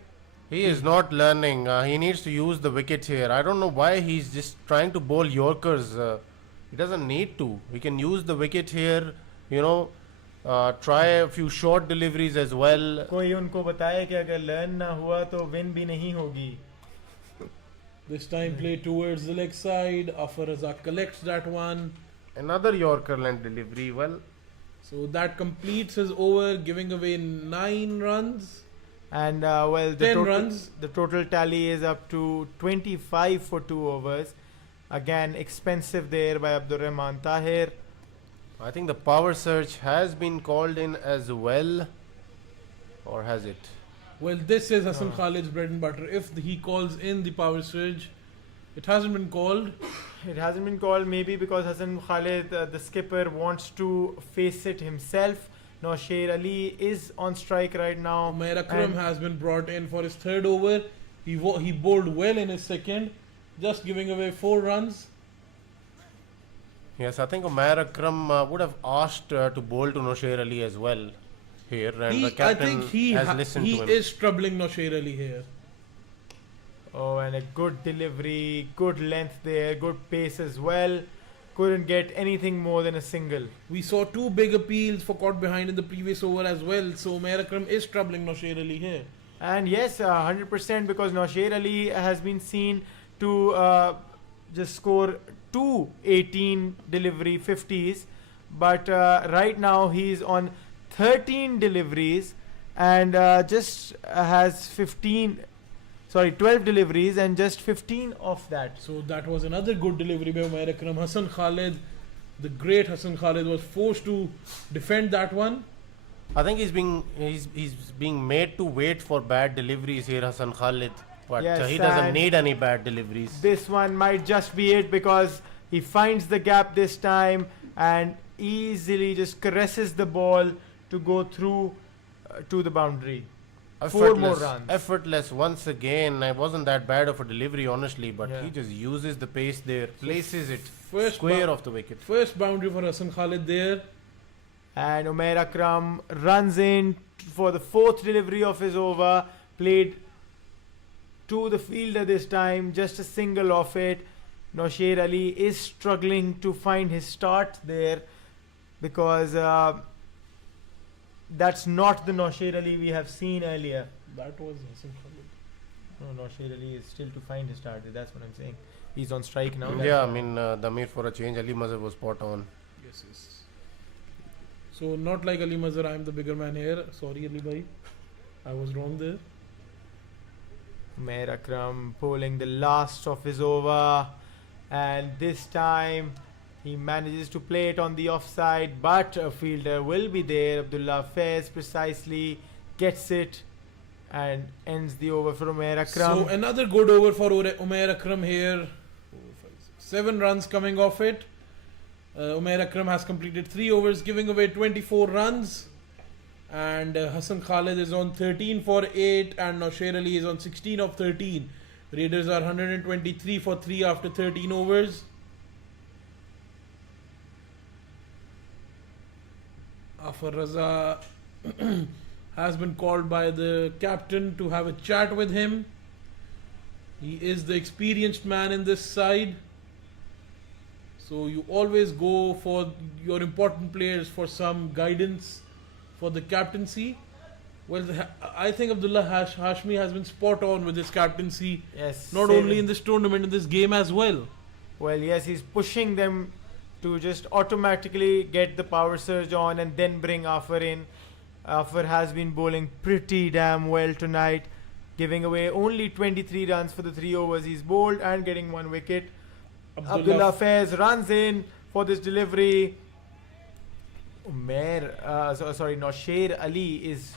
He is not learning. He needs to use the wickets here. I don't know why he's just trying to bowl Yorkers. He doesn't need to. He can use the wicket here, you know, Try a few short deliveries as well. कोई उनको बताए कि अगर learn ना हुआ तो win भी नहीं होगी. This time play towards the leg side. Afar Raza collects that one. Another Yorker length delivery. Well, So that completes his over, giving away 9 runs. And well, 10 runs. The total tally is up to 25 for 2 overs. Again, expensive there by Abdurrahman Tahir. I think the power surge has been called in as well, or has it? Well, this is Hassan Khalid's bread and butter. If he calls in the power surge, it hasn't been called. It hasn't been called, maybe because Hassan Khalid, the skipper, wants to face it himself. Nosher Ali is on strike right now. Umair Akram and has been brought in for his third over. He bowled well in his second, just giving away 4 runs. Yes, I think Umair Akram would have asked to bowl to Nosher Ali as well here, and the I captain think he has listened to him. is troubling Nosher Ali here. Oh, and a good delivery, good length there, good pace as well. Couldn't get anything more than a single. We saw 2 big appeals for caught behind in the previous over as well. So Umair Akram is troubling Nosher Ali here. And yes, 100% because Nosher Ali has been seen to just score 2 18 delivery 50s. But right now he's on 13 deliveries and just has 12 deliveries and just 15 of that. So that was another good delivery by Umair Akram. Hassan Khalid, the great Hassan Khalid, was forced to defend that one. I think he's being made to wait for bad deliveries here, Hassan Khalid. But Yes, he doesn't and need any bad deliveries. This one might just be it because he finds the gap this time and easily just caresses the ball to go through to the boundary. 4 more runs. Effortless once again. It wasn't that bad of a delivery, honestly, but Yeah. he just uses the pace there, places it First square bou- off the wicket. First boundary for Hassan Khalid there. And Umair Akram runs in for the 4th delivery of his over, played to the fielder this time, just a single off it. Nosher Ali is struggling to find his start there because that's not the Nosher Ali we have seen earlier. That was Hassan Khalid. No, Nosher Ali is still to find his start. That's what I'm saying. He's on strike now. Yeah, I mean, Damir for a change. Ali Mazhar was spot on. Yes. So not like Ali Mazhar, I'm the bigger man here. Sorry Ali bhai, I was wrong there. Umair Akram bowling the last of his over, and this time he manages to play it on the offside, but a fielder will be there. Abdullah Faiz precisely gets it and ends the over for Umair Akram. So another good over for Umair Akram here. 7 runs coming off it. Umair Akram has completed 3 overs, giving away 24 runs. And Hassan Khalid is on 13 for 8 and Nosher Ali is on 16 of 13. Raiders are 123 for 3 after 13 overs. Afar Raza has been called by the captain to have a chat with him. He is the experienced man in this side. So you always go for your important players for some guidance for the captaincy. Well, I think Abdullah Hashmi has been spot on with his captaincy. Yes, Not same. only in this tournament, in this game as well. Well, yes, he's pushing them to just automatically get the power surge on and then bring Afar in. Afar has been bowling pretty damn well tonight, giving away only 23 runs for the 3 overs he's bowled and getting 1 wicket. Abdullah Faiz runs in for this delivery. Nosher Ali is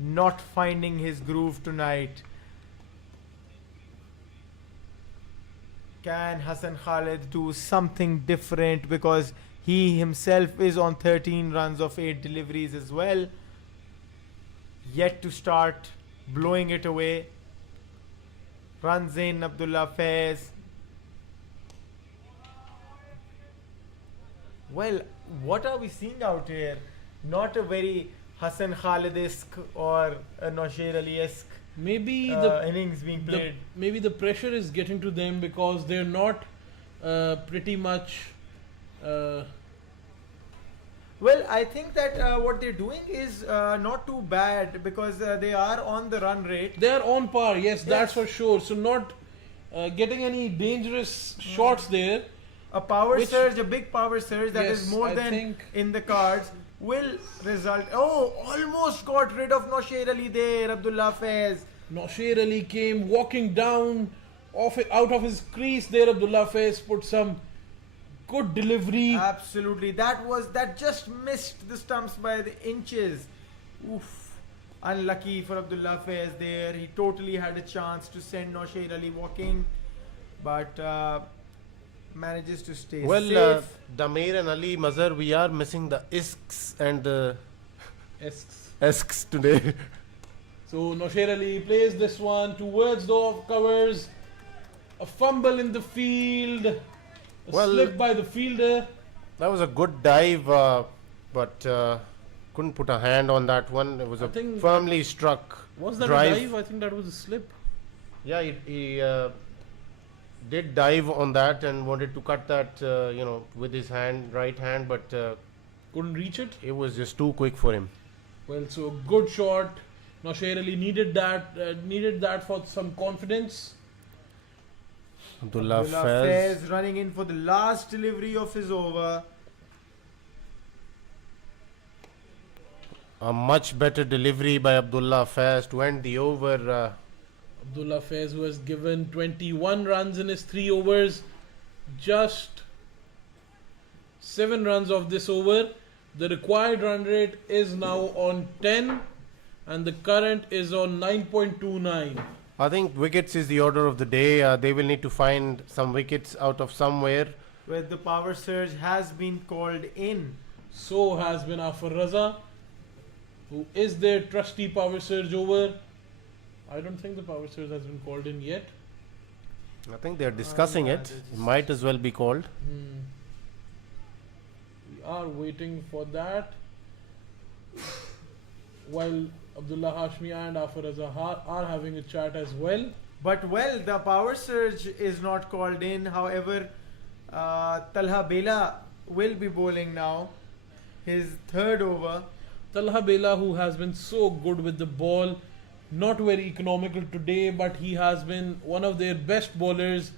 not finding his groove tonight. Can Hassan Khalid do something different, because he himself is on 13 runs of 8 deliveries as well, yet to start blowing it away. Runs in Abdullah Faiz. Well, what are we seeing out here? Not a very Hassan Khalid-esque or a Nosher Ali-esque Maybe the innings being played. maybe the pressure is getting to them because they're not pretty much Well, I think that what they're doing is not too bad because they are on the run rate. They are on par, yes, that's Yes. for sure. So not getting any dangerous shots there. A power Which- surge, a big power surge that is Yes, more I than think- in the cards will result. Oh, almost got rid of Nosher Ali there, Abdullah Faiz. Nosher Ali came walking down out of his crease there. Abdullah Faiz put some good delivery. Absolutely, that just missed the stumps by the inches. Oof. Unlucky for Abdullah Faiz there. He totally had a chance to send Nosher Ali walking, but manages to stay Well, safe. Dameer and Ali Mazhar, we are missing the isks and the Esks. esks today. So Nosher Ali plays this one towards the off covers. A fumble in the field. A Well- slip by the fielder. That was a good dive, but couldn't put a hand on that one. It was I a think- firmly struck Was that drive. a dive? I think that was a slip. Yeah, he did dive on that and wanted to cut that, with his right hand, but Couldn't reach it. it was just too quick for him. Well, so good shot. Nosher Ali needed that for some confidence. Abdullah Abdullah Faiz. Faiz running in for the last delivery of his over. A much better delivery by Abdullah Faiz to end the over. Abdullah Faiz, who has given 21 runs in his 3 overs, just 7 runs of this over. The required run rate is now on 10 and the current is on 9.29. I think wickets is the order of the day. They will need to find some wickets out of somewhere. Where the power surge has been called in. So has been Afar Raza, who is their trusty power surge over. I don't think the power surge has been called in yet. I think they are discussing yeah, it. this- Might as well be called. We are waiting for that. While Abdullah Hashmi and Afar Raza are having a chat as well. But well, the power surge is not called in. However, Talha Bela will be bowling now. His third over. Talha Bela, who has been so good with the ball, not very economical today, but he has been one of their best bowlers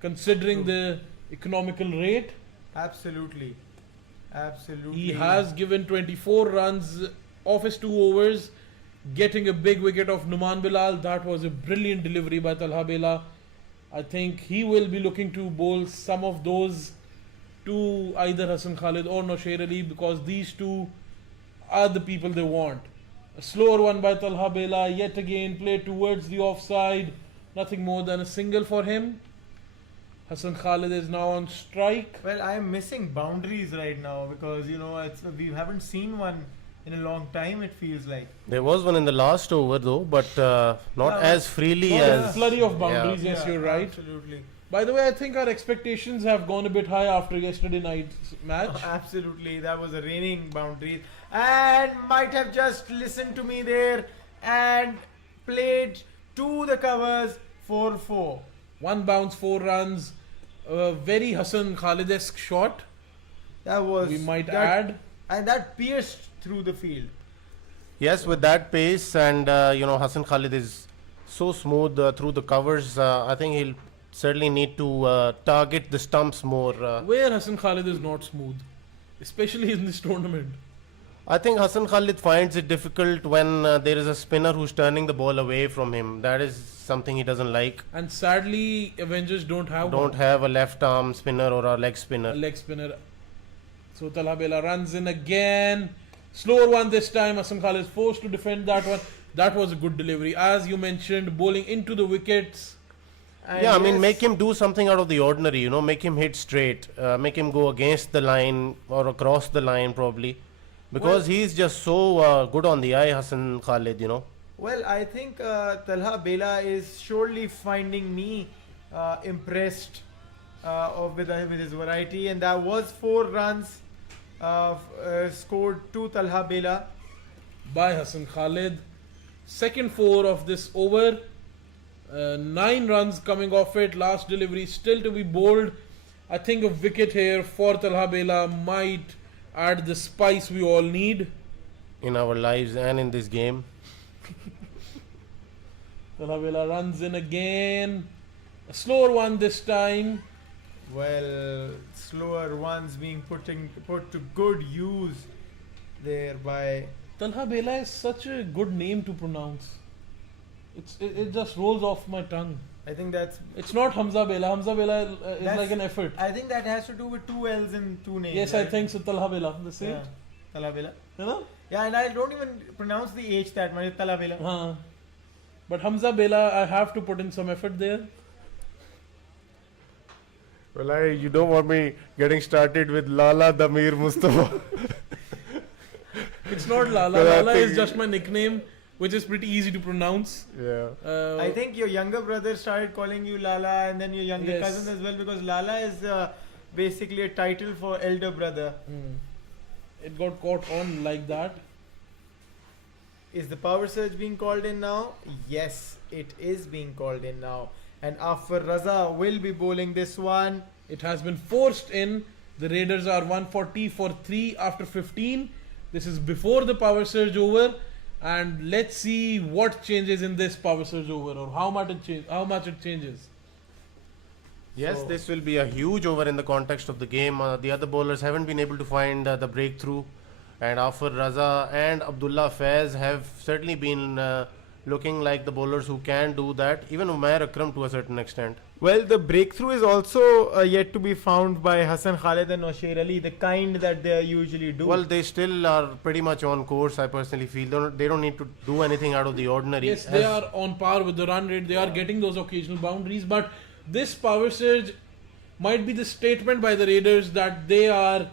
considering the economical rate. Absolutely. Absolutely. He has given 24 runs off his 2 overs, getting a big wicket of Numan Bilal. That was a brilliant delivery by Talha Bela. I think he will be looking to bowl some of those to either Hassan Khalid or Nosher Ali, because these two are the people they want. A slower one by Talha Bela, yet again played towards the offside. Nothing more than a single for him. Hassan Khalid is now on strike. Well, I am missing boundaries right now because we haven't seen one in a long time. It feels like. There was one in the last over though, but not Yeah, as freely Not as. a flurry of boundaries, yes, Yeah, you're right. Absolutely. By the way, I think our expectations have gone a bit high after yesterday night's match. Absolutely, that was a reigning boundary, and might have just listened to me there and played to the covers 4-4. 1 bounce, 4 runs. A very Hassan Khalid-esque shot, That was we might that- add. and that pierced through the field. Yes, with that pace and Hassan Khalid is so smooth through the covers. I think he'll certainly need to target the stumps more. Where Hassan Khalid is not smooth, especially in this tournament. I think Hassan Khalid finds it difficult when there is a spinner who's turning the ball away from him. That is something he doesn't like. And sadly, Avengers don't have Don't have a left arm spinner or a leg a spinner. leg spinner. So Talha Bela runs in again. Slower one this time. Hassan Khalid is forced to defend that one. That was a good delivery. As you mentioned, bowling into the wickets. And Yeah, I mean, yes, make him do something out of the ordinary, make him hit straight, make him go against the line or across the line probably. Because Well- he's just so good on the eye, Hassan Khalid. Well, I think Talha Bela is surely finding me impressed with his variety, and that was 4 runs scored to Talha Bela. By Hassan Khalid. Second 4 of this over. 9 runs coming off it. Last delivery still to be bowled. I think a wicket here for Talha Bela might add the spice we all need. in our lives and in this game. Talha Bela runs in again. A slower one this time. Well, slower ones being put to good use there by. Talha Bela is such a good name to pronounce. It just rolls off my tongue. I think that's. It's not Hamza Bela. Hamza Bela is That's- like an effort. I think that has to do with two L's in two names. Yes, I right? think so. Talha Bela. That's it. Yeah. Talabela. You know? Yeah, and I don't even pronounce the H that much. Talabela. But Hamza Bela, I have to put in some effort there. Well, you don't want me getting started with Lala Damir Mustafa. It's not Lala. Well, I Lala is think- just my nickname, which is pretty easy to pronounce. Yeah. I think your younger brother started calling you Lala, and then your younger Yes. cousin as well, because Lala is basically a title for elder brother. It got caught on like that. Is the power surge being called in now? Yes, it is being called in now. And Afar Raza will be bowling this one. It has been forced in. The Raiders are 140 for 3 after 15. This is before the power surge over. And let's see what changes in this power surge over, or how much it changes. Yes, So- this will be a huge over in the context of the game. The other bowlers haven't been able to find the breakthrough, and Afar Raza and Abdullah Faiz have certainly been looking like the bowlers who can do that. Even Umair Akram to a certain extent. Well, the breakthrough is also yet to be found by Hassan Khalid and Noshair Ali, the kind that they usually do. Well, they still are pretty much on course. I personally feel they don't need to do anything out of the ordinary. Yes, they are on par with the run rate. They are getting those occasional boundaries. But this power surge might be the statement by the Raiders that they are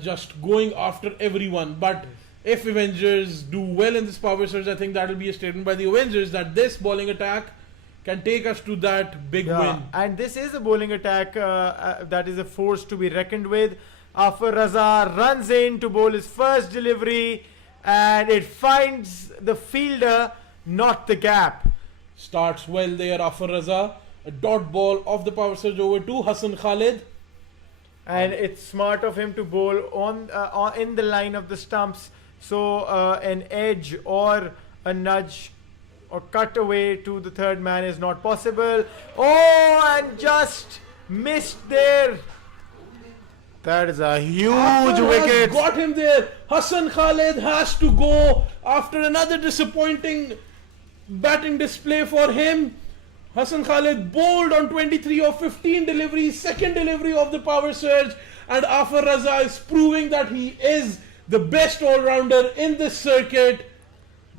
just going after everyone. But if Avengers do well in this power surge, I think that will be a statement by the Avengers that this bowling attack can take us to that big win. And this is a bowling attack that is a force to be reckoned with. Afar Raza runs in to bowl his first delivery, and it finds the fielder, not the gap. Starts well there, Afar Raza. A dot ball of the power surge over to Hassan Khalid. And it's smart of him to bowl on in the line of the stumps, so an edge or a nudge or cut away to the third man is not possible. Oh, and just missed there. That is a huge Afar has wicket. got him there. Hassan Khalid has to go after another disappointing batting display for him. Hassan Khalid bowled on 23 of 15 deliveries, second delivery of the power surge, and Afar Raza is proving that he is the best all-rounder in this circuit.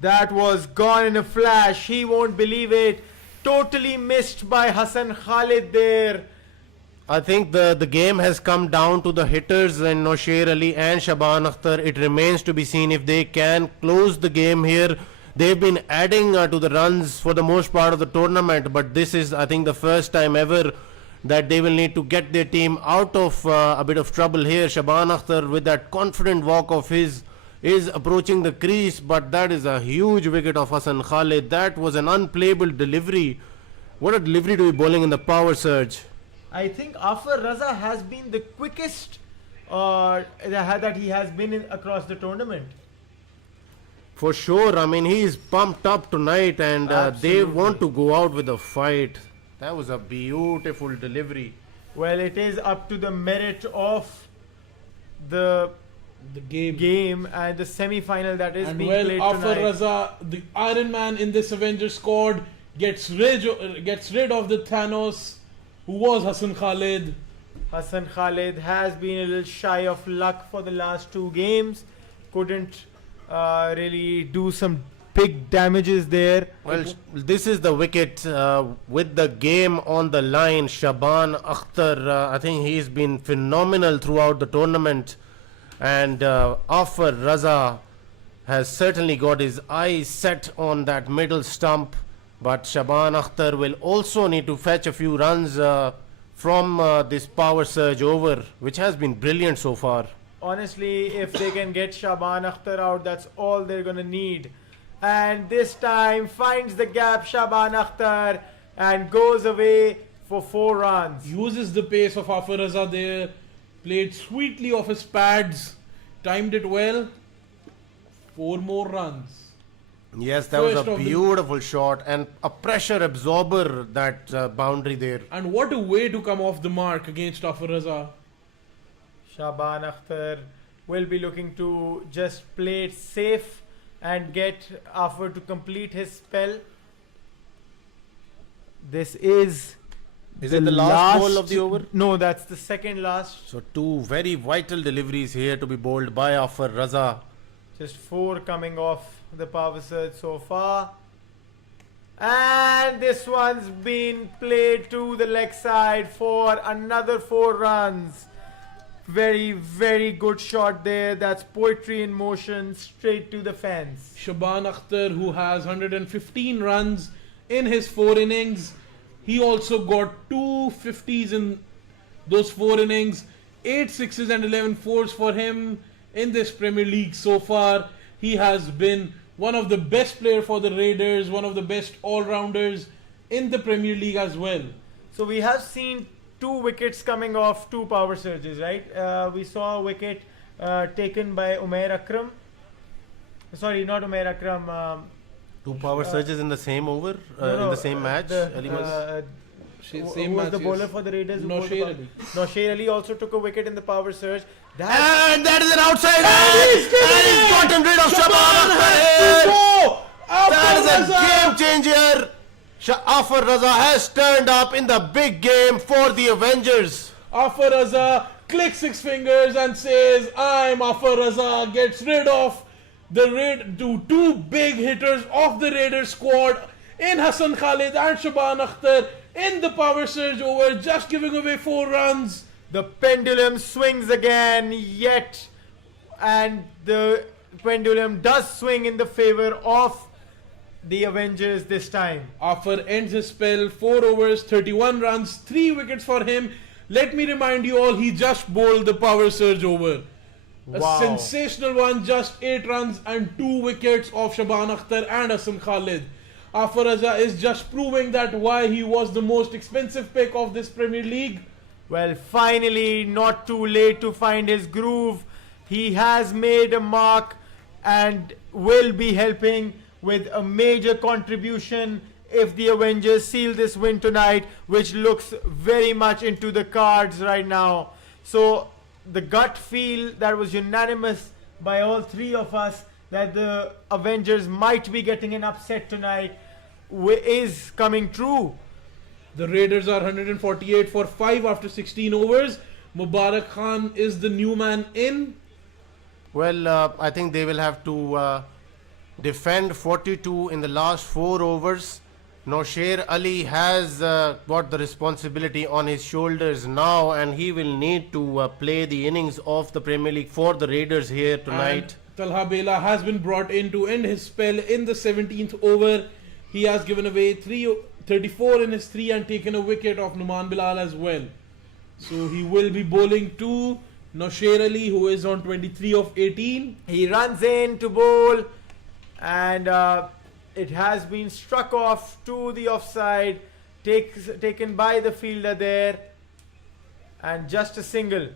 That was gone in a flash. He won't believe it. Totally missed by Hassan Khalid there. I think the game has come down to the hitters and Noshair Ali and Shaban Akhtar. It remains to be seen if they can close the game here. They've been adding to the runs for the most part of the tournament, but this is, I think, the first time ever that they will need to get their team out of a bit of trouble here. Shaban Akhtar, with that confident walk of his, is approaching the crease, but that is a huge wicket of Hassan Khalid. That was an unplayable delivery. What a delivery to be bowling in the power surge. I think Afar Raza has been the quickest that he has been in across the tournament. For sure, I mean, he is pumped up tonight, and they Absolutely. want to go out with a fight. That was a beautiful delivery. Well, it is up to the merit of the The game. game and the semi-final that is And being well, played Afar tonight. Raza, the Iron Man in this Avengers squad, gets rid of the Thanos, who was Hassan Khalid. Hassan Khalid has been a little shy of luck for the last two games. Couldn't really do some big damages there. Well, this is the wicket with the game on the line. Shaban Akhtar, I think he's been phenomenal throughout the tournament. And Afar Raza has certainly got his eyes set on that middle stump. But Shaban Akhtar will also need to fetch a few runs from this power surge over, which has been brilliant so far. Honestly, if they can get Shaban Akhtar out, that's all they're gonna need. And this time finds the gap, Shaban Akhtar, and goes away for 4 runs. Uses the pace of Afar Raza there, played sweetly off his pads, timed it well. 4 more runs. Yes, that was First a of the- beautiful shot and a pressure absorber, that boundary there. And what a way to come off the mark against Afar Raza. Shaban Akhtar will be looking to just play it safe and get Afar to complete his spell. This is it the last ball of the over? No, that's the second last. So two very vital deliveries here to be bowled by Afar Raza. Just 4 coming off the power surge so far. And this one's been played to the leg side for another 4 runs. Very, very good shot there. That's poetry in motion, straight to the fence. Shaban Akhtar, who has 115 runs in his 4 innings. He also got 2 50s in those 4 innings, 8 sixes and 11 fours for him in this Premier League so far. He has been one of the best players for the Raiders, one of the best all-rounders in the Premier League as well. So we have seen 2 wickets coming off 2 power surges, right? We saw a wicket taken by Umair Akram. Sorry, not Umair Akram. Two power surges in the same over, in the same match. Ali was- Same who was the match, bowler yes. for the Raiders? Who bowled Noshair the Ali. Noshair Ali also took a wicket in the power surge. And that is an outside edge! And he's gotten rid of Shaban Akhtar here! That is a game changer! Afar Raza has turned up in the big game for the Avengers. Afar Raza clicks 6 fingers and says, I'm Afar Raza, gets rid of the two big hitters of the Raiders squad in Hassan Khalid and Shaban Akhtar in the power surge over, just giving away 4 runs. The pendulum swings again, yet, and the pendulum does swing in the favor of the Avengers this time. Afar ends his spell, 4 overs, 31 runs, 3 wickets for him. Let me remind you all, he just bowled the power surge over. Wow. A sensational one, just 8 runs and 2 wickets of Shaban Akhtar and Hassan Khalid. Afar Raza is just proving that why he was the most expensive pick of this Premier League. Well, finally, not too late to find his groove. He has made a mark and will be helping with a major contribution if the Avengers seal this win tonight, which looks very much into the cards right now. So the gut feel that was unanimous by all 3 of us that the Avengers might be getting an upset tonight is coming true. The Raiders are 148 for 5 after 16 overs. Mubarak Khan is the new man in. Well, I think they will have to defend 42 in the last 4 overs. Noshair Ali has got the responsibility on his shoulders now, and he will need to play the innings of the Premier League for the Raiders here tonight. And Talha Bela has been brought in to end his spell in the 17th over. He has given away 34 in his 3 and taken a wicket of Numan Bilal as well. So he will be bowling to Noshair Ali, who is on 23 of 18. He runs in to bowl, and it has been struck off to the offside, taken by the fielder there, and just a single.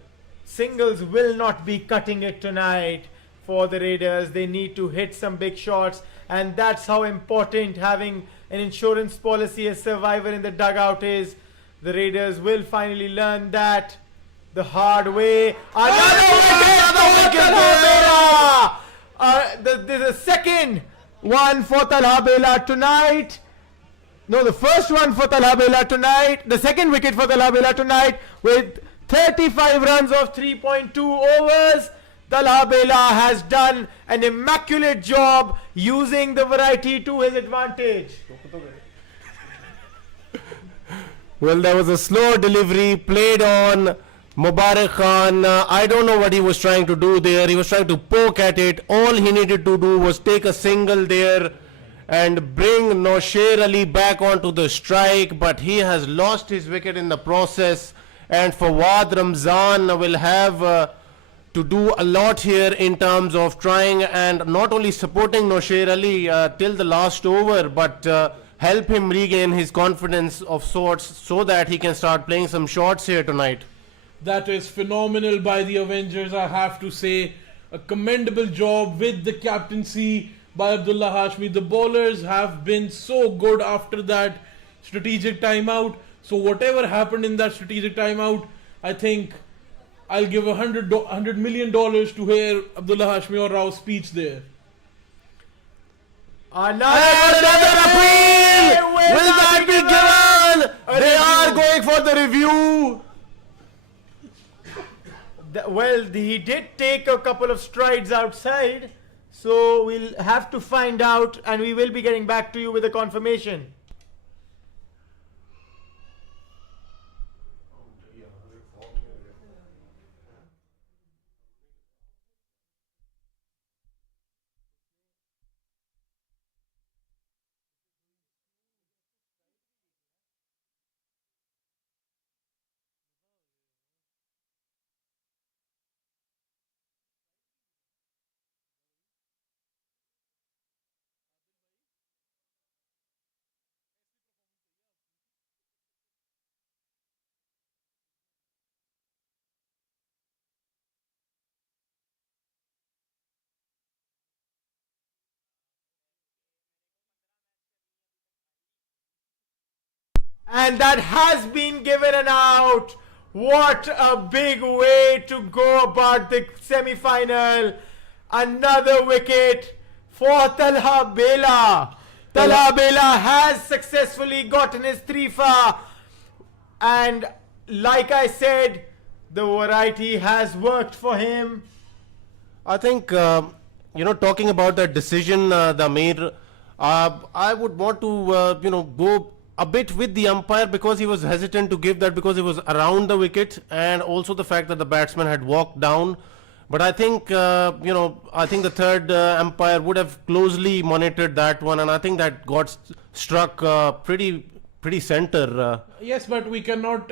Singles will not be cutting it tonight for the Raiders. They need to hit some big shots, and that's how important having an insurance policy as survivor in the dugout is. The Raiders will finally learn that the hard way. Another wicket! The second one for Talha Bela tonight. No, the first one for Talha Bela tonight. The second wicket for Talha Bela tonight with 35 runs of 3.2 overs. Talha Bela has done an immaculate job using the variety to his advantage. Well, there was a slow delivery played on Mubarak Khan. I don't know what he was trying to do there. He was trying to poke at it. All he needed to do was take a single there and bring Noshair Ali back onto the strike, but he has lost his wicket in the process, and Fawad Ramzan will have to do a lot here in terms of trying and not only supporting Noshair Ali till the last over, but help him regain his confidence of sorts so that he can start playing some shots here tonight. That is phenomenal by the Avengers, I have to say. a commendable job with the captaincy by Abdullah Hashmi. The bowlers have been so good after that strategic timeout. So whatever happened in that strategic timeout, I think I'll give $100 million to hear Abdullah Hashmi or Rao's speech there. Another appeal! Will that be given? They are going for the review. Well, he did take a couple of strides outside, so we'll have to find out, and we will be getting back to you with a confirmation. And that has been given an out. What a big way to go about the semi-final. Another wicket for Talha Bela. Talha Bela has successfully gotten his trifa. And like I said, the variety has worked for him. I think, talking about that decision, the Amir, I would want to, go a bit with the umpire because he was hesitant to give that because it was around the wicket and also the fact that the batsman had walked down. But I think, I think the third umpire would have closely monitored that one, and I think that got struck pretty center. Yes, but we cannot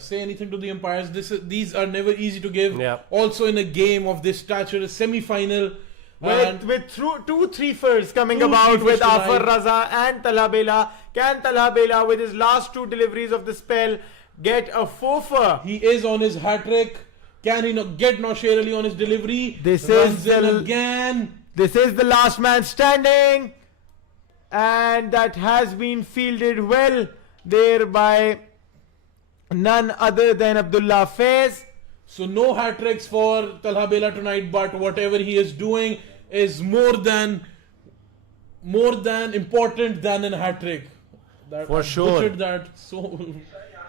say anything to the umpires. These are never easy to give. Yeah. Also in a game of this stature, a semi-final. With two threefers coming Two about with threefers Afar tonight. Raza and Talha Bela. Can Talha Bela, with his last two deliveries of the spell, get a four-fer? He is on his hat-trick. Can he not get Nosher Ali on his delivery? This Runs is in the- again. This is the last man standing, and that has been fielded well there by none other than Abdullah Faiz. So no hat-tricks for Talha Bela tonight, but whatever he is doing is more than important than a hat-trick. For I sure. butchered that so.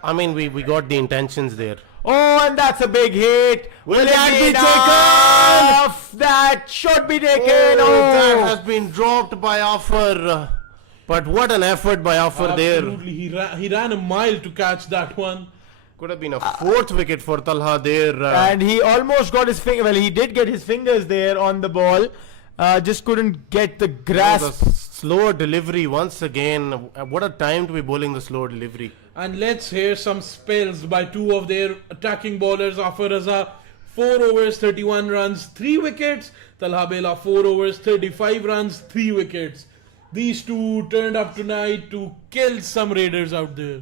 I mean, we got the intentions there. Oh, and that's a big hit. Will that it be enough? That should be taken. That Oh, has been dropped by Afar. But what an effort by Afar there. Absolutely, he ran a mile to catch that one. Could have been a fourth wicket for Talha there. and he almost got his finger. Well, he did get his fingers there on the ball. Just couldn't get the The grasp. slower delivery once again. What a time to be bowling the slow delivery. And let's hear some spells by two of their attacking bowlers. Afar Raza, 4 overs, 31 runs, 3 wickets. Talha Bela, 4 overs, 35 runs, 3 wickets. These two turned up tonight to kill some Raiders out there.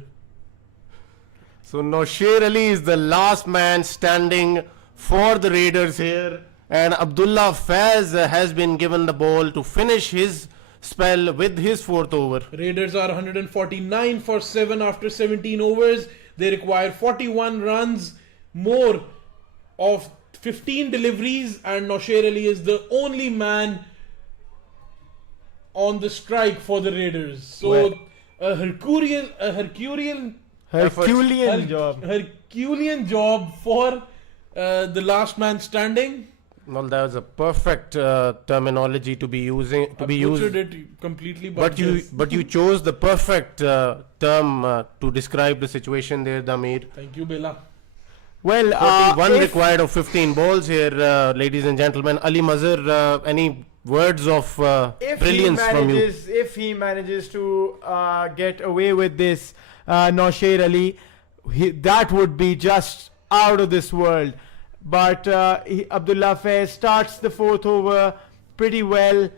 So Nosher Ali is the last man standing for the Raiders here. And Abdullah Faiz has been given the ball to finish his spell with his fourth over. Raiders are 149 for 7 after 17 overs. They require 41 runs, more of 15 deliveries, and Nosher Ali is the only man on the strike for the Raiders. So Well- a Herculean Herculean job. for the last man standing. Well, that was a perfect terminology to be using. I butchered it completely, But yes. you chose the perfect term to describe the situation there, Damir. Thank you, Bela. Well, 41 if- required of 15 balls here, ladies and gentlemen. Ali Mazhar, any words of brilliance from you? If he manages to get away with this, Nosher Ali, that would be just out of this world. But Abdullah Faiz starts the fourth over pretty well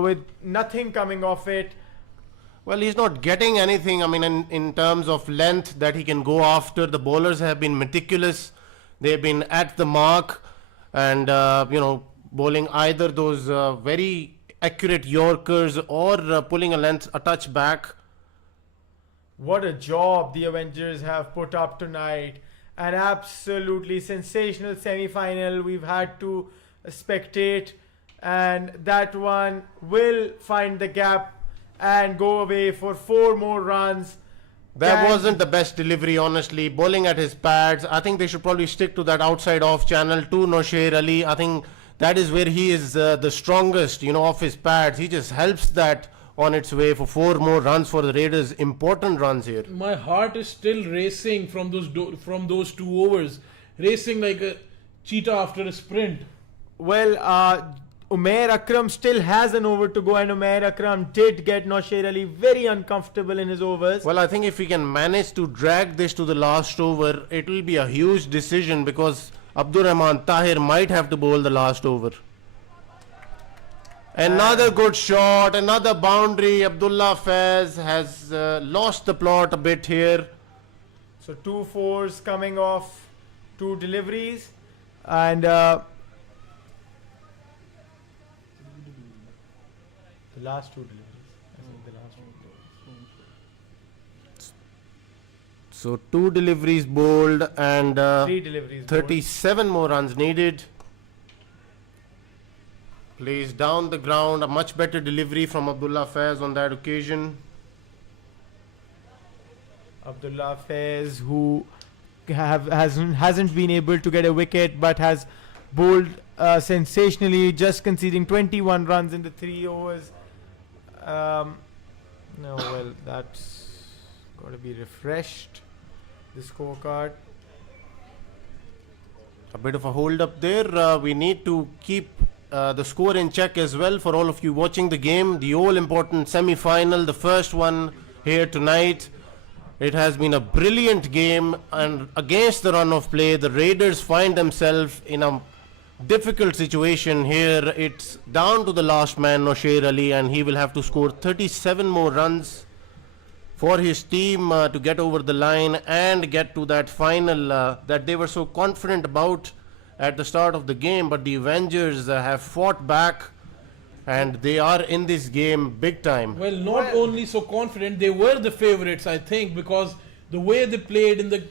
with nothing coming off it. Well, he's not getting anything. I mean, in terms of length that he can go after. The bowlers have been meticulous. They've been at the mark, and bowling either those very accurate Yorkers or pulling a touch back. What a job the Avengers have put up tonight. An absolutely sensational semi-final we've had to spectate, and that one will find the gap and go away for 4 more runs. That Can- wasn't the best delivery, honestly. Bowling at his pads. I think they should probably stick to that outside off channel to Nosher Ali. I think that is where he is the strongest, off his pads. He just helps that on its way for 4 more runs for the Raiders. Important runs here. My heart is still racing from those 2 overs, racing like a cheetah after a sprint. Well, Umair Akram still has an over to go, and Umair Akram did get Nosher Ali very uncomfortable in his overs. Well, I think if we can manage to drag this to the last over, it will be a huge decision because Abdur Rahman Tahir might have to bowl the last over. Another good shot, another boundary. Abdullah Faiz has lost the plot a bit here. So 2 fours coming off 2 deliveries, and the last 2 deliveries. I think the last 2. So 2 deliveries bowled and 3 deliveries. 37 more runs needed. Plays down the ground, a much better delivery from Abdullah Faiz on that occasion. Abdullah Faiz, who hasn't been able to get a wicket, but has bowled sensationally, just conceding 21 runs in the 3 overs. No, well, that's got to be refreshed. The scorecard. A bit of a hold up there. We need to keep the score in check as well for all of you watching the game. The all important semi-final, the first one here tonight. It has been a brilliant game, and against the run of play, the Raiders find themselves in a difficult situation here. It's down to the last man, Nosher Ali, and he will have to score 37 more runs for his team to get over the line and get to that final that they were so confident about at the start of the game. But the Avengers have fought back, and they are in this game big time. Well, not only so confident, they were the favourites, I think, because the way they played in the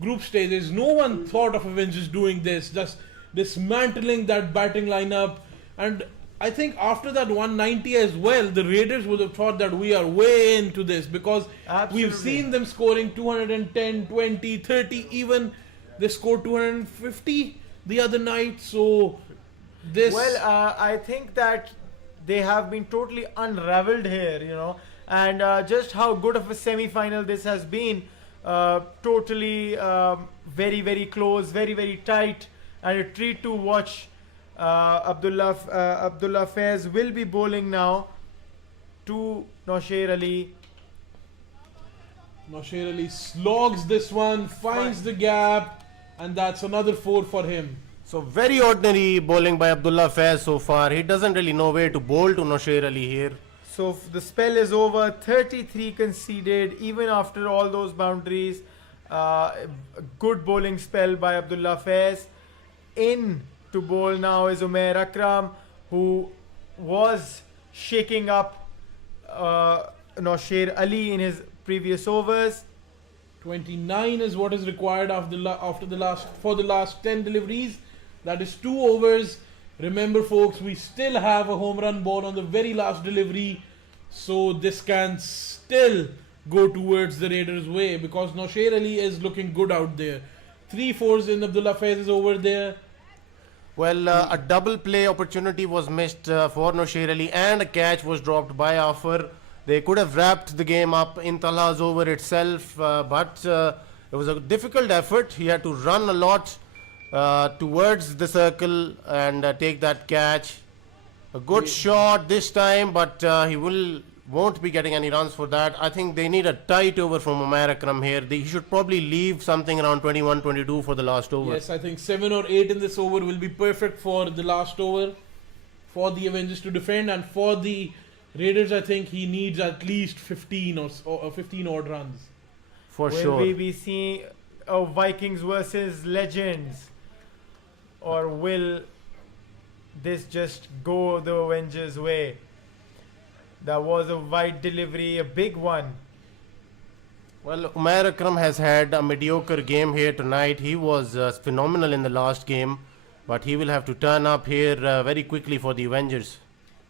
group stages, no one thought of Avengers doing this, just dismantling that batting lineup. And I think after that 190 as well, the Raiders would have thought that we are way into this, because we've seen them scoring 210, 20, 30, even they scored 250 the other night. So this... Well, I think that they have been totally unraveled here, and just how good of a semi-final this has been. Totally very, very close, very, very tight, and a treat to watch. Abdullah Faiz will be bowling now to Nosher Ali. Nosher Ali slogs this one, finds the gap, and that's another 4 for him. So very ordinary bowling by Abdullah Faiz so far. He doesn't really know where to bowl to Nosher Ali here. So the spell is over. 33 conceded even after all those boundaries. Good bowling spell by Abdullah Faiz. In to bowl now is Umair Akram, who was shaking up Nosher Ali in his previous overs. 29 is what is required for the last 10 deliveries. That is 2 overs. Remember, folks, we still have a home run ball on the very last delivery, so this can still go towards the Raiders' way, because Nosher Ali is looking good out there. 3 fours in Abdullah Faiz's over there. Well, a double play opportunity was missed for Nosher Ali, and a catch was dropped by Afar. They could have wrapped the game up in Talha's over itself, but it was a difficult effort. He had to run a lot towards the circle and take that catch. A good shot this time, but he won't be getting any runs for that. I think they need a tight over from Umair Akram here. He should probably leave something around 21-22 for the last over. Yes, I think 7 or 8 in this over will be perfect for the last over for the Avengers to defend, and for the Raiders, I think he needs at least 15 or 15 odd runs. For sure. Will we be seeing Vikings versus Legends, or will this just go the Avengers way. That was a wide delivery, a big one. Well, Umair Akram has had a mediocre game here tonight. He was phenomenal in the last game, but he will have to turn up here very quickly for the Avengers.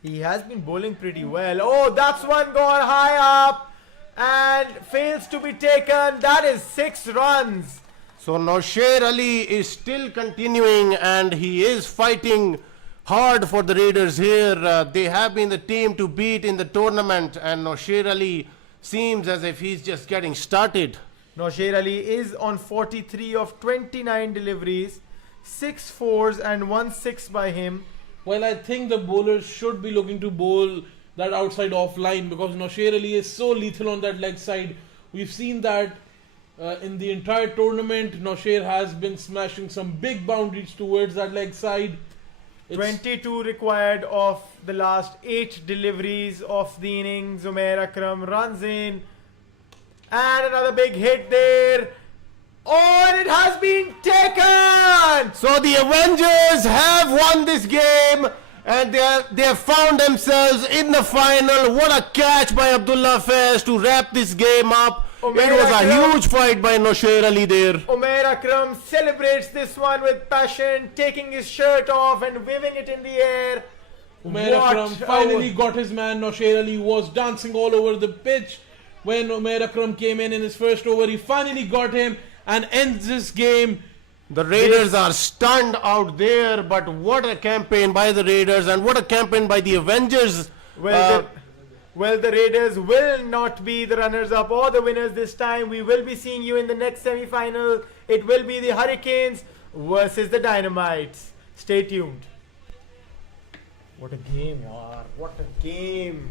He has been bowling pretty well. Oh, that's one gone high up and fails to be taken. That is 6 runs. So Nosher Ali is still continuing and he is fighting hard for the Raiders here. They have been the team to beat in the tournament, and Nosher Ali seems as if he's just getting started. Nosher Ali is on 43 of 29 deliveries, 6 fours and 1 6 by him. Well, I think the bowlers should be looking to bowl that outside off line because Nosher Ali is so lethal on that leg side. We've seen that in the entire tournament. Nosher has been smashing some big boundaries towards that leg side. 22 required of the last 8 deliveries of the innings. Umair Akram runs in. And another big hit there. Oh, and it has been taken! So the Avengers have won this game and they have found themselves in the final. What a catch by Abdullah Faiz to wrap this game up. Umair It was a Akram- huge fight by Nosher Ali there. Umair Akram celebrates this one with passion, taking his shirt off and waving it in the air. Umair Akram finally got his man. Nosher Ali was dancing all over the pitch. When Umair Akram came in his first over, he finally got him and ends this game. The Raiders are stunned out there, but what a campaign by the Raiders and what a campaign by the Avengers. Well, the Raiders will not be the runners-up or the winners this time. We will be seeing you in the next semi-final. It will be the Hurricanes versus the Dynamites. Stay tuned. What a game, yaar. What a game.